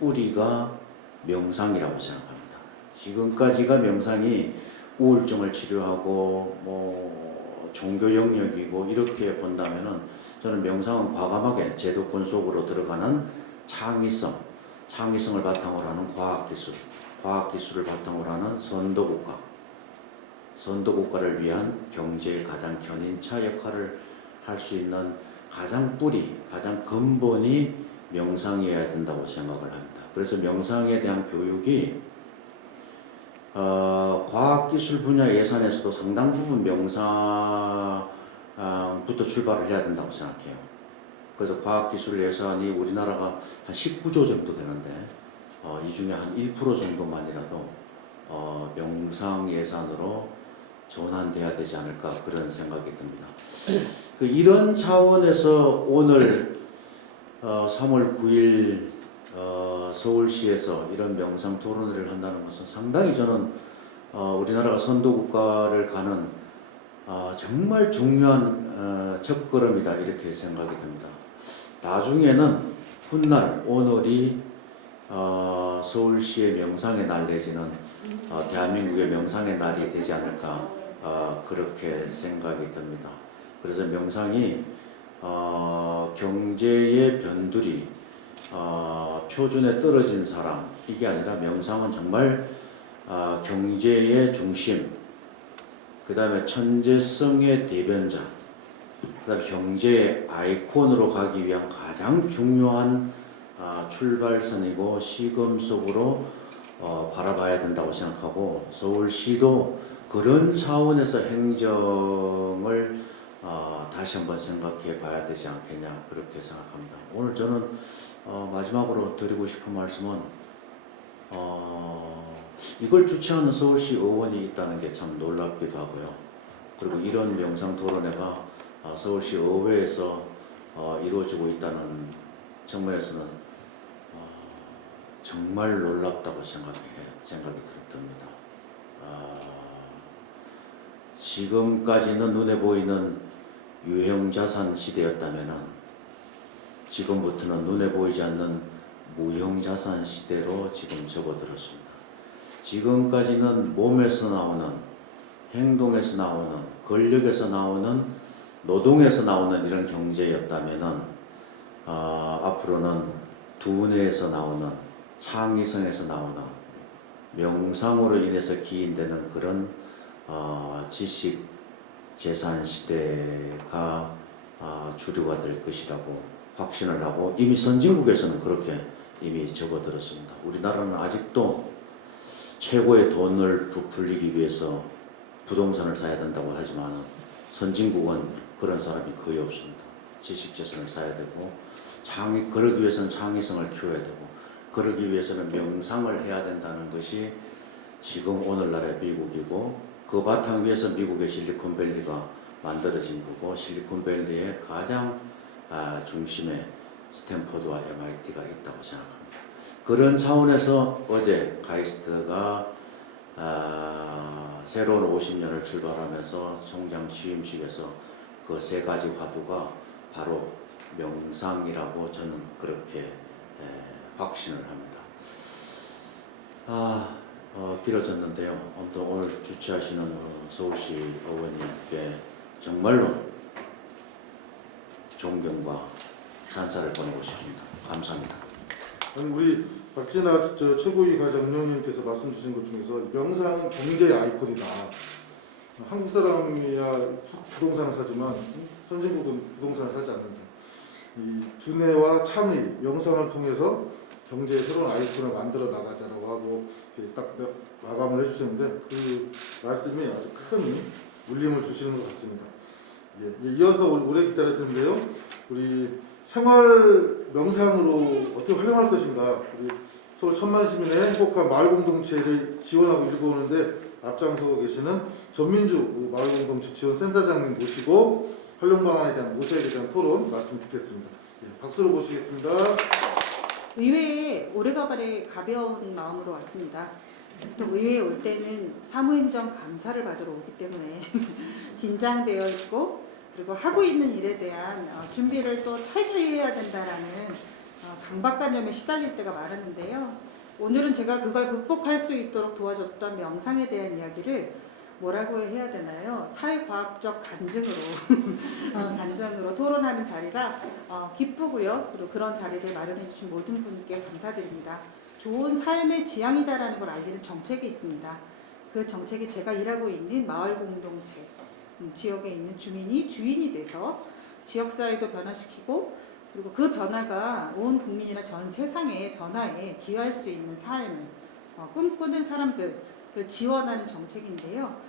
뿌리가 명상이라고 생각합니다. 지금까지가 명상이 우울증을 치료하고 종교 영역이고 이렇게 본다면은 저는 명상은 과감하게 제도권 속으로 들어가는 창의성을 바탕으로 하는 과학기술을 바탕으로 하는 선도국가를 위한 경제의 가장 견인차 역할을 할 수 있는 가장 근본이 명상이어야 된다고 생각을 합니다. 그래서 명상에 대한 교육이 과학기술 분야 예산에서도 상당 부분 명상부터 출발을 해야 된다고 생각해요. 그래서 과학기술 예산이 우리나라가 한 19조 정도 되는데 이 중에 한 1% 정도만이라도 명상 예산으로 전환돼야 되지 않을까 그런 생각이 듭니다. 이런 차원에서 오늘 3월 9일 서울시에서 이런 명상 토론회를 한다는 것은 상당히 저는 우리나라가 선도국가를 가는 정말 중요한 첫걸음이다 이렇게 생각이 듭니다. 나중에는 훗날 오늘이 서울시의 명상의 날 내지는 대한민국의 명상의 날이 되지 않을까 그렇게 생각이 듭니다. 그래서 명상이 경제의 변두리 표준에 떨어진 사람 이게 아니라 명상은 정말 경제의 중심, 그 다음에 천재성의 대변자, 그 다음에 경제의 아이콘으로 가기 위한 가장 중요한 출발선이고 시금 속으로 바라봐야 된다고 생각하고 서울시도 그런 차원에서 행정을 다시 한번 생각해 봐야 되지 않겠냐 그렇게 생각합니다. 오늘 저는 마지막으로 드리고 싶은 말씀은 이걸 주최하는 서울시 의원이 있다는 게 참 놀랍기도 하고요. 그리고 이런 명상 토론회가 서울시 의회에서 이루어지고 있다는 측면에서는 정말 놀랍다고 생각이 듭니다. 지금까지는 눈에 보이는 유형자산 시대였다면 지금부터는 눈에 보이지 않는 무형자산 시대로 지금 접어들었습니다. 지금까지는 몸에서 나오는, 행동에서 나오는, 권력에서 나오는, 노동에서 나오는 이런 경제였다면 앞으로는 두뇌에서 나오는, 창의성에서 나오는, 명상으로 인해서 기인되는 그런 지식 재산 시대가 주류가 될 것이라고 확신을 하고 이미 선진국에서는 그렇게 이미 접어들었습니다. 우리나라는 아직도 최고의 돈을 부풀리기 위해서 부동산을 사야 된다고 하지만 선진국은 그런 사람이 거의 없습니다. 지식 재산을 사야 되고 그러기 위해서는 창의성을 키워야 되고 그러기 위해서는 명상을 해야 된다는 것이 지금 오늘날의 미국이고 그 바탕 위에서 미국의 실리콘밸리가 만들어진 거고 실리콘밸리의 가장 중심에 스탠포드와 MIT가 있다고 생각합니다. 그런 차원에서 어제 카이스트가 새로운 50년을 출발하면서 총장 취임식에서 그 세 가지 화두가 바로 명상이라고 저는 그렇게 확신을 합니다. 길어졌는데요. 아무튼 오늘 주최하시는 서울시 의원님께 정말로 존경과 찬사를 보내고 싶습니다. 감사합니다. 우리 박진아 최고위 과장 운영님께서 말씀 주신 것 중에서 명상은 경제의 아이콘이다. 한국 사람이야 부동산을 사지만 선진국은 부동산을 사지 않는다. 이 두뇌와 창의, 명상을 통해서 경제의 새로운 아이콘을 만들어 나가자라고 하고 딱 마감을 해주셨는데 그 말씀이 아주 큰 울림을 주시는 것 같습니다. 이어서 오래 기다렸는데요. 우리 생활 명상으로 어떻게 활용할 것인가, 우리 서울 천만 시민의 행복한 마을 공동체를 지원하고 일궈오는데 앞장서고 계시는 전민주 마을 공동체 지원 센터장님 모시고 활용 방안에 대한 모색에 대한 토론 말씀 듣겠습니다. 박수로 모시겠습니다. 의회에 오래간만에 가벼운 마음으로 왔습니다. 또 의회에 올 때는 사무행정 감사를 받으러 오기 때문에 긴장되어 있고 그리고 하고 있는 일에 대한 준비를 또 철저히 해야 된다라는 강박관념에 시달릴 때가 많았는데요. 오늘은 제가 그걸 극복할 수 있도록 도와줬던 명상에 대한 이야기를 뭐라고 해야 되나요? 사회과학적 간증으로 토론하는 자리가 기쁘고요. 그리고 그런 자리를 마련해 주신 모든 분께 감사드립니다. 좋은 삶의 지향이다라는 걸 알리는 정책이 있습니다. 그 정책이 제가 일하고 있는 마을 공동체, 지역에 있는 주민이 주인이 돼서 지역사회도 변화시키고 그리고 그 변화가 온 국민이나 전 세상의 변화에 기여할 수 있는 삶을 꿈꾸는 사람들을 지원하는 정책인데요.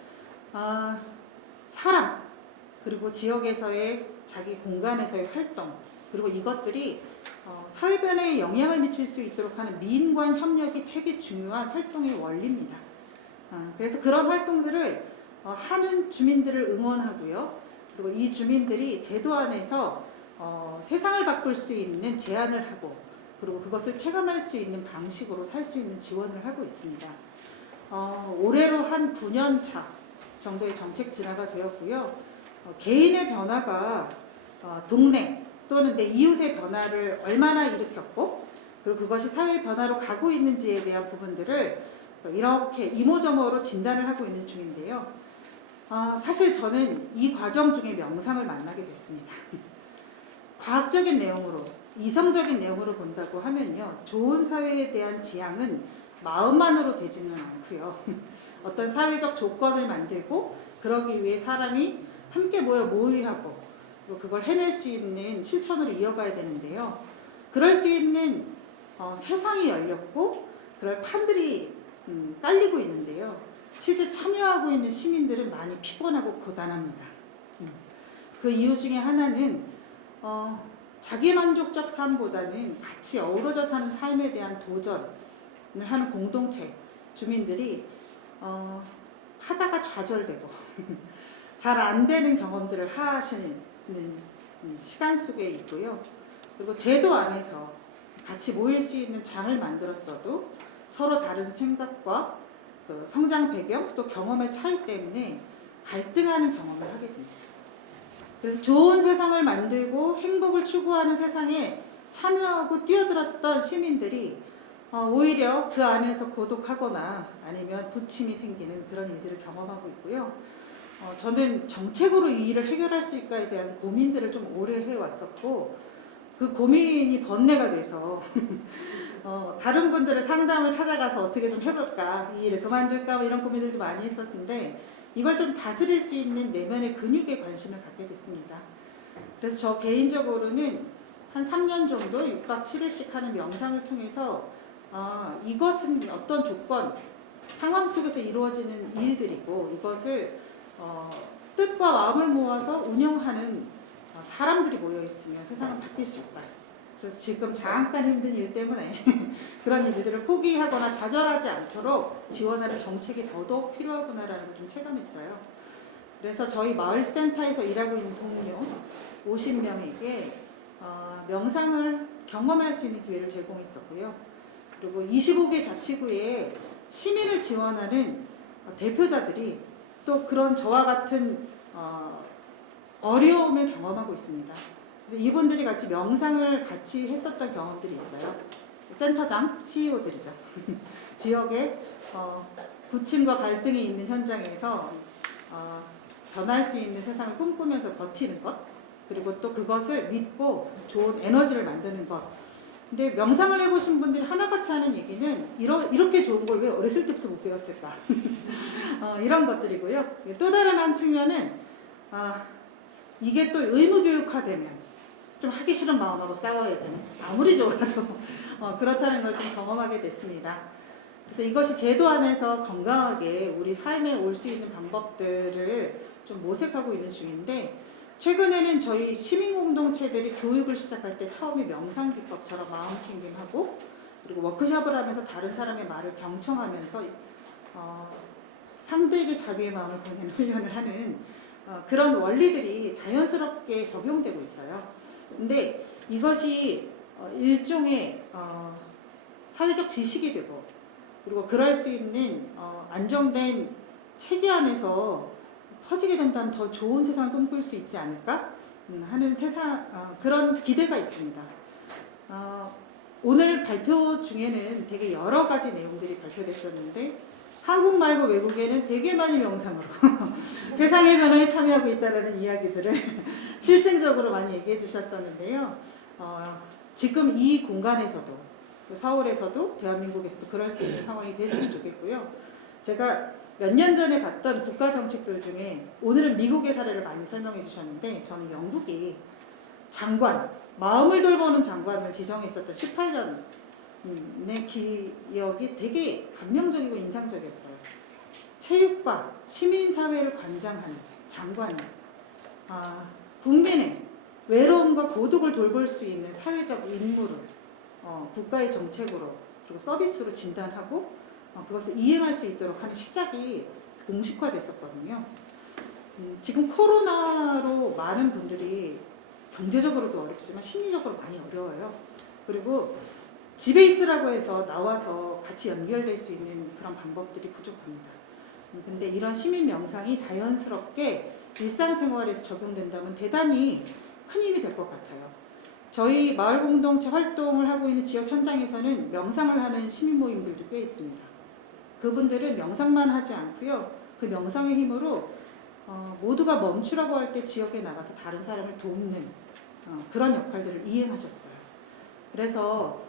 사람 그리고 지역에서의 자기 공간에서의 활동 그리고 이것들이 사회 변화에 영향을 미칠 수 있도록 하는 미인 간 협력이 되게 중요한 활동의 원리입니다. 그래서 그런 활동들을 하는 주민들을 응원하고요. 그리고 이 주민들이 제도 안에서 세상을 바꿀 수 있는 제안을 하고 그리고 그것을 체감할 수 있는 방식으로 살 수 있는 지원을 하고 있습니다. 올해로 한 9년 차 정도의 정책 진화가 되었고요. 개인의 변화가 동네 또는 내 이웃의 변화를 얼마나 일으켰고 그리고 그것이 사회 변화로 가고 있는지에 대한 부분들을 이렇게 이모저모로 진단을 하고 있는 중인데요. 사실 저는 이 과정 중에 명상을 만나게 됐습니다. 과학적인 내용으로, 이성적인 내용으로 본다고 하면요. 좋은 사회에 대한 지향은 마음만으로 되지는 않고요. 어떤 사회적 조건을 만들고 그러기 위해 사람이 함께 모여 모의하고 그걸 해낼 수 있는 실천으로 이어가야 되는데요. 그럴 수 있는 세상이 열렸고 그럴 판들이 깔리고 있는데요. 실제 참여하고 있는 시민들은 많이 피곤하고 고단합니다. 그 이유 중에 하나는 자기만족적 삶보다는 같이 어우러져 사는 삶에 대한 도전을 하는 공동체 주민들이 하다가 좌절되고 잘 안 되는 경험들을 하시는 시간 속에 있고요. 그리고 제도 안에서 같이 모일 수 있는 장을 만들었어도 서로 다른 생각과 그 성장 배경 또 경험의 차이 때문에 갈등하는 경험을 하게 됩니다. 그래서 좋은 세상을 만들고 행복을 추구하는 세상에 참여하고 뛰어들었던 시민들이 오히려 그 안에서 고독하거나 아니면 부침이 생기는 그런 일들을 경험하고 있고요. 저는 정책으로 이 일을 해결할 수 있을까에 대한 고민들을 좀 오래 해왔었고 그 고민이 번뇌가 돼서 다른 분들의 상담을 찾아가서 어떻게 좀 해볼까, 이 일을 그만둘까 뭐 이런 고민들도 많이 했었는데 이걸 좀 다스릴 수 있는 내면의 근육에 관심을 갖게 됐습니다. 그래서 저 개인적으로는 한 3년 정도 6박 7일씩 하는 명상을 통해서 이것은 어떤 조건, 상황 속에서 이루어지는 일들이고 이것을 뜻과 마음을 모아서 운영하는 사람들이 모여 있으면 세상은 바뀔 수 있다. 그래서 지금 잠깐 힘든 일 때문에 그런 일들을 포기하거나 좌절하지 않도록 지원하는 정책이 더더욱 필요하구나라는 걸 좀 체감했어요. 그래서 저희 마을센터에서 일하고 있는 동료 50명에게 명상을 경험할 수 있는 기회를 제공했었고요. 그리고 25개 자치구에 시민을 지원하는 대표자들이 또 그런 저와 같은 어려움을 경험하고 있습니다. 그래서 이분들이 같이 명상을 같이 했었던 경험들이 있어요. 센터장, CEO들이죠. 지역에 부침과 갈등이 있는 현장에서 변할 수 있는 세상을 꿈꾸면서 버티는 것, 그리고 또 그것을 믿고 좋은 에너지를 만드는 것. 근데 명상을 해보신 분들이 하나같이 하는 얘기는 이렇게 좋은 걸 왜 어렸을 때부터 못 배웠을까? 이런 것들이고요. 또 다른 한 측면은 이게 또 의무교육화되면 좀 하기 싫은 마음하고 싸워야 되는, 아무리 좋아도 그렇다는 걸 좀 경험하게 됐습니다. 그래서 이것이 제도 안에서 건강하게 우리 삶에 올 수 있는 방법들을 좀 모색하고 있는 중인데, 최근에는 저희 시민공동체들이 교육을 시작할 때 처음에 명상기법처럼 마음챙김하고 그리고 워크숍을 하면서 다른 사람의 말을 경청하면서 상대에게 자비의 마음을 보내는 훈련을 하는 그런 원리들이 자연스럽게 적용되고 있어요. 근데 이것이 일종의 사회적 지식이 되고 그리고 그럴 수 있는 안정된 체계 안에서 퍼지게 된다면 더 좋은 세상을 꿈꿀 수 있지 않을까 하는 그런 기대가 있습니다. 오늘 발표 중에는 되게 여러 가지 내용들이 발표됐었는데 한국 말고 외국에는 되게 많이 명상으로 세상의 변화에 참여하고 있다는 이야기들을 실증적으로 많이 얘기해 주셨었는데요. 지금 이 공간에서도 서울에서도 대한민국에서도 그럴 수 있는 상황이 됐으면 좋겠고요. 제가 몇 년 전에 봤던 국가 정책들 중에 오늘은 미국의 사례를 많이 설명해 주셨는데 저는 영국이 장관, 마음을 돌보는 장관을 지정했었던 18년의 기억이 되게 감명적이고 인상적이었어요. 체육과 시민사회를 관장하는 장관이 국민의 외로움과 고독을 돌볼 수 있는 사회적 임무를 국가의 정책으로 그리고 서비스로 진단하고 그것을 이행할 수 있도록 하는 시작이 공식화됐었거든요. 지금 코로나로 많은 분들이 경제적으로도 어렵지만 심리적으로 많이 어려워요. 그리고 집에 있으라고 해서 나와서 같이 연결될 수 있는 그런 방법들이 부족합니다. 근데 이런 시민 명상이 자연스럽게 일상생활에서 적용된다면 대단히 큰 힘이 될 것 같아요. 저희 마을 공동체 활동을 하고 있는 지역 현장에서는 명상을 하는 시민 모임들도 꽤 있습니다. 그분들은 명상만 하지 않고요. 그 명상의 힘으로 모두가 멈추라고 할 때 지역에 나가서 다른 사람을 돕는 그런 역할들을 이행하셨어요. 그래서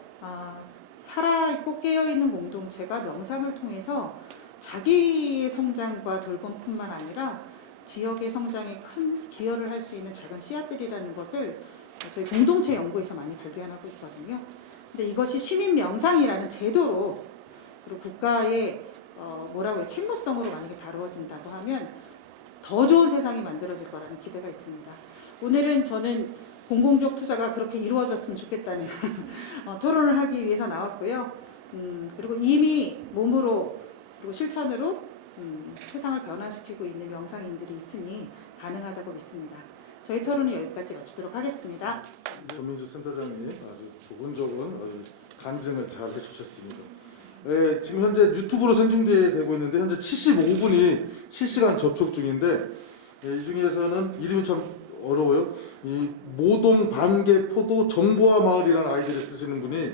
살아있고 깨어있는 공동체가 명상을 통해서 자기의 성장과 돌봄뿐만 아니라 지역의 성장에 큰 기여를 할 수 있는 작은 씨앗들이라는 것을 저희 공동체 연구에서 많이 발견하고 있거든요. 근데 이것이 시민 명상이라는 제도로 그리고 국가의 뭐라고요? 친모성으로 만약에 다루어진다고 하면 더 좋은 세상이 만들어질 거라는 기대가 있습니다. 오늘은 저는 공공적 투자가 그렇게 이루어졌으면 좋겠다는 토론을 하기 위해서 나왔고요. 그리고 이미 몸으로 그리고 실천으로 세상을 변화시키고 있는 명상인들이 있으니 가능하다고 믿습니다. 저희 토론은 여기까지 마치도록 하겠습니다. 전민주 센터장님 아주 부분적인 간증을 잘 해주셨습니다. 네, 지금 현재 유튜브로 생중계되고 있는데 현재 75분이 실시간 접촉 중인데 이 중에서는 이름이 참 어려워요. 이 모동 반개 포도 정보화 마을이라는 아이디를 쓰시는 분이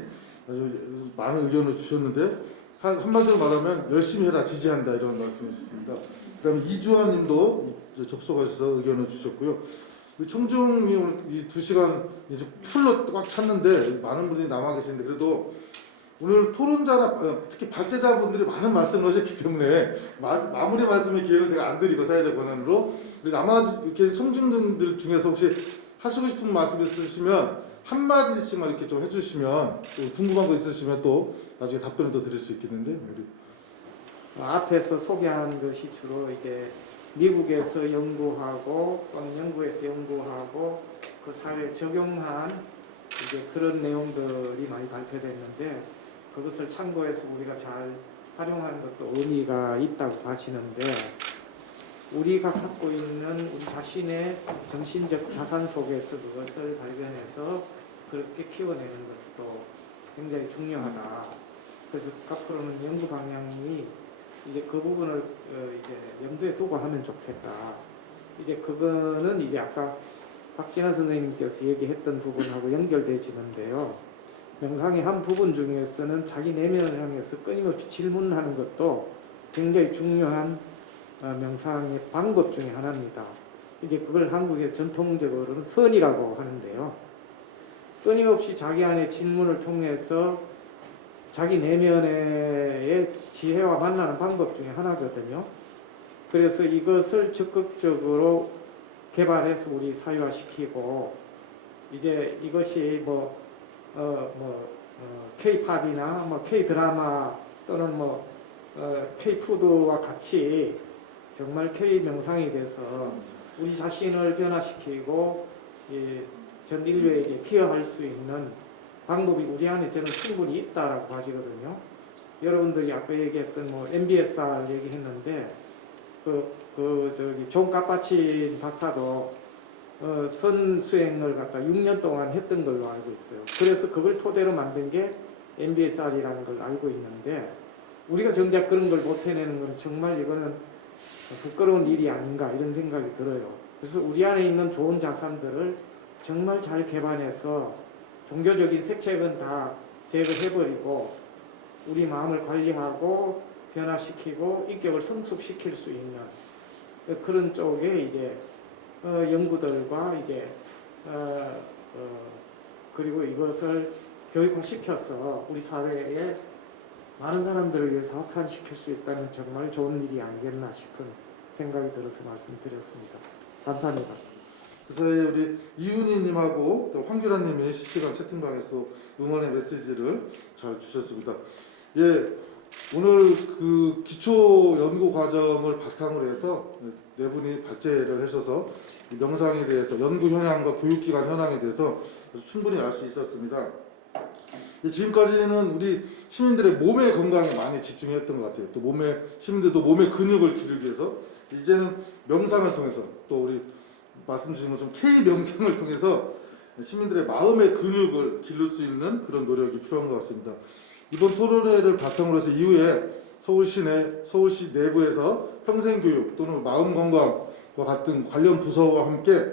아주 많은 의견을 주셨는데 한마디로 말하면 열심히 해라 지지한다 이런 말씀이셨습니다. 그다음에 이주환님도 접속하셔서 의견을 주셨고요. 우리 총중이 오늘 이 2시간 이제 풀로 꽉 찼는데 많은 분들이 남아 계시는데 그래도 오늘 토론자나 특히 발제자분들이 많은 말씀을 하셨기 때문에 마무리 말씀의 기회를 제가 안 드리고 사회적 권한으로 우리 나머지 이렇게 청중들 중에서 혹시 하시고 싶은 말씀 있으시면 한마디씩만 이렇게 좀 해주시면 또 궁금한 거 있으시면 또 나중에 답변을 더 드릴 수 있겠는데 우리 앞에서 소개한 것이 주로 이제 미국에서 연구하고 또는 영국에서 연구하고 그 사회에 적용한 이제 그런 내용들이 많이 발표됐는데 그것을 참고해서 우리가 잘 활용하는 것도 의미가 있다고 봐지는데 우리가 갖고 있는 우리 자신의 정신적 자산 속에서 그것을 발견해서 그렇게 키워내는 것도 굉장히 중요하다. 그래서 앞으로는 연구 방향이 이제 그 부분을 이제 염두에 두고 하면 좋겠다. 이제 그거는 이제 아까 박진아 선생님께서 얘기했던 부분하고 연결되지는데요. 명상의 한 부분 중에서는 자기 내면을 향해서 끊임없이 질문하는 것도 굉장히 중요한 명상의 방법 중에 하나입니다. 이제 그걸 한국의 전통적으로는 선이라고 하는데요. 끊임없이 자기 안에 질문을 통해서 자기 내면의 지혜와 만나는 방법 중에 하나거든요. 그래서 이것을 적극적으로 개발해서 우리 사회화시키고 이제 이것이 K-팝이나 K-드라마 또는 K-푸드와 같이 정말 K-명상이 돼서 우리 자신을 변화시키고 전 인류에게 기여할 수 있는 방법이 우리 안에 저는 충분히 있다라고 봐지거든요. 여러분들이 아까 얘기했던 MBSR 얘기했는데 존 카파친 박사도 선수행을 갖다 6년 동안 했던 걸로 알고 있어요. 그래서 그걸 토대로 만든 게 MBSR이라는 걸 알고 있는데 우리가 정작 그런 걸 못 해내는 건 정말 이거는 부끄러운 일이 아닌가 이런 생각이 들어요. 그래서 우리 안에 있는 좋은 자산들을 정말 잘 개발해서 종교적인 색채는 다 제거해버리고 우리 마음을 관리하고 변화시키고 인격을 성숙시킬 수 있는 그런 쪽에 이제 연구들과 이제 그리고 이것을 교육화시켜서 우리 사회에 많은 사람들을 위해서 확산시킬 수 있다면 정말 좋은 일이 아니겠나 싶은 생각이 들어서 말씀드렸습니다. 감사합니다. 그래서 우리 이훈희님하고 또 황규라님이 실시간 채팅방에서 응원의 메시지를 잘 주셨습니다. 예, 오늘 그 기초 연구 과정을 바탕으로 해서 네 분이 발제를 하셔서 명상에 대해서 연구 현황과 교육기관 현황에 대해서 충분히 알 수 있었습니다. 지금까지는 우리 시민들의 몸의 건강에 많이 집중했던 것 같아요. 또 시민들도 몸의 근육을 기르기 위해서 이제는 명상을 통해서 또 우리 말씀 주신 것처럼 K 명상을 통해서 시민들의 마음의 근육을 기를 수 있는 그런 노력이 필요한 것 같습니다. 이번 토론회를 바탕으로 해서 이후에 서울시 내부에서 평생교육 또는 마음건강과 같은 관련 부서와 함께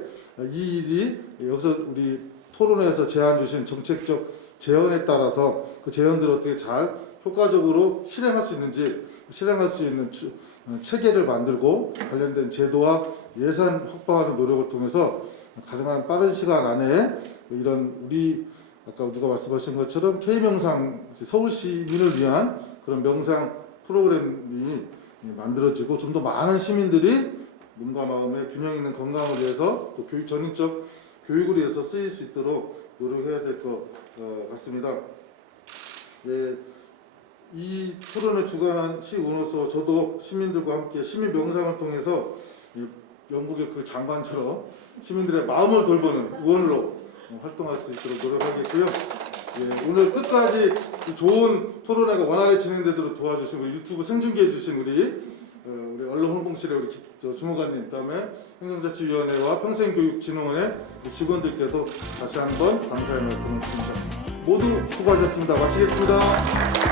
이 일이 여기서 우리 토론회에서 제안 주신 정책적 제언에 따라서 그 제언들을 어떻게 잘 효과적으로 실행할 수 있는지 실행할 수 있는 체계를 만들고 관련된 제도와 예산 확보하는 노력을 통해서 가능한 빠른 시간 안에 이런 우리 아까 누가 말씀하신 것처럼 K명상 서울시민을 위한 그런 명상 프로그램이 만들어지고 좀 더 많은 시민들이 몸과 마음의 균형 있는 건강을 위해서 또 전인적 교육을 위해서 쓰일 수 있도록 노력해야 될 것 같습니다. 예, 이 토론을 주관한 시의원으로서 저도 시민들과 함께 시민 명상을 통해서 이 영국의 그 장관처럼 시민들의 마음을 돌보는 의원으로 활동할 수 있도록 노력하겠고요. 예, 오늘 끝까지 이 좋은 토론회가 원활히 진행되도록 도와주신 우리 유튜브 생중계해 주신 우리 언론홍보실의 우리 주무관님, 그다음에 행정자치위원회와 평생교육진흥원의 직원들께도 다시 한번 감사의 말씀을 드립니다. 모두 수고하셨습니다. 마치겠습니다.